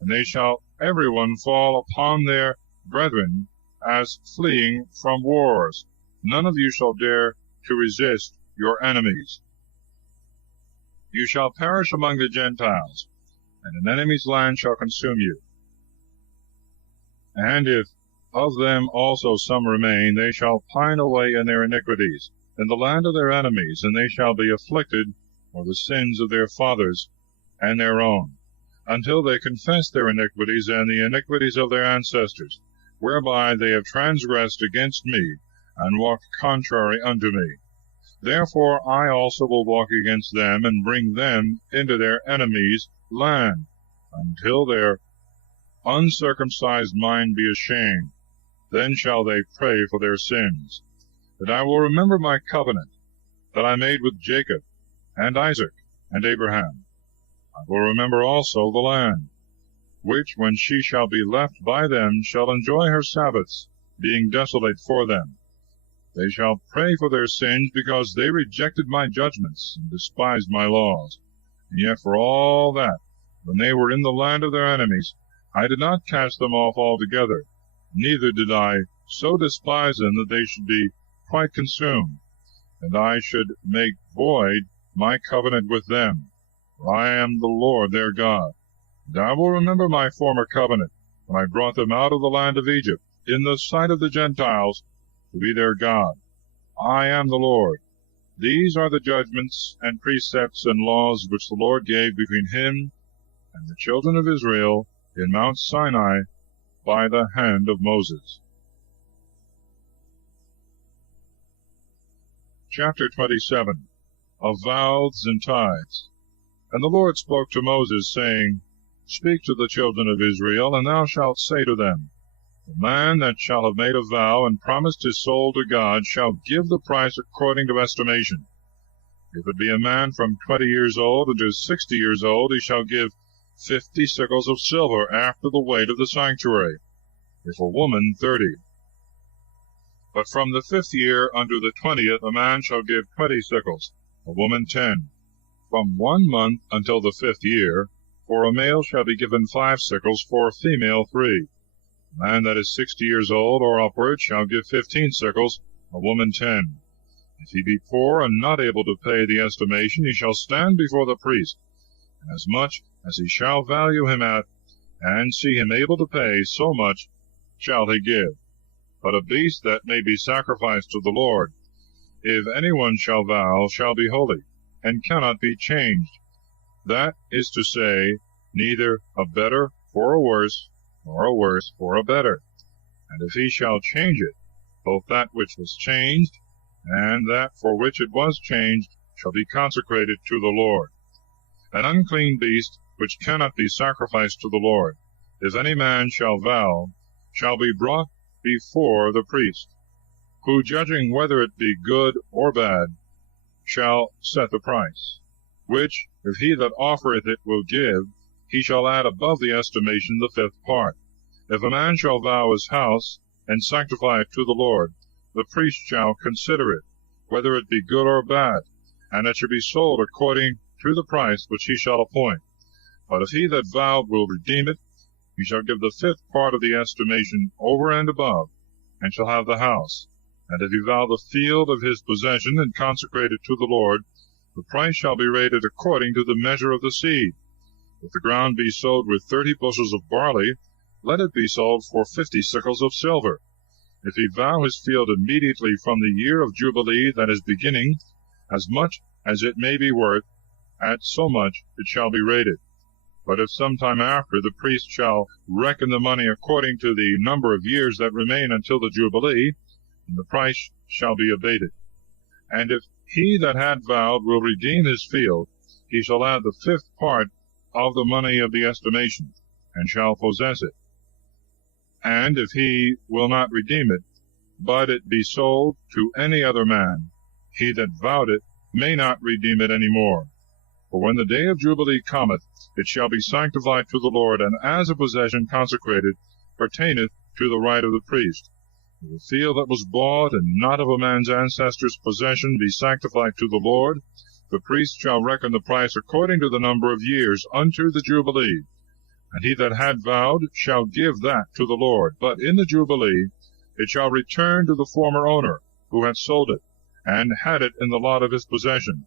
and they shall every one fall upon their brethren as fleeing from wars. None of you shall dare to resist your enemies. You shall perish among the Gentiles, and an enemy's land shall consume you. And if of them also some remain, they shall pine away in their iniquities, in the land of their enemies, and they shall be afflicted for the sins of their fathers and their own, until they confess their iniquities and the iniquities of their ancestors, whereby they have transgressed against me, and walked contrary unto me. Therefore I also will walk against them, and bring them into their enemies' land, until their uncircumcised mind be ashamed. Then shall they pray for their sins. That I will remember my covenant that I made with Jacob, and Isaac, and Abraham. I will remember also the land, which, when she shall be left by them, shall enjoy her Sabbaths, being desolate for them. They shall pray for their sins, because they rejected my judgments, and despised my laws. And yet for all that, when they were in the land of their enemies, I did not cast them off altogether, neither did I so despise them that they should be quite consumed, and I should make void my covenant with them. For I am the Lord their God. And I will remember my former covenant, when I brought them out of the land of Egypt, in the sight of the Gentiles, to be their God. I am the Lord. These are the judgments and precepts and laws which the Lord gave between him and the children of Israel in Mount Sinai by the hand of Moses. Chapter 27 of Vows and Tithes. And the Lord spoke to Moses, saying, Speak to the children of Israel, and thou shalt say to them, The man that shall have made a vow and promised his soul to God shall give the price according to estimation. If it be a man from 20 years old unto 60 years old, he shall give 50 sickles of silver after the weight of the sanctuary. If a woman, 30. But from the 5th year unto the 20th a man shall give 20 sickles, a woman 10. From 1 month until the 5th year, for a male shall be given 5 sickles, for a female 3. A man that is 60 years old or upward shall give 15 sickles, a woman 10. If he be poor and not able to pay the estimation, he shall stand before the priest, and as much as he shall value him at, and see him able to pay, so much shall he give. But a beast that may be sacrificed to the Lord, if any one shall vow, shall be holy, and cannot be changed. That is to say, neither a better for a worse, nor a worse for a better. And if he shall change it, both that which was changed, and that for which it was changed, shall be consecrated to the Lord. An unclean beast, which cannot be sacrificed to the Lord, if any man shall vow, shall be brought before the priest, who, judging whether it be good or bad, shall set the price, which, if he that offereth it will give, he shall add above the estimation the 5th part. If a man shall vow his house, and sanctify it to the Lord, the priest shall consider it, whether it be good or bad, and it shall be sold according to the price which he shall appoint. But if he that vowed will redeem it, he shall give the 5th part of the estimation over and above, and shall have the house. And if he vow the field of his possession, and consecrate it to the Lord, the price shall be rated according to the measure of the seed. If the ground be sowed with 30 bushels of barley, let it be sold for 50 sickles of silver. If he vow his field immediately from the year of Jubilee that is beginning, as much as it may be worth, at so much it shall be rated. But if some time after, the priest shall reckon the money according to the number of years that remain until the Jubilee, and the price shall be abated. And if he that had vowed will redeem his field, he shall add the 5th part of the money of the estimation, and shall possess it. And if he will not redeem it, but it be sold to any other man, he that vowed it may not redeem it any more. For when the day of Jubilee cometh, it shall be sanctified to the Lord, and as a possession consecrated, pertaineth to the right of the priest. If the field that was bought, and not of a man's ancestor's possession, be sanctified to the Lord, the priest shall reckon the price according to the number of years unto the Jubilee. And he that had vowed shall give that to the Lord. But in the Jubilee it shall return to the former owner, who had sold it, and had it in the lot of his possession.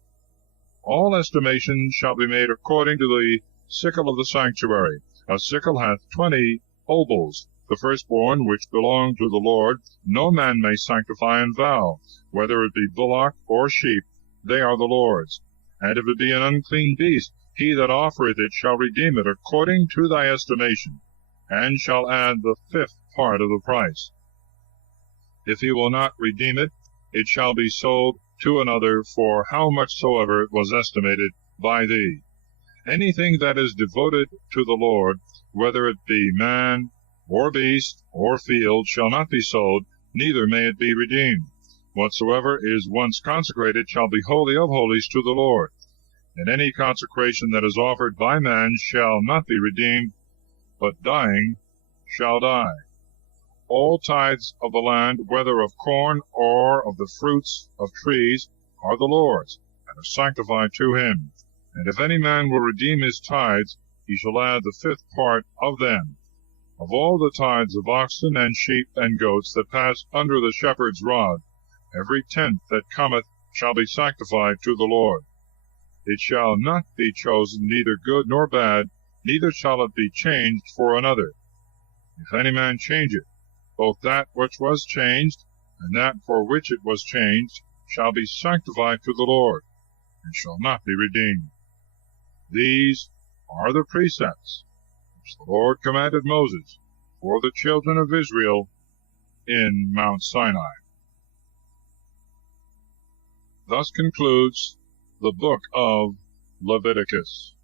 All estimation shall be made according to the sickle of the sanctuary. A sickle hath 20 obols. The firstborn which belong to the Lord no man may sanctify and vow, whether it be bullock or sheep, they are the Lord's. And if it be an unclean beast, he that offereth it shall redeem it according to thy estimation, and shall add the 5th part of the price. If he will not redeem it, it shall be sold to another for how much soever it was estimated by thee. Anything that is devoted to the Lord, whether it be man, or beast, or field, shall not be sold, neither may it be redeemed. Whatsoever is once consecrated shall be holy of holies to the Lord. And any consecration that is offered by man shall not be redeemed, but dying shall die. All tithes of the land, whether of corn or of the fruits of trees, are the Lord's, and are sanctified to him. And if any man will redeem his tithes, he shall add the 5th part of them. Of all the tithes of oxen and sheep and goats that pass under the shepherd's rod, every 10th that cometh shall be sanctified to the Lord. It shall not be chosen neither good nor bad, neither shall it be changed for another. If any man change it, both that which was changed, and that for which it was changed, shall be sanctified to the Lord, and shall not be redeemed. These are the precepts which the Lord commanded Moses for the children of Israel in Mount Sinai. Thus concludes the book of Leviticus